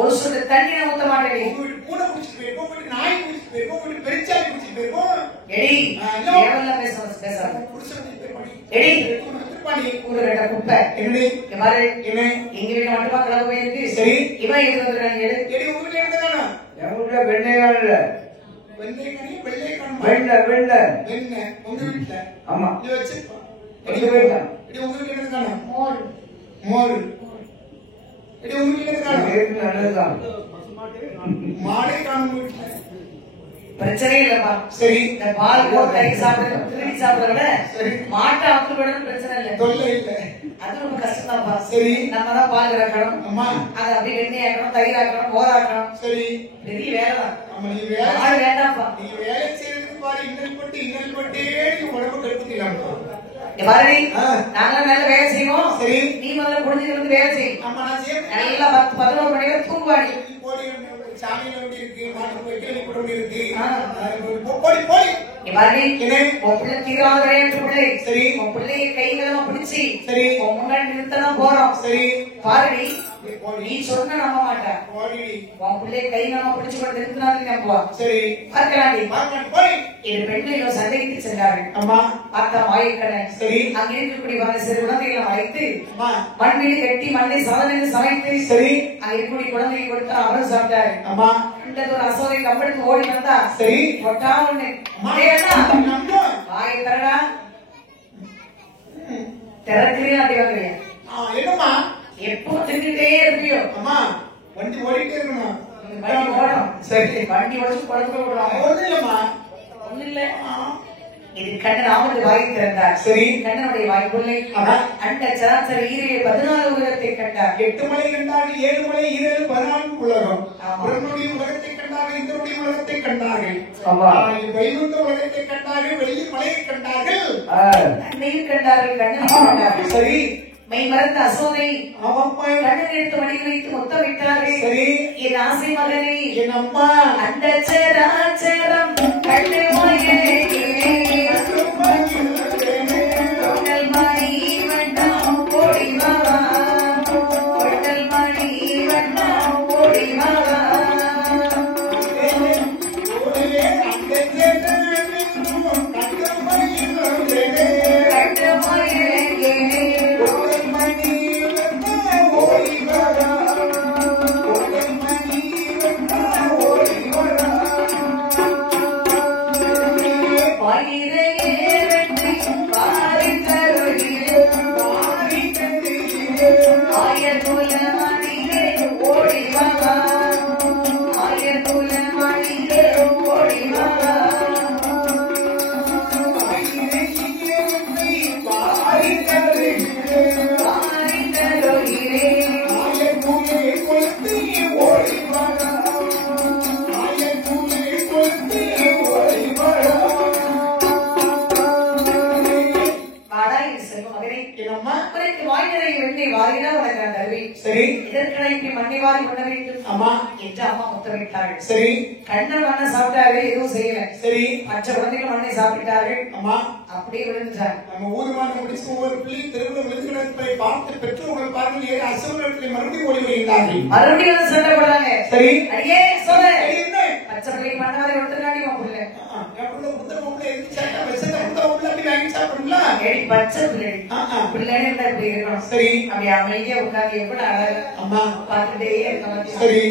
ஒரு சொட்டு தண்ணி நான் ஊத்த மாட்டேன். உங்க வீட்டு பூனை குடிச்சிட்டு போயிருக்கோம், உங்க வீட்டு நாய் குடிச்சிட்டு போயிருக்கோம், உங்க வீட்டு பெருச்சாளி குடிச்சிட்டு போயிருக்கோம். எடி ஏவல்ல பேசுறாங்க. எடி ஒரு ரெட்ட குப்பை. என்னடி பாரு என்ன எங்க வீட்டுல மட்டுமா கலவு போயிருக்கு. சரி. இவன் எங்க வந்துறாங்க. எடி உங்க வீட்டுல இருந்தானா? என் வீட்டுல வெண்ணையா இல்ல. உங்க வீட்டுல ஆமா இது வச்சிருப்பா. உங்க வீட்டுல இருக்கானா? மோர் மோர். உங்க வீட்டுல இருக்கானா? நல்லதுதான். மாடே காணும் வீட்டுல. பிரச்சனை இல்லப்பா. சரி. இந்த பால் போட்டு சாப்பிடுறது திருடி சாப்பிடுறத சரி மாட்டை அவுத்து விடணும் பிரச்சனை இல்ல. தொல்லை இல்ல. அது ரொம்ப கஷ்டம்தான்ப்பா. சரி. நம்ம தான் பால் கறக்கணும். ஆமா. அதை அப்படியே வெண்ணெய் ஆக்கணும், தயிர் ஆக்கணும், மோர் ஆக்கணும். சரி. பெரிய வேலை தான். ஆமா. நீ வேலை வேண்டாம்ப்பா. நீ வேலை செய்யறதுக்கு பாரு இன்னல் பட்டு நீ உடம்பு ரொம்ப கெடுத்துக்கலாம்ப்பா. இங்க பாரு, ஆ. நாங்க மேல வேலை செய்வோம். சரி. நீ முதல்ல குடிஞ்சிட்டு வந்து வேலை செய். ஆமா, நான் செய்யறேன். நல்லா 10-11 மணி நேரம் தூங்குவாடி. போடி, சாமியில வேண்டி இருக்கு, மாட்டு போய் கேள்வி போட வேண்டி இருக்கு. ஆ. போடி போடி. இங்க பாரு, என்ன? உன் பிள்ளை தீவிரவாத விளையாட்டு பிள்ளை. சரி. உன் பிள்ளையை கைகளமா பிடிச்சி சரி. உன் முன்னாடி நிறுத்ததான் போறோம். சரி. பாருடி, போடி. நீ சொன்ன நம்ப மாட்டேன். போடி. உன் பிள்ளையை கை நம்ம பிடிச்சு கொண்டு நிறுத்தினாலும் நம்புவா. சரி. பார்க்கலாண்டி. பார்க்கலாம், போடி. இது பெண்கள் சண்டைக்கு சென்றார்கள். அம்மா. பார்த்தா மாயக்கண்ணன். சரி. அங்க இருக்கக்கூடிய வர சிறு குழந்தைகளை அழைத்து அம்மா. மண்வெளி கட்டி மண்ணை சாதனை சமைத்து சரி. அங்க இருக்கக்கூடிய குழந்தையை கொடுத்தா அவரும் சாப்பிட்டாரு. அம்மா. இந்த ஒரு அசோதை கம்பெடுத்து ஓடி வந்தா. சரி. ஒட்டா ஒண்ணு. அம்மா. டேய் அண்ணா, அம்மா. வாயை திறடா. திறக்கிறியா அப்படி வாங்குறியா? என்னம்மா? எப்போ தின்னுட்டே இருப்பியோ? அம்மா, வண்டி ஓடிட்டே இருக்கணும். வண்டி ஓடும். சரி. வண்டி ஓடிச்சு குளத்துல விடுறாங்க. ஒண்ணும் இல்லம்மா. ஒண்ணு இல்ல. இது கண்ணன் ஆமது வாய் திறந்தார். சரி. கண்ணனுடைய வாய்க்குள்ளே ஆமா. அண்ட சராசர ஈரே 14 உலகத்தை கண்டார். 8 மலை கண்டார்கள், 7 மலை, 7 14 உலகம். ஆமா. பிரம்மனுடைய உலகத்தை கண்டார்கள், இந்திரனுடைய உலகத்தை கண்டார்கள். ஆமா. வைகுந்த உலகத்தை கண்டார்கள், வெள்ளி மலையை கண்டார்கள். அன்னையும் கண்டார்கள், கண்ணனையும் கண்டார்கள். சரி. மெய் மறந்த அசோதை அவப்பா. கண்ணன் எடுத்து மடியில் வைத்து முத்தமிட்டார்கள். சரி. என் ஆசை மகனை என் அம்மா. அண்ட சராச்சரம் கண்டு சரி. இதற்கு மண்ணிவாரி பண்ண வேண்டும். அம்மா. என்று அம்மா முத்தமிட்டார்கள். சரி. கண்ணன் மண்ணை சாப்பிட்டாரு, எதுவும் செய்யல. சரி. மற்ற குழந்தைகள் மண்ணை சாப்பிட்டார்கள். அம்மா. அப்படியே விழுந்துட்டாங்க. நம்ம ஊதுமான முடிச்சு ஒவ்வொரு பிள்ளை தெருவில் விழுந்துகளை பார்த்து பெற்றோர்கள் பார்த்து ஏழு அசுரர்களை மறுபடியும் ஓடி வருகிறார்கள். மறுபடியும் வந்து சண்டை போடுறாங்க. சரி. அடியே சொல்லு. என்ன? பச்சை பிள்ளை மண்ணவாரி விட்டுறாடி உன் பிள்ளை. பச்சை பிள்ளை பிள்ளைன்னு இருந்தா இப்படி இருக்கணும். சரி. அப்படி அமைதியா உட்காந்து எப்படி அழகா அம்மா பார்த்துட்டே இருக்க. சரி.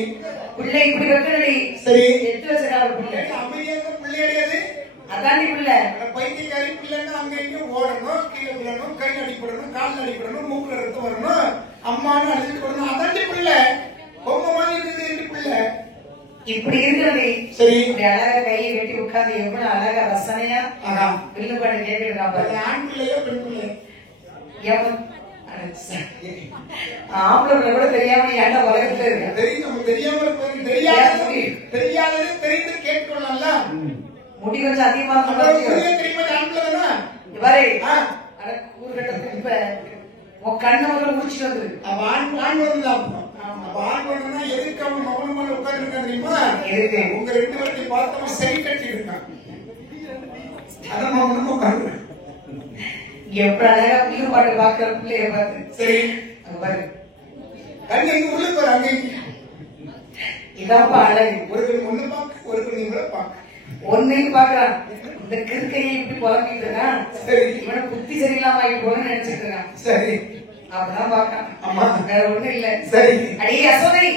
பிள்ளை இப்படி வைக்கணடி. சரி. எடுத்து வச்சிருக்கா ஒரு பிள்ளை. அமைதியாக பிள்ளை அடையாது. அதாண்டி பிள்ளை. பைத்தியக்காரி பிள்ளைன்னு அங்க இங்க ஓடணும், கீழே விழணும், கை அடிப்படணும், கால் அடிப்படணும், மூக்குல ரத்தம் வரணும், அம்மான்னு அழைச்சிட்டு வரணும். அதாண்டி பிள்ளை. பொம்மை மாதிரி இருக்குது பிள்ளை. இப்படி இருக்கிறது. சரி. இப்படி அழகா கையை கட்டி உட்கார்ந்து எவ்வளவு அழகா ரசனையா வில்லு பாட்டு கேட்டுருக்கான். ஆண் பிள்ளையோ பெண் பிள்ளை? ஆம்பளை பிள்ளை கூட தெரியாம ஏன்டா உலகத்துல இருக்கு. தெரியும், நமக்கு தெரியாம இருப்பது தெரியாதது தெரிந்து கேட்கணும்ல. முடி கொஞ்சம் அதிகமா தெரியுமா? ஆண் பிள்ளை தானே இவரே கூறுகட்டத்துக்கு இப்ப உன் கண்ணை வந்து முடிச்சுட்டு வந்துரு. ஆண் வந்துதான். ஆண் வந்தா எதுக்கு அவன் மகன் மேல உட்கார்ந்து தெரியுமா? உங்க 2 பேர்த்தையும் பார்த்தவன் சரி கட்டி இருக்கான். அதான் மகனும் உட்கார்ந்து எப்படி அழகா புள்ளு பாட்டு பாக்குற பிள்ளைய பார்த்து. சரி. அங்க பாரு கண்ணு இங்க உள்ளுக்கு வர அங்க இதாப்பா அழகு. ஒரு கண் ஒண்ணு பாக்க, ஒரு கண் இவரை பாக்க. ஒன்னையும் பாக்குறான். இந்த கிருக்கையை இப்படி குழம்பிட்டு இருக்கான். சரி. இவனை புத்தி சரியில்லாம ஆகி போல நினைச்சிட்டு இருக்கான். சரி. அப்பதான் பாக்கான். அம்மா. வேற ஒண்ணும் இல்ல. சரி. அடியே அசோதை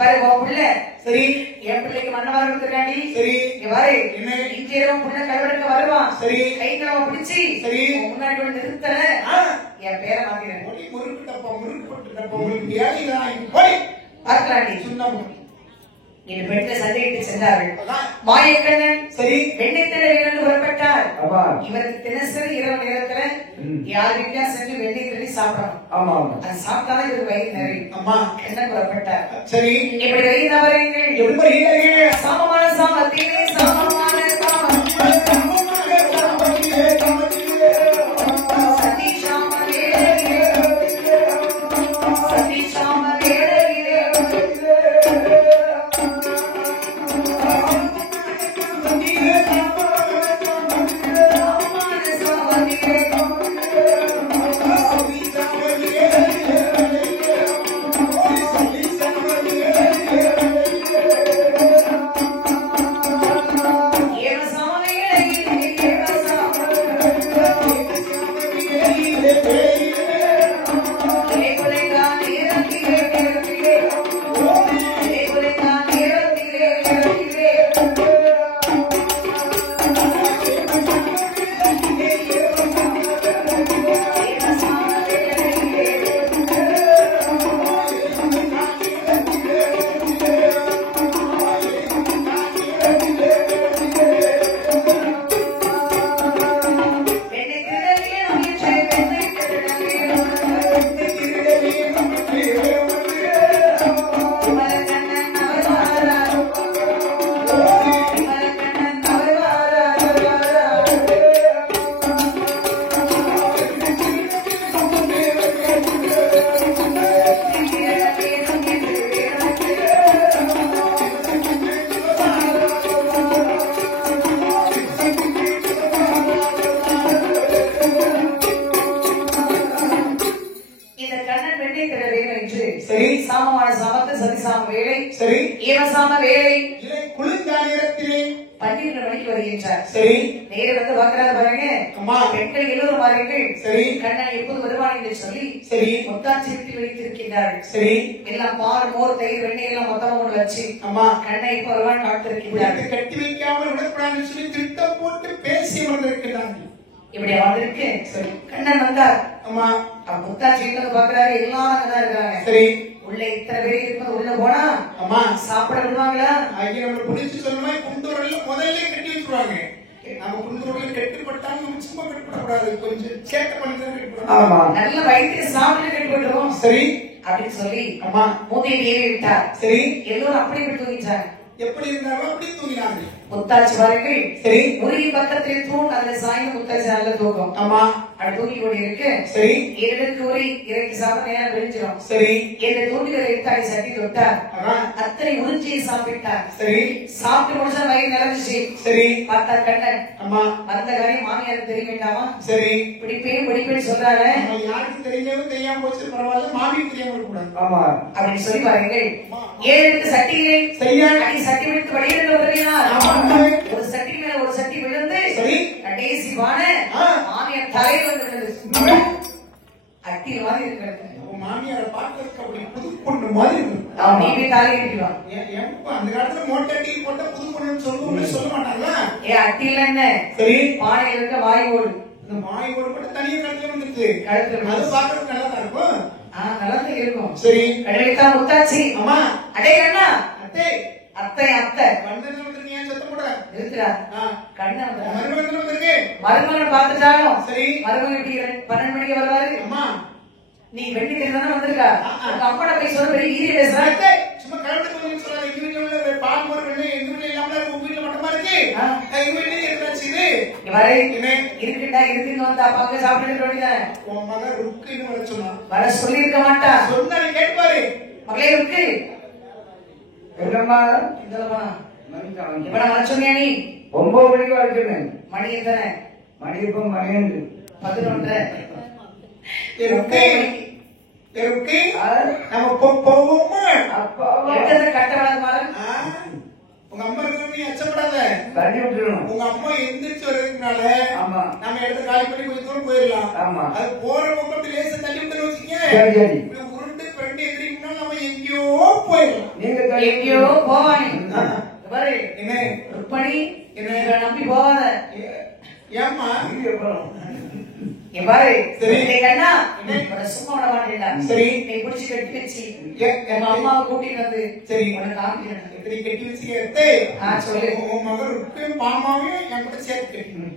பாரு உன் பிள்ளை. சரி. என் பிள்ளைக்கு மண்ணவாரம் கொடுத்துருக்காண்டி. சரி. இங்க பாரு என்ன? இன்றைய பிள்ளை கல்வெடுக்க வருவான். சரி. கை கிழமை பிடிச்சி சரி. முன்னாடி வந்து நிறுத்தல. என் பேரை மாத்தினேன். முறுக்கு டப்பா, முறுக்கு போட்டு டப்பா, உங்களுக்கு ஏழைதான் போய் பார்க்கலாண்டி. சொன்னாங்க. இது பெற்ற சண்டையிட்டு சென்றார்கள். மாயக்கண்ணன் சரி. வெண்ணைத்தடை இரண்டு புறப்பட்டார். ஆமா. இவருக்கு தினசரி இரவு நேரத்துல யார் வீட்டா சென்று வெண்ணை தடவி சாப்பிடணும். ஆமா. அது சாப்பிட்டாலும் இவருக்கு வயிறு நிறையும். அம்மா. கண்ணன் புறப்பட்டார். சரி. இப்படி வயிறு நபரங்கள் எப்படி வருகிறீர்கள்? சாமமான சாமத்திலே சாமமான சாமம் சமமாக சமத்திலே சமத்திலே சதிசாம வேலை, சரி, ஏவசாம வேலை, இதை குளிர்கால நேரத்திலே 12 மணிக்கு வருகின்றார். சரி, நேர வந்து பாக்குறாரு பாருங்க. அம்மா, பெண்கள் எல்லோரும் வாருங்கள், சரி, கண்ணன் எப்போது வருவான் என்று சொல்லி சரி, முத்தாட்சி விட்டு வைத்திருக்கின்றார்கள். சரி, எல்லாம் பால், மோர், தயிர், வெண்ணெய் எல்லாம் மொத்தமா கொண்டு வச்சு அம்மா, கண்ணை எப்ப வருவான் காத்திருக்கின்றார்கள். உனக்கு கட்டி வைக்காமல் விடக்கூடாதுன்னு சொல்லி திட்டம் போட்டு பேசி வந்திருக்கிறார்கள். இப்படி வந்திருக்கு. சரி, கண்ணன் வந்தார். அம்மா, அவன் முத்தாட்சி வீட்டுல பாக்குறாரு, எல்லாரும் அங்கதான் இருக்காங்க. சரி, உள்ள இத்தனை பேர் இருக்கும், உள்ள போனா அம்மா, சாப்பிட விடுவாங்களா? ஆகிய நம்மளை பிடிச்சு சொல்லணுமா, குண்டூரில் முதல்ல கட்டி வச்சுருவாங்க. நம்ம குண்டூரில் கட்டுப்பட்டாலும் நம்ம சும்மா கட்டுப்படக்கூடாது, கொஞ்சம் சேட்டை பண்ணி தான் கட்டுப்படணும். ஆமா. நல்ல வயிற்று சாப்பிட்டு கட்டுப்பட்டுருவோம். சரி, அப்படின்னு சொல்லி அம்மா, மூதையை ஏறி விட்டார். சரி, எல்லோரும் அப்படி விட்டு தூங்கிட்டாங்க. எப்படி இருந்தாலும் அப்படி தூங்கினாங்க. முத்தாட்சி பாருங்கள். சரி, முருகி பக்கத்தில் தூண், அதுல சாய்ந்த முத்தாட்சி நல்ல தூக்கம். அம்மா, அது தூங்கி கொண்டு இருக்கு. சரி, இரண்டு ஊறி இறக்கி சாப்பிட நேரம் விழிஞ்சிடும். சரி, இந்த தூண்டிகளை எடுத்தாடி சட்டி தொட்டார். அதான், அத்தனை உறிஞ்சியை சாப்பிட்டார். சரி, சாப்பிட்டு முடிச்சா வயிறு நிறைஞ்சிச்சு. சரி, பார்த்தார் கண்ணன். அம்மா, வந்த காரியம் மாமியாருக்கு தெரிய வேண்டாமா? சரி, பிடிப்பேன்னு சொல்றாங்க. நம்ம யாருக்கு தெரிஞ்சவும் தெரியாம போச்சு பரவாயில்ல, மாமிக்கு தெரியாம இருக்கக்கூடாது. ஆமா. அப்படின்னு சொல்லி பாருங்கள். ஏழு சட்டியை சரியா? அடி சட்டி விட்டு வடியிலிருந்து உதவினார். ஆமா. ஒரு சட்டி மேல ஒரு சட்டி விழுந்து சரி, கடைசி வான ஆ. மாமியார் தலையில் வந்து விழுந்து அட்டி மாதிரி இருக்கிறது. உன் மாமியாரை பார்க்கறதுக்கு அப்படி புது பொண்ணு மாதிரி இருக்கு. அவன் நீ போய் தாலி கட்டிடுவான். ஏன்ப்பா அந்த காலத்துல மோட்டை டீ போட்டா புது பொண்ணுன்னு சொல்ல மாட்டாங்களா? அட்டி இல்ல சரி, பானையில் இருக்க வாய் ஓடு இந்த மாய் ஒரு மட்டும் தனியா கழுத்துல வந்துருக்கு. கழுத்துல அது பார்க்கறதுக்கு நல்லா தான் இருக்கும். நல்லா இருக்கும். சரி, கடவுளைத்தான் முத்தாச்சி. அம்மா, அடே அண்ணா, அத்தை, அத்தை கண்ணத்துல வந்துருக்கு, ஏன் சத்தம் போட? இருக்கிறா கண்ணன் மருமகத்துல வந்துருக்கு. மருமகன் பார்த்துட்டாலும் சரி, மருமகன் 12 மணிக்கு வருவாரு. அம்மா, நீ வெண்ணி தெரிந்தானே வந்திருக்கா. உங்க அம்மா போய் சொல்ல பெரிய ஈரி பேசுற. அத்தை, சும்மா கழுத்து கொஞ்சம் சொல்லாத. எங்க வீட்டுல உள்ள பால் மோர் வெண்ணெய் எங்க வீட்டுல இல்லாம உங்க வீட்டுல மட்டுமா இருக்கு? எங்க வீட்டுல எதாச்சு இது வரை என்ன இருக்குடா இருக்குன்னு வந்தா பங்க சாப்பிட்டு வேண்டியதான். உன் மகன் ருக்குன்னு வர சொன்னா. வர சொல்லி இருக்க மாட்டா. சொன்னா நீ கேட்பாரு. மகளே ருக்கு என்னம்மா? இந்த போனா மணி இவன வர சொன்னியா நீ? 9 மணிக்கு வரச்சுனேன். மணி எத்தனை? மணி இப்ப 12. 11. ருக்கு ருக்கு நம்ம போவோமா? அப்பா எத்தனை கட்ட வளர்ந்து மாற? உங்க அம்மா இருக்கு, நீ அச்சப்படாத. தள்ளி விட்டுறணும். உங்க அம்மா எந்திரிச்சு வர்றதுனால ஆமா. நம்ம இடத்த காலி பண்ணி கொஞ்சம் தூரம் போயிடலாம். ஆமா. அது போற பக்கம் லேசா தள்ளி விட்டு வச்சுக்கீங்க, சரி சரி. உருண்டு பிரண்டு எதிரிக்கா நம்ம எங்கேயோ போயிடலாம். நீங்க தள்ளி எங்கேயோ போவானி. பாரு என்ன ருப்பணி என்ன இவனை நம்பி போவாத. ஏம்மா? பாரு சரி. கண்ணா இவனை சும்மா விட மாட்டேன்டா. சரி, நீ பிடிச்சு கட்டி வச்சு எங்க உங்க அம்மாவை கூட்டிட்டு வந்து சரி உனக்கு காமிக்கிறேன். எப்படி கட்டி வச்சுக்க? சொல்லு. உன் மகன் ருக்கையும் மாமாவையும் என் கூட சேர்த்து கட்டி.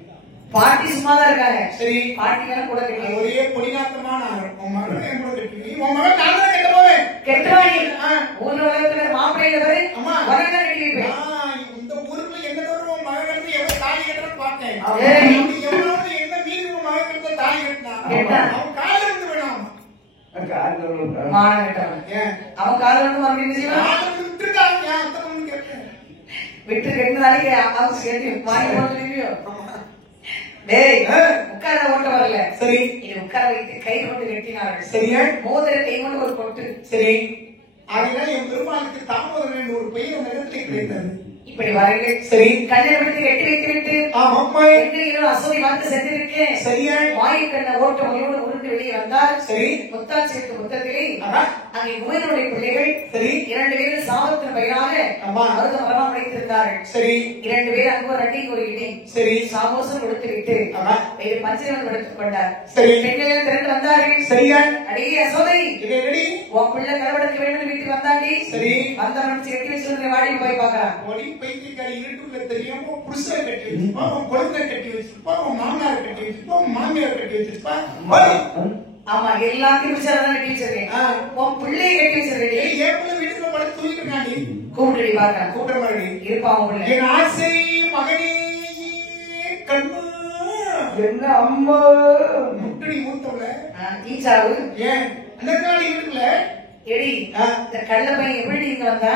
பாட்டி சும்மாதான் இருக்காங்க. சரி, பாட்டி வேணா கூட அது கட்டி. ஒரே பொடிநாத்தமான ஆகும். உன் மகன் என் கூட கட்டி. உன் மகன் நான் தான் கட்ட போவேன். கெட்டவாணி ஊர்ல உலகத்துல மாப்பிள்ளையில பாரு அம்மா, உனக்கு தான் கட்டி வைப்பேன். இந்த ஊருக்குள்ள என்ன தவிர உன் மகன் கட்டி எவ்வளவு தாலி கட்டுறன்னு பார்த்தேன். ஏய். அப்படி எவ்வளவு என்ன மீறி உன் மகன் கட்ட தாலி கட்டினா கேட்டா? அவன் காலில் இருந்து வேணாம். மானம் கட்டவன். ஏன் அவன் காலம் வந்து மறுபடியும் செய்வான். காலில் விட்டுருக்காங்க, ஏன் அந்த பொண்ணு கேட்டேன். விட்டு ரெண்டு நாளைக்கு அவங்க சேர்த்து வாங்கி போட்டுருவியோ? டேய் உட்கார ஓட்ட வரல. சரி, இது உட்கார வைத்து கை கொண்டு கட்டினார்கள். சரியா? மோதிர கை கொண்டு ஒரு கொட்டு. சரி, ஆகையால் என் பெருமாளுக்கு தாமோதரன் ஒரு பெயர் அந்த இடத்துல கிடைத்தது. இப்படி வாருங்கள். சரி, கண்ணை விட்டு கட்டி வைத்து விட்டு ஆமாம்மா, எங்கேயோ அசதி பார்த்து சென்றிருக்கேன். சரியா? வாயை கண்ண ஓட்ட மொழியோடு உருண்டு வெளியே வந்தால் சரி, முத்தாட்சி விட்டு முத்தத்திலே ஆஹா, அங்கே உமையனுடைய பிள்ளைகள் சரி, 2 பேரும் சாபத்தின் பெயராக ஆமா, மருத மரமாக அடைத்திருந்தார்கள். சரி, 2 பேர் அங்கு ஒரு அடி ஒரு இடி சரி, சாமோசம் கொடுத்து விட்டு ஆமா, வேறு பஞ்சரம் எடுத்துக் கொண்டார். சரி, பெண்கள் திரண்டு வந்தார்கள். சரியா? அடியே அசோதை, இது ரெடி? உன் பிள்ளை கலவடத்துக்கு வேண்டும் வீட்டுக்கு வந்தாண்டி. சரி, வந்த மனுச்சு எட்டி வச்சிருந்த வாடி போய் பாக்கலாம். ஒளி பைத்தியக்காரி இருட்டுக்குள்ள தெரியாம புருஷனை கட்டி வச்சிருப்பா, உன் குழந்தை கட்டி வச்சிருப்பா, உன் மாமனார் கட்டி வச்சிருப்பா, உன் மாமியார் கட்டி வச்சிருப்பா. ஆமா எல்லாத்தையும் பிடிச்சாதான் கட்டி வச்சிருக்கேன். உன் பிள்ளையை கட்டி வச்சிருக்கேன். ஏன் பிள்ளை வீட்டுக்குள்ள படம் தூக்கிட்டு இருக்காண்டி? கூப்பிட்டு பாக்கலாம். கூப்பிட மாதிரி இருப்பா உன் பிள்ளை. என் ஆசை மகனே கண்ணு என்ன அம்மா முட்டடி மூத்தவள ஈச்சாவு ஏன் அந்த காலி இருக்குல்ல எடி இந்த கள்ள பையன் எப்படி இங்க வந்தா?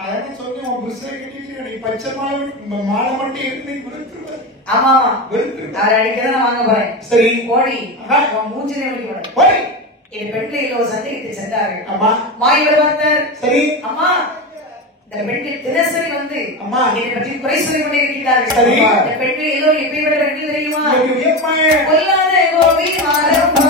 அதான் சொல்றேன், உன் புருஷனை கட்டிட்டு நீ பச்சை மாலை மாலை மட்டும் இருந்து கொடுத்துருவாரு. ஆமா ஆமா அவரை அடிக்கதான் வாங்க போறேன். சரி, ஓடி உன் மூஞ்சிலே வலிக்க போறேன். ஓடி என் பெண்களை ஒரு சந்தைக்கு சென்றார்கள். ஆமா. மாயவர் வந்தார். சரி. அம்மா இந்த பெண்கள் தினசரி வந்து அம்மா என்னை பற்றி குறை சொல்லிக் கொண்டே இருக்கிறார்கள். சரி. இந்த பெண்கள் எல்லோரும் எப்படிப்பட்ட பெண்கள் தெரியுமா? எப்படியம்மா? கொல்லாத கோபி மாறம்மா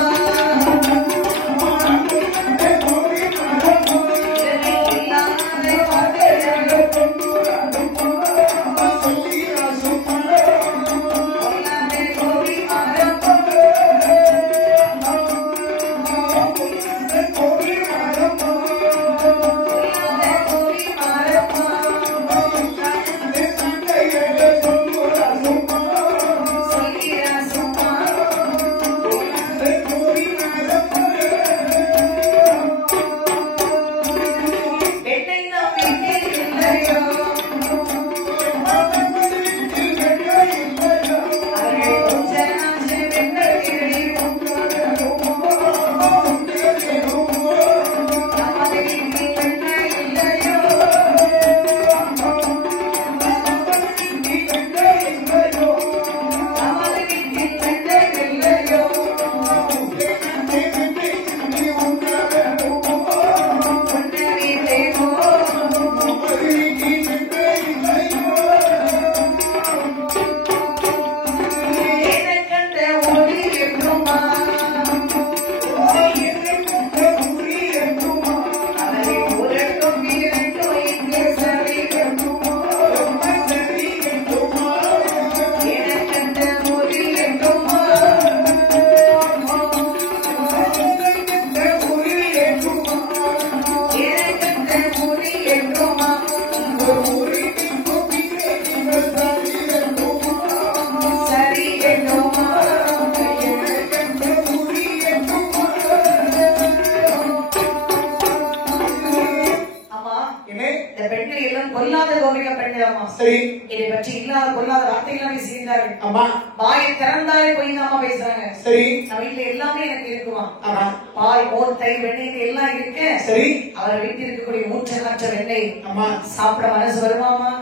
பொல்லாத கோபிக பெண்களம்மா. சரி. இதை பற்றி இல்லாத பொல்லாத வார்த்தைகள் பேசுகிறார்கள். அம்மா வாயை திறந்தாலே போய் அம்மா பேசுறாங்க. சரி. நம்ம வீட்டுல எல்லாமே எனக்கு இருக்குமா? ஆமா. பால் மோர் தயிர் வெண்ணெய் எல்லாம் இருக்கு. சரி. அவர் வீட்டில் இருக்கக்கூடிய ஊற்றமற்ற வெண்ணெய் அம்மா சாப்பிட மனசு வருமாமா?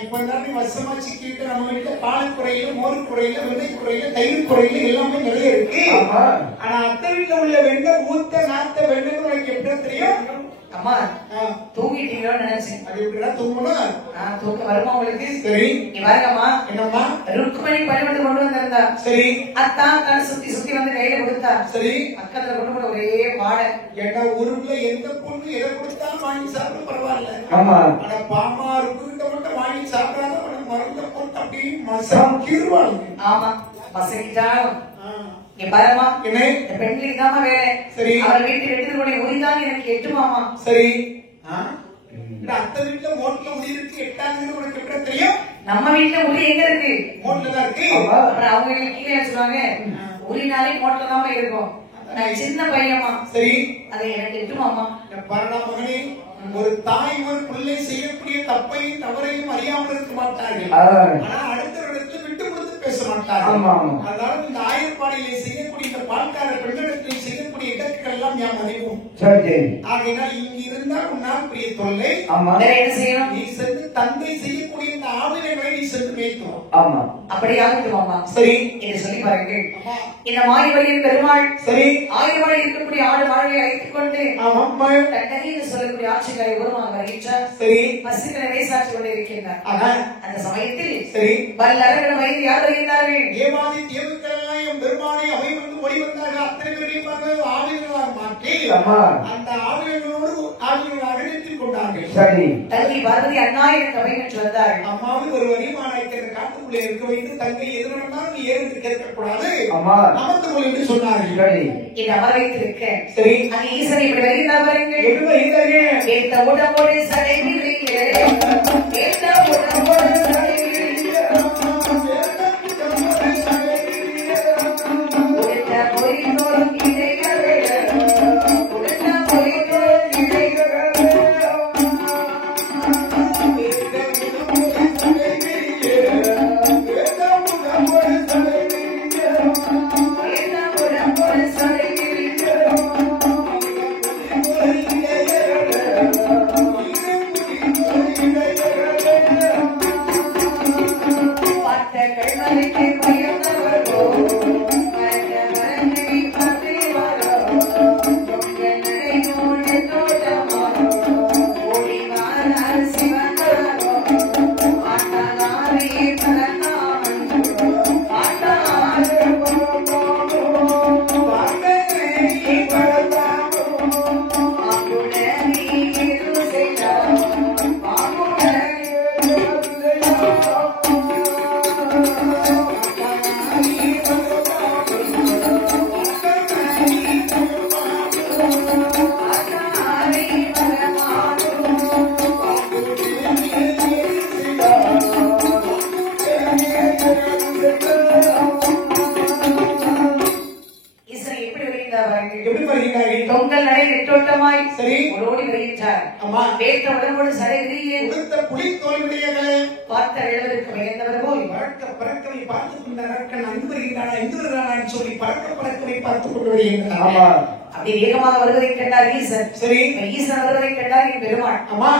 இப்ப எல்லாமே வருஷமா சிக்கிட்டு நம்ம வீட்டுல பால் குறையில மோர் குறையில வெண்ணெய் குறையில தயிர் குறையில எல்லாமே நிறைய இருக்கு. ஆனா அத்தை வீட்டுல உள்ள வெண்ணெய் ஊத்த நாத்த வெண்ணெய் உனக்கு எப்படி தெரியும்? அம்மா தூங்கிட்டீங்களோன்னு நினைச்சேன். அது இப்படிதான் தூங்கணும். தூக்க வருமா உங்களுக்கு? சரி. நீ பாருங்கம்மா. என்னம்மா? ருக்குமணி பணிவிட்டு கொண்டு வந்திருந்தா. சரி. அத்தான் சுத்தி சுத்தி வந்து கையில கொடுத்தா. சரி. பக்கத்துல கொண்டு போன ஒரே பாடை. ஏன்னா ஊருக்குள்ள எந்த பொண்ணு எதை கொடுத்தாலும் வாங்கி சாப்பிட பரவாயில்ல. ஆமா. ஆனா பாமா இருக்குகிட்ட மட்டும் வாங்கி சாப்பிடாத மறந்த போட்டு அப்படியே மசாம் கீறுவாங்க. ஆமா. மசக்கிட்டாலும் பாருமா என்ன இந்த பெண்களுக்கு தான் வேலை. சரி. அவர் வீட்டில் எடுத்துக்கூடிய உரிதான் எனக்கு எட்டுமாமா. சரி. அத்தை வீட்டுல மோட்ல உரி இருக்கு எட்டாங்கிறது உனக்கு எப்படி தெரியும்? நம்ம வீட்டுல உரி எங்க இருக்கு? மோட்ல தான் இருக்கு. அப்புறம் அவங்க கீழே சொல்லுவாங்க உரினாலே மோட்ல தான் இருக்கும். நான் சின்ன பையமா. சரி. அதை எனக்கு எட்டுமாமா. பரணா மகனே ஒரு தாய் ஒரு பிள்ளை செய்யக்கூடிய தப்பையும் தவறையும் அறியாமல் இருக்க மாட்டார்கள். ஆனா அடுத்த இடத்துல விட்டு கொடுத்து பேச மாட்டார்கள். அதனால இந்த ஆயர்பாடியிலே செய்யக்கூடிய இந்த பால்கார பெண்ணிடத்தில் செய்யக்கூடிய இடங்கள் எல்லாம் ஞாபகம் அறிவோம். ஆகையினால் இங்க இருந்தால் உன்னால் பெரிய தொல்லை. என்ன செய்யணும்? நீ சென்று தந்தை செய்யக்கூடிய இந்த ஆவினைகளை நீ சென்று மேய்க்கும். ஆமா. அப்படியாக சரி. இதை சொல்லி பாருங்கள். இந்த மாயவழியின் பெருமாள். சரி. ஆயர்பாடி இருக்கக்கூடிய ஆடு மாடுகளை அழைத்துக் கொண்டு தண்டனையில் சொல்லக்கூடிய ஆட்சிகளை உருவாக வருகின்றார். சரி. பசுக்களை வேசாற்றி கொண்டு இருக்கின்றார். அந்த சமயத்தில் சரி வல்லவர்கள் வைத்து யார் வருகின்றார்கள்? ஏமாதி தேவர்களையும் பெருமானை அவை வந்து ஓடி வந்தார்கள். அத்தனை பேரையும் ஆவிகளாக மாற்றி அந்த ஆவிகளோடு ஆவிகளை அகழ்த்திக் கொண்டார்கள். சரி. தங்கை பார்வதி அண்ணா எனக்கு அவை பெற்று வந்தார். அம்மாவும் ஒரு வரிமானாய்க்கு காட்டுக்குள்ளே இருக்க வைத்து தங்கை எதிர்வந்தால் நீ ஏறிட்டு கேட்கக்கூடாது அமர்ந்து கொள் என்று சொன்னார்கள். சரி. இந்த அமர் வைத்திருக்க சரி அங்கே ஈசனை இப்படி வருகிறார் பாருங்கள். எப்படி வருகிறார்கள்? ஏத்த உடம்போடு சடை விரியே ஏத்த உடம்போடு சடை விரியே உடத்த பொறித்தோறும் இடைகளே உடத்த பொறித்தோறும் இடைகளே Thank you. தொங்கல் நடை நெட்டோட்டமாய் சரி ஓடி வருகின்றார். ஆமா வேட்ட உடம்போடு சடை விரியே உடுத்த புலி தோல்விடையங்களே பார்த்த எழுவதற்கு பயந்தவர் போல் பறக்கவை பார்த்துக் கொண்ட அரக்கன் அங்கு வருகிறானா இங்கு வருகிறானான்னு சொல்லி பறக்கவை பார்த்துக் கொண்டு வருகின்றான். ஆமா அப்படி வேகமாக வருவதை கண்டார் ஈசன். சரி ஈசன் வருவதை கண்டார் என் பெருமாள். ஆமா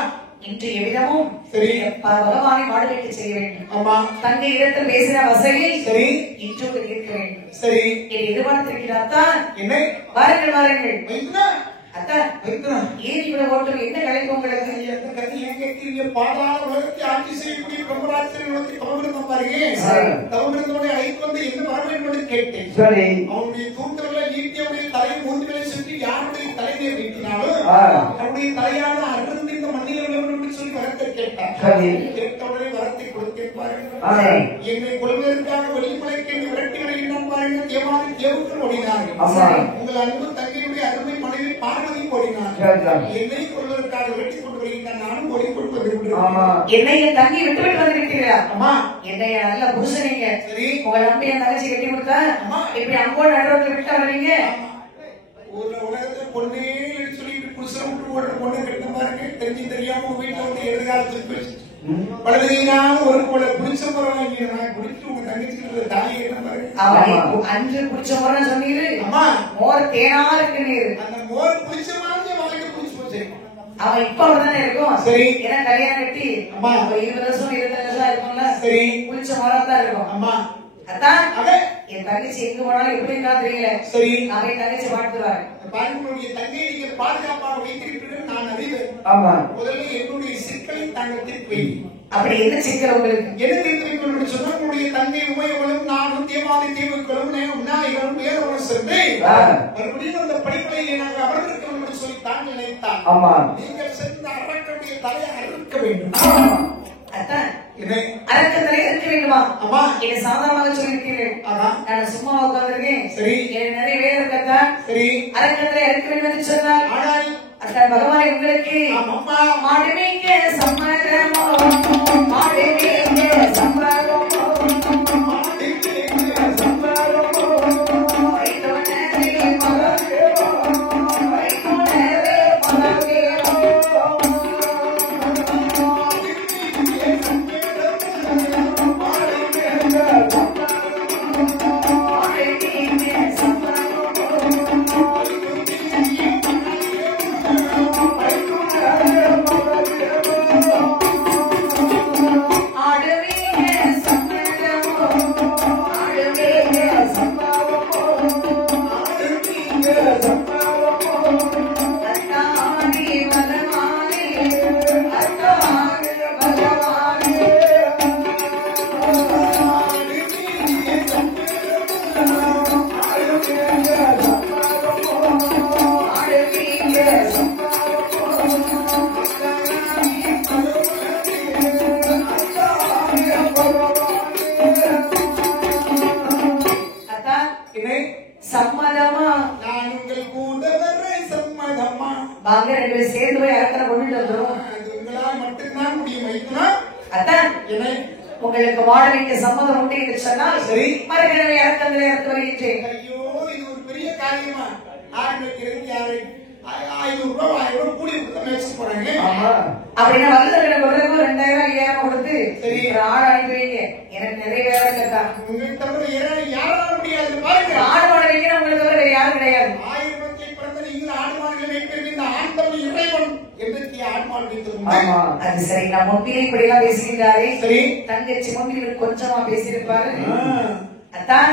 இன்று எவ்விதமும் சரி பகவானை மாடுவிட்டு செய்ய வேண்டும். ஆமா தங்கை இடத்தில் பேசின வசையில் சரி இன்று இருக்க வேண்டும். சரி என் எதிர்பார்த்திருக்கிறார் தான். என்ன வாருங்கள் வாருங்கள் வைத்தா அத்தான் வைத்தா ஏன் இவ்வளவு ஓட்டம் என்ன கலைப்பு உங்களுக்கு? அந்த கதை ஏன் கேட்கிறீங்க? பாதாள உலகத்தை ஆட்சி செய்யக்கூடிய பிரம்மராஜனை வந்து தவமிருந்தம் பாருங்க. தவமிருந்தோட அழைத்து வந்து என்ன வர வேண்டும் என்று கேட்டேன். சரி அவனுடைய தூண்டலை நீட்டியவுடைய தலையை மூன்றுகளை சுற்றி யாருடைய தலையை நீட்டினாலும் அவனுடைய தலையான அருந்து இந்த மண்ணில் வேண்டும் என்று சொல்லி வரத்தை கேட்டான். சரி கேட்டவுடனே வரத்தை கொடுத்தேன் பாருங்க. என்னை கொள்வதற்காக வெளிமலைக்கு விரட்டி வருகின்றான் பாருங்க. தேவாதி தேவுக்கள் ஓடினார்கள். உங்கள் அன்பு தங்கையுடைய அருமை மனைவி பார்வதி ஓடினார். என்னை கொள்வதற்காக வெட்டி கொண்டு வருகின்றான். நானும் ஓடி கொண்டு வருகின்றேன். என்னை என் தங்கி விட்டு விட்டு வந்துவிட்டீர்களா? அம்மா என்னைய நல்ல புருஷனீங்க. சரி உங்க நம்பி என் தங்கச்சி கட்டி கொடுத்தா இப்படி அம்போடு நடுரோட்டில் விட்டு வரீங்க. உலகத்துல பொண்ணே சொல்லிட்டு புருஷன் விட்டு ஓடுற பொண்ணு கட்ட பாருங்க. தெரிஞ்சு தெரியாம உங்க வீட்டுல வந்து எதிர்காலத்துக்கு பலவீனான ஒரு போல புடிச்ச முறை வாங்கி நான் குடிச்சு உங்க தங்கச்சிக்கு தாலி கட்ட பாருங்க. அன்று புடிச்ச முறை சொன்னீரு. அம்மா மோர் தேனா இருக்கு நீரு. அந்த மோர் புடிச்ச மாதிரி வாழ்க்கை புடிச்சு போச்சு. அவன் இப்ப அப்படிதானே இருக்கும். சரி ஏன்னா கல்யாணம் கட்டி அம்மா 20 வருஷம் 25 வருஷம் இருக்கும்ல. சரி புடிச்ச முறை தான் இருக்கும். அம்மா அதான் அதே என் தங்கச்சி எங்க போனாலும் எப்படி இருக்கா தெரியல. சரி நான் என் தங்கச்சி பார்த்துருவாரு. பாருங்களுடைய தங்கையை நீங்கள் பாதுகாப்பாக வைத்திருப்பீர்கள் நான் அறிவேன். ஆமா முதல்ல என்னுடைய சிக்கலை தாங்கள் திருப்பி அப்படி என்ன சிக்கல் உங்களுக்கு? எனக்கு திருப்பி சொன்னா உங்களுடைய தங்கை உமையவளும் நானும் தேவாதி தேவுக்களும் விநாயகரும் வேறவரும் சென்று மறுபடியும் அந்த படிப்படையை நாங்கள் அமர்ந்திருக்கிறோம் என்று சொல்லி தான் நினைத்தார். ஆமா நீங்கள் சென்ற அரக்கனுடைய தலையை அறுக்க வேண்டும். அதான் இதை அரக்கத்தலை இருக்க வேண்டுமா? அம்மா என்னை சாதாரணமாக சொல்லியிருக்கீர்கள். அதான் நான் சும்மா உட்கார்ந்திருக்கேன். சரி எனக்கு நிறைய வேலை இருக்கா? சரி அரக்கத்தலை இருக்க வேண்டும் என்று சொன்னால் ஆனால் அதான் பகவானை உங்களுக்கு அம்மா மாடுவீங்க சம்மதமோ மாடுவீங்க சம்மதமோ சம்மதமா? நான் உங்கள் கூட வர சம்மதமா? வாங்க ரெண்டு பேரும் சேர்ந்து போய் அரக்கனை கொண்டுட்டு வந்துடும். அது உங்களால் மட்டும்தான் முடியும். வைத்தனா அதான் என்ன உங்களுக்கு மாடலிங்க சம்மதம் உண்டு என்று சொன்னால் சரி மறுகிழமை அரக்கங்களை இறந்து வருகின்றேன். ஐயோ இது ஒரு பெரிய காரியமா? ஆரம்பிக்கிறது யாரு 500 ரூபாய் 1000 ரூபாய் கூலி கொடுத்து மேய்ச்சி போறாங்க. அப்படின்னா வல்லவர்களை கொடுத்து 2000 5000 கொடுத்து சரி ஒரு ஆடு அனுப்பி வைங்க. எனக்கு நிறைய வேலை இருக்கா? உங்களுக்கு தவிர யாரால முடியாது பாருங்க. ஆடு மாடு வைக்கிற உங்களுக்கு தவிர வேற யாரும் கிடையாது. 1000 ரூபாய் பிறந்த நீங்கள் ஆடு மாடுகளை வைக்கிறது இந்த ஆண்டவன் இறைவன் என்று ஆடு மாடு வைத்தது. அது சரி. நான் முன்பிலே இப்படி எல்லாம் பேசுகின்றாரே. சரி தங்கச்சி முன்பில் கொஞ்சமா பேசியிருப்பாரு. அதான்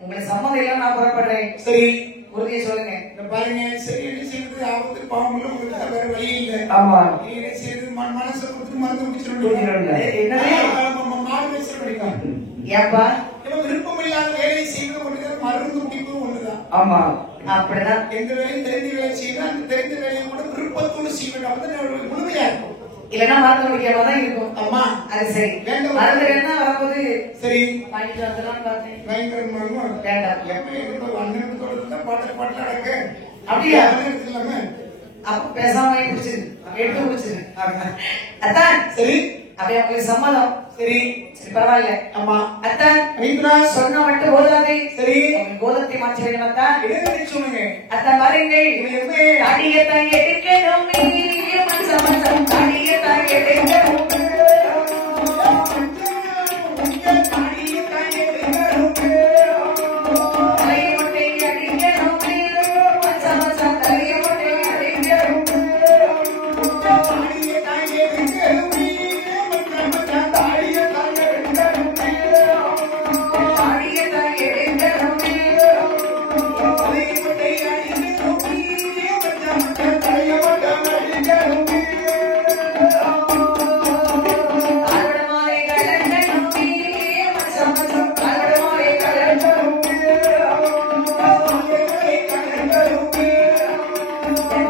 உங்களுக்கு சம்மதம் எல்லாம் நான் புறப்படுறேன். சரி உறுதியை சொல்லுங்க. பாருங்க சரி என்ன செய்யறது? ஆபத்து பாவம் உங்களுக்கு வேற வழி இல்லை. ஆமா என்ன செய்யறது? மனசை கொடுத்து மருந்து குடிச்சிருந்தோம். என்னவே மாடு வச்சு படிக்கலாம். ஏப்பா விருப்பம் இல்லாத வேலை செய்வது ஒன்றுதான், மருந்து குடிப்பது ஒன்றுதான். ஆமா அப்படிதான் எந்த வேலையும் தெரிந்த வேலை செய்யணும். அந்த தெரிந்த வேலையை கூட விருப்பத்தோடு செய்யணும். அப்பதான் முழுமையா இருக்கும். இல்லன்னா மருந்து குடிக்காம தான் இருக்கும். அம்மா அது சரி. வேண்டாம் மருந்து வேணா வரும்போது சரி வாங்கிட்டு வந்துடலாம்னு பார்த்தேன். பயங்கரமாக வேண்டாம் அண்ணனோட பாட்டு பாட்டுல அடக்க அப்படியா? எடுத்துக்கலாமே. அப்ப பேசாம குடிச்சிரு எடுத்து குடிச்சிரு. அதான் சரி அப்படியே உங்களுக்கு சம்மதம். சரி சரி பரவாயில்ல. ஆமா அத்தான் ரவீந்திரா சொன்ன மட்டும் போதாதே. சரி கோலத்தை மாற்ற வேண்டும் அத்தான். என்ன சொல்லுங்க அத்தான் பாருங்கள். இவங்க தாடியத்தான் எடுக்கணுமே மச்சம் மச்சம் தாடியத்தான் எடுக்கணுமே தலையொட்டை அடிக்கணுமே மச்சம் மச்சம் தலையொட்டை அடிக்கணுமே தாடியத்தான் எடுக்கணுமே கால்வடமாலை கலக்கணுமே மச்சம் மச்சம் கால்வடமாலை கலக்கணுமே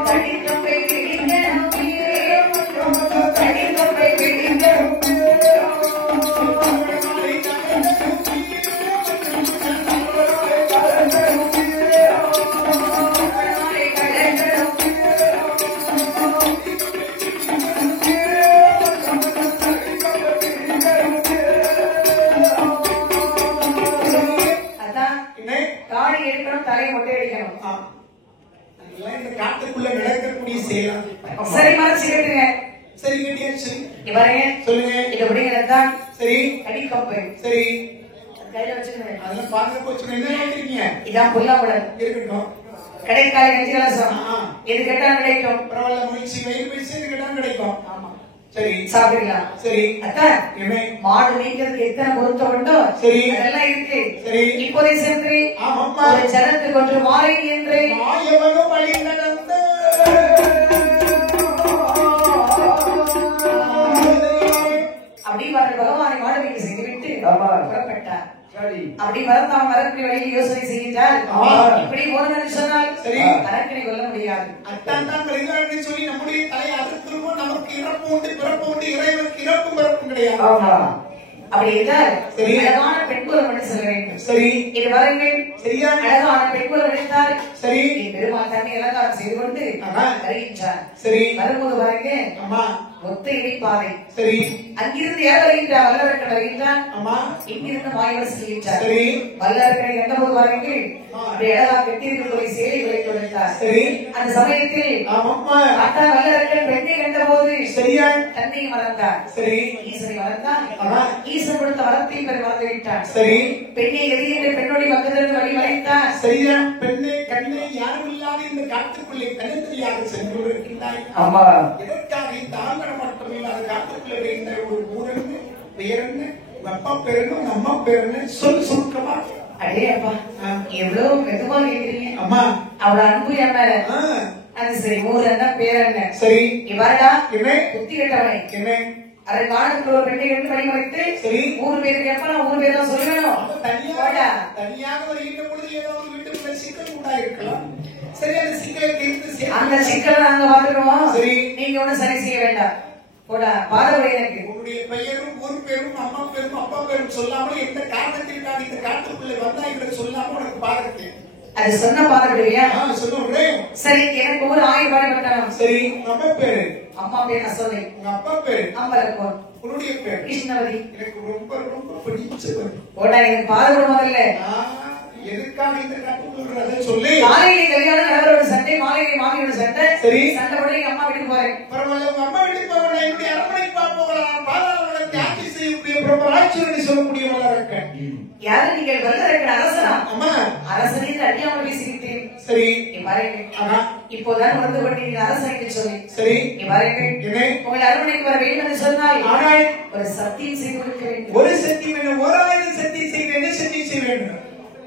தடிக்கம்பை பிடிக்கணுமே தடிக்கம்பை பிடிக்கணுமே கால்வடமாலை கலக்கணுமே அதான் தாடி எடுக்கணும் தலையை மொட்டை அடிக்கணும். இந்த காட்டுக்குள்ள நடக்கக்கூடிய செயலாம். சரி மறைச்சு கேட்டுங்க. சரி கேட்டியாச்சு. இவரே சொல்லுங்க. இது அப்படிங்கிறதுதான் சரி அடிக்கம்பை. சரி கையில வச்சுக்கோங்க. அதெல்லாம் பாருங்க போச்சு. என்ன நினைக்கிறீங்க? இதான் புல்லாங்குழல். இருக்கட்டும். கடைக்கால நெஞ்சு கலசம். ஆ. இது கேட்டா கிடைக்கும். பரவாயில்ல முயற்சி வெயில் பிடிச்சு கேட்டாலும் கிடைக்கும். ஆமா சரி சாப்பிடலாம். சரி அத்தான் என்ன மாடு மேய்க்கிறதுக்கு எத்தனை பொருத்தம் உண்டோ சரி. அதெல்லாம் இருக்கு. சரி. இப்போதே சென்று ஆமாம்மா. ஒரு ஜனத்துக்கு ஒன்று மாலை என்று மாயவனும் வழி நடந்து அப்படி வர பகவானை மாடு மேய்க்க செய்துவிட்டு ஆமா. புறப்பட்டார். சரி அப்படி வரலாம் வரக்கூடிய வழியில் யோசனை செய்கின்றால் ஆமா. இப்படி போனது சொன்னால் சரி. அரக்கனை கொல்ல முடியாது. அத்தான் தான் வருகிறார்கள் சொல்லி நம்முடைய தலை அறுத்துருவோம். நமக்கு இறப்பு உண்டு பிறப்பு உண்டு. இறைவனுக்கு இறப்பும் பிறப்பும் கிடையாது. ஆமா அப்படி என்றால் சரி. அழகான பெண்குலம் என்று சொல்ல வேண்டும். சரி இது வரங்கள் சரியா அழகான பெண்குலம் எடுத்தால் சரி பெருமாள் தன்னை அலங்காரம் செய்து கொண்டு ஆமா. வருகின்றார். சரி வரும்போது பாருங்க ஆமா ஒத்த இடிப்பாதை. சரி அங்கிருந்து யார் வருகின்றார்? வல்லரக்கன் வருகின்றார். ஆமா இங்கிருந்து மாயவர் செல்கின்றார். சரி வல்லரக்கனை கண்டபோது பாருங்கள் அப்படி அழகா கட்டியிருக்கக்கூடிய சேலை விலை கொடுத்தார். சரி அந்த சமயத்தில் ஆமாம்மா அத்தா வல்லரக்கன் பெண்ணை கண்டபோது சரியா தன்னை மறந்தார். சரி ஈசனை மறந்தார். ஆமா. ஈசன் கொடுத்த வரத்தை பெற மறந்து விட்டார். சரி பெண்ணை எதிர்த்து பெண்ணோடி பக்கத்திலிருந்து வழி மறைத்தார். சரியா பெண்ணே கண்ணே யாரும் இல்லாத இந்த காட்டுக்குள்ளே தனித்தனியாக சென்று இருக்கின்றாய். ஆமா எதற்காக இந்த ஆங்கடம் மட்டும் இல்லாத காட்டுக்குள்ளே இருந்த ஒரு ஊரன்னு பெயர் என்ன உங்க அப்பா பேர் என்ன உங்க அம்மா பேர் என்ன சொல் சுருக்கமா. அடே அப்பா எவ்வளவு மெதுவா கேக்குறீங்க. அம்மா அவளோட அன்பு என் மேல. ஆ, அது சரி ஊர் என்ன பேர் என்ன சரி இவரடா என்ன புத்தி கட்டவனை என்ன அதை காலத்துக்கு ஒரு பெண்ணை கண்டு வழி மறைத்து சரி ஊர் பேருக்கு எப்ப நான் ஊர் பேர் தான் சொல்லணும். அப்ப தனியாக வருகின்ற பொழுது ஏதோ ஒரு வீட்டுக்குள்ள சிக்கல் உண்டாயிருக்கலாம். சரி அந்த சிக்கலை தீர்த்து அந்த சிக்கலை நாங்க பாத்துக்கிறோம். சரி. நீங்க ஒண்ணும் சரி செய்ய வேண்டாம். போடா பாதபடி எனக்கு உன்னுடைய பெயரும் ஊர் பேரும் அம்மா பேரும் அப்பா பேரும் சொல்லாமல் எந்த காரணத்திற்காக இந்த காட்டுக்குள்ளே வந்தாய் என்று சொல்லாம உனக்கு பாதத்தை அது சொன்ன பாதபடியா சொல்லுறேன். சரி எனக்கு ஒரு 1000 ரூபாய் கட்டணும். சரி நம்ம பேரு அம்மா பேர் நான் சொல்றேன். உங்க அப்பா பேரு அம்பலக்கோன் உன்னுடைய பேரு கிருஷ்ணவதி. எனக்கு ரொம்ப ரொம்ப பிடிச்சது. போடா எனக்கு பாதபடி முதல்ல எதுக்காக இந்த காட்டுக்குள்ள அதை சொல்லி காலையில கல்யாணம் நகரோட சண்டை மாலையில மாமியோட சண்டை சரி. சண்டை போட எங்க அம்மா வீட்டுக்கு போறேன். பரவாயில்ல உங்க அம்மா வீட்டுக்கு போக என்னுடைய அரண்மனைக்கு போகலாம். பாதாளத்தை ஆட்சி செய்யக்கூடிய பிரபல ஆட்சியரை சொல்லக்கூடிய வல்லரக்கன். யாரு நீங்கள் வல்லரக்கன் அரசனா? அம்மா அரசனே அடியாமல் பேசிக்கிட்டேன். சரி நீ பாருங்க ஆமா இப்போதான் வந்து கொண்டு அரசன் என்று சொல்லி சரி நீ பாருங்க என்ன உங்கள் அரண்மனைக்கு வர வேண்டும் என்று சொன்னால் ஆனால் ஒரு சத்தியம் செய்து கொடுக்க வேண்டும். ஒரு சத்தியம் வேணும். 1000 சத்தியம் செய்ய என்ன சத்தியம் செய்ய வேண்டும்?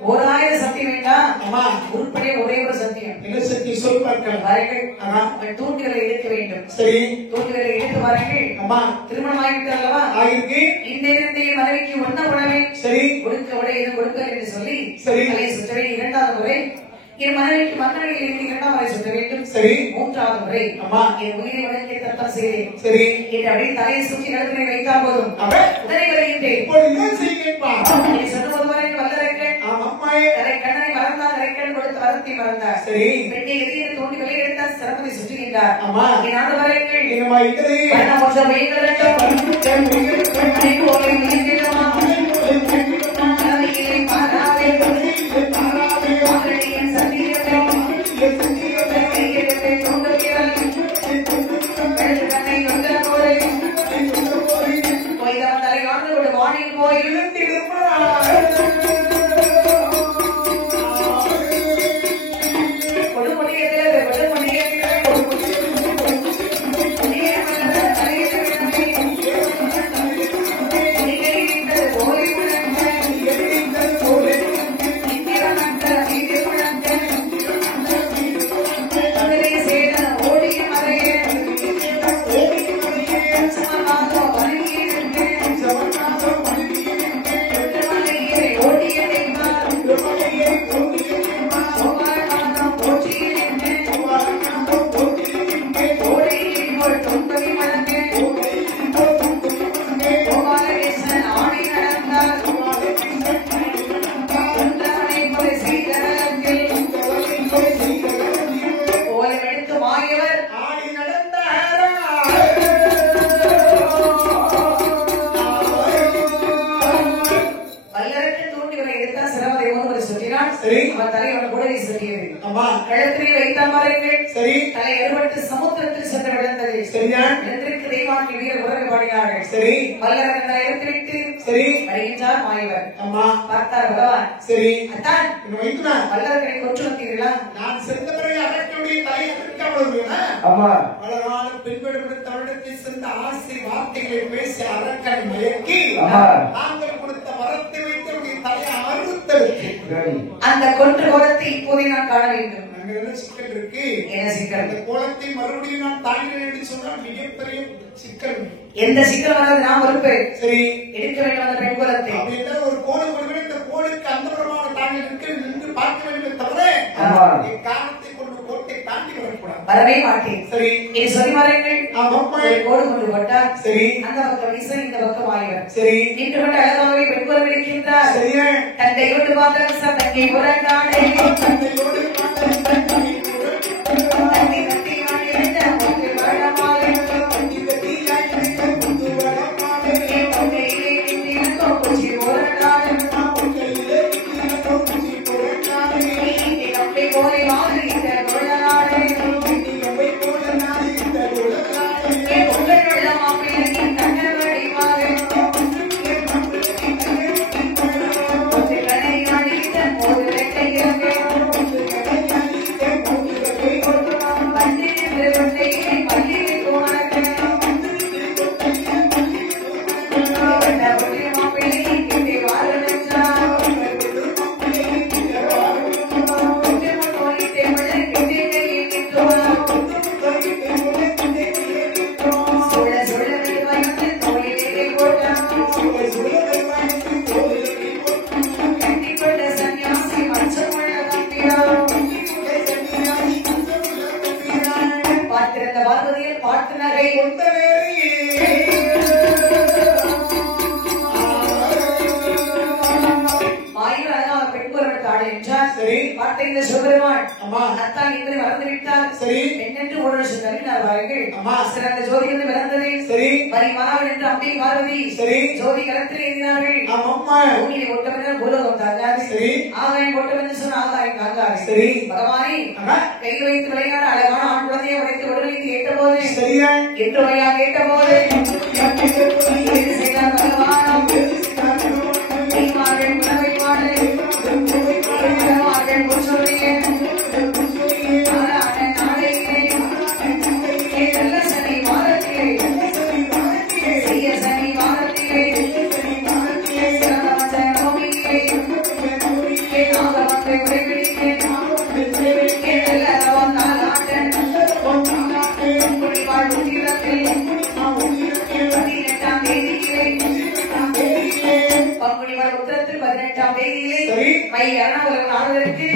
1000 சத்தியம் வேண்டாம். ஆமா உருப்படியே ஒரே ஒரு சத்தியம். என்ன சத்தியம் சொல் பார்க்கலாம். பாருங்கள் ஆமா உங்கள் தூண்டுகளை எடுக்க வேண்டும். சரி தூண்டுகளை எடுத்து பாருங்கள். அம்மா திருமணம் ஆகிவிட்டு அல்லவா ஆகிருக்கு. இந்த இரண்டே மனைவிக்கு ஒன்ன படவே சரி கொடுக்க விட இது கொடுக்க என்று சொல்லி சரி. தலையை சுற்றவே 2வது முறை என் மனைவிக்கு மன்னரையில் இருந்து 2ஆம் முறை சுற்ற வேண்டும். சரி 3வது முறை அம்மா என் உயிரை வழங்கிய தத்தம் செய்தேன் சரி என்று அப்படியே தலையை சுற்றி கழுத்தினை வைத்தால் போதும் அவன் உடனே வருகின்றேன். இப்போ என்ன செய்ய கேட்பா. நீ சொன்னபோது வரை வல்லரக்கன் ஆமா அம்மாயே கண்ணனை மறந்தால் கரைக்கன் கொடுத்து வர வரத்தை மறந்தார். சரி. பெண்ணை எதிரே தோண்டி வெளியே எடுத்தார். சிரமத்தை சுற்றுகின்றார். ஆமா. என் ஆண்டு வரங்கள் என்னமா இருக்குது? மரணம் கொஞ்சம் மேய்கிறட்டும். அனை போலே மிளிர்ந்திடுமா. கனவையிலே பாராதே. மகளின் சத்தியத்தை கையெழுத்தை தோன்றுகிறார். எழுது கண்ணை கொண்ட போலே போய்தான் தலை வாழ்ந்து விடு வானில் போய் கழுத்திலே வைத்தால் பாருங்கள். சரி. தலை அறுபட்டு சமுத்திரத்தில் சென்று விழுந்தது. சரியா? இடத்திற்கு தெய்வாக்கி வீரர் உறவு பாடினார்கள். சரி. வல்லரகன் தலை எடுத்துவிட்டு சரி வருகின்றார் மாயவர். ஆமா. பார்த்தார் பகவான். சரி. அத்தான் வல்லரகனை கொன்று வந்தீர்களா? நான் சென்ற பிறகு அடக்கியுடைய தலை அறுக்காமல் ஆமா. பலரான பெண்களுடைய தமிழகத்தில் சென்ற ஆசை வார்த்தைகளை பேசி அரக்கனை மயக்கி தாங்கள் கொடுத்த வரத்தை வைத்து தலையை அறுத்தெடுத்து அந்த கொன்று கோலத்தை இப்போதே நான் காண வேண்டும். சிக்கல் இருக்கு. என்ன சிக்கல்? அந்த கோலத்தை மறுபடியும் நான் தாங்கிறேன் என்று சொன்னால் மிகப்பெரிய சிக்கல். எந்த சிக்கல் வராது நான் பொறுப்பு. சரி. எடுக்க வேண்டும் அந்த பெண் கோலத்தை. அப்படின்னா ஒரு கோலம் கொடுக்க இந்த கோலுக்கு அந்த பிரமான தாங்கி இருக்கு நின்று பார்க்க வேண்டும் தவிர காரணத்தை கொண்டு கோட்டை தாண்டி வரக்கூடாது. வரவே மாட்டேன். சரி. இது சொல்லி வாருங்கள். கோடு கொண்டு போட்டார். சரி. அந்த பக்கம் வீச இந்த பக்கம் ஆய்வர். சரி. நின்று கொண்டு அழகாகவே பெண் கோலம் இருக்கின்றார். சரியா? தந்தையோடு பாத்திரம் தங்கை புறங்காடே தந்தையோடு பங்குனி உத்தரத்தில் 18ஆம் தேதியிலே மை அருணாவலம் ஆடுவதற்கு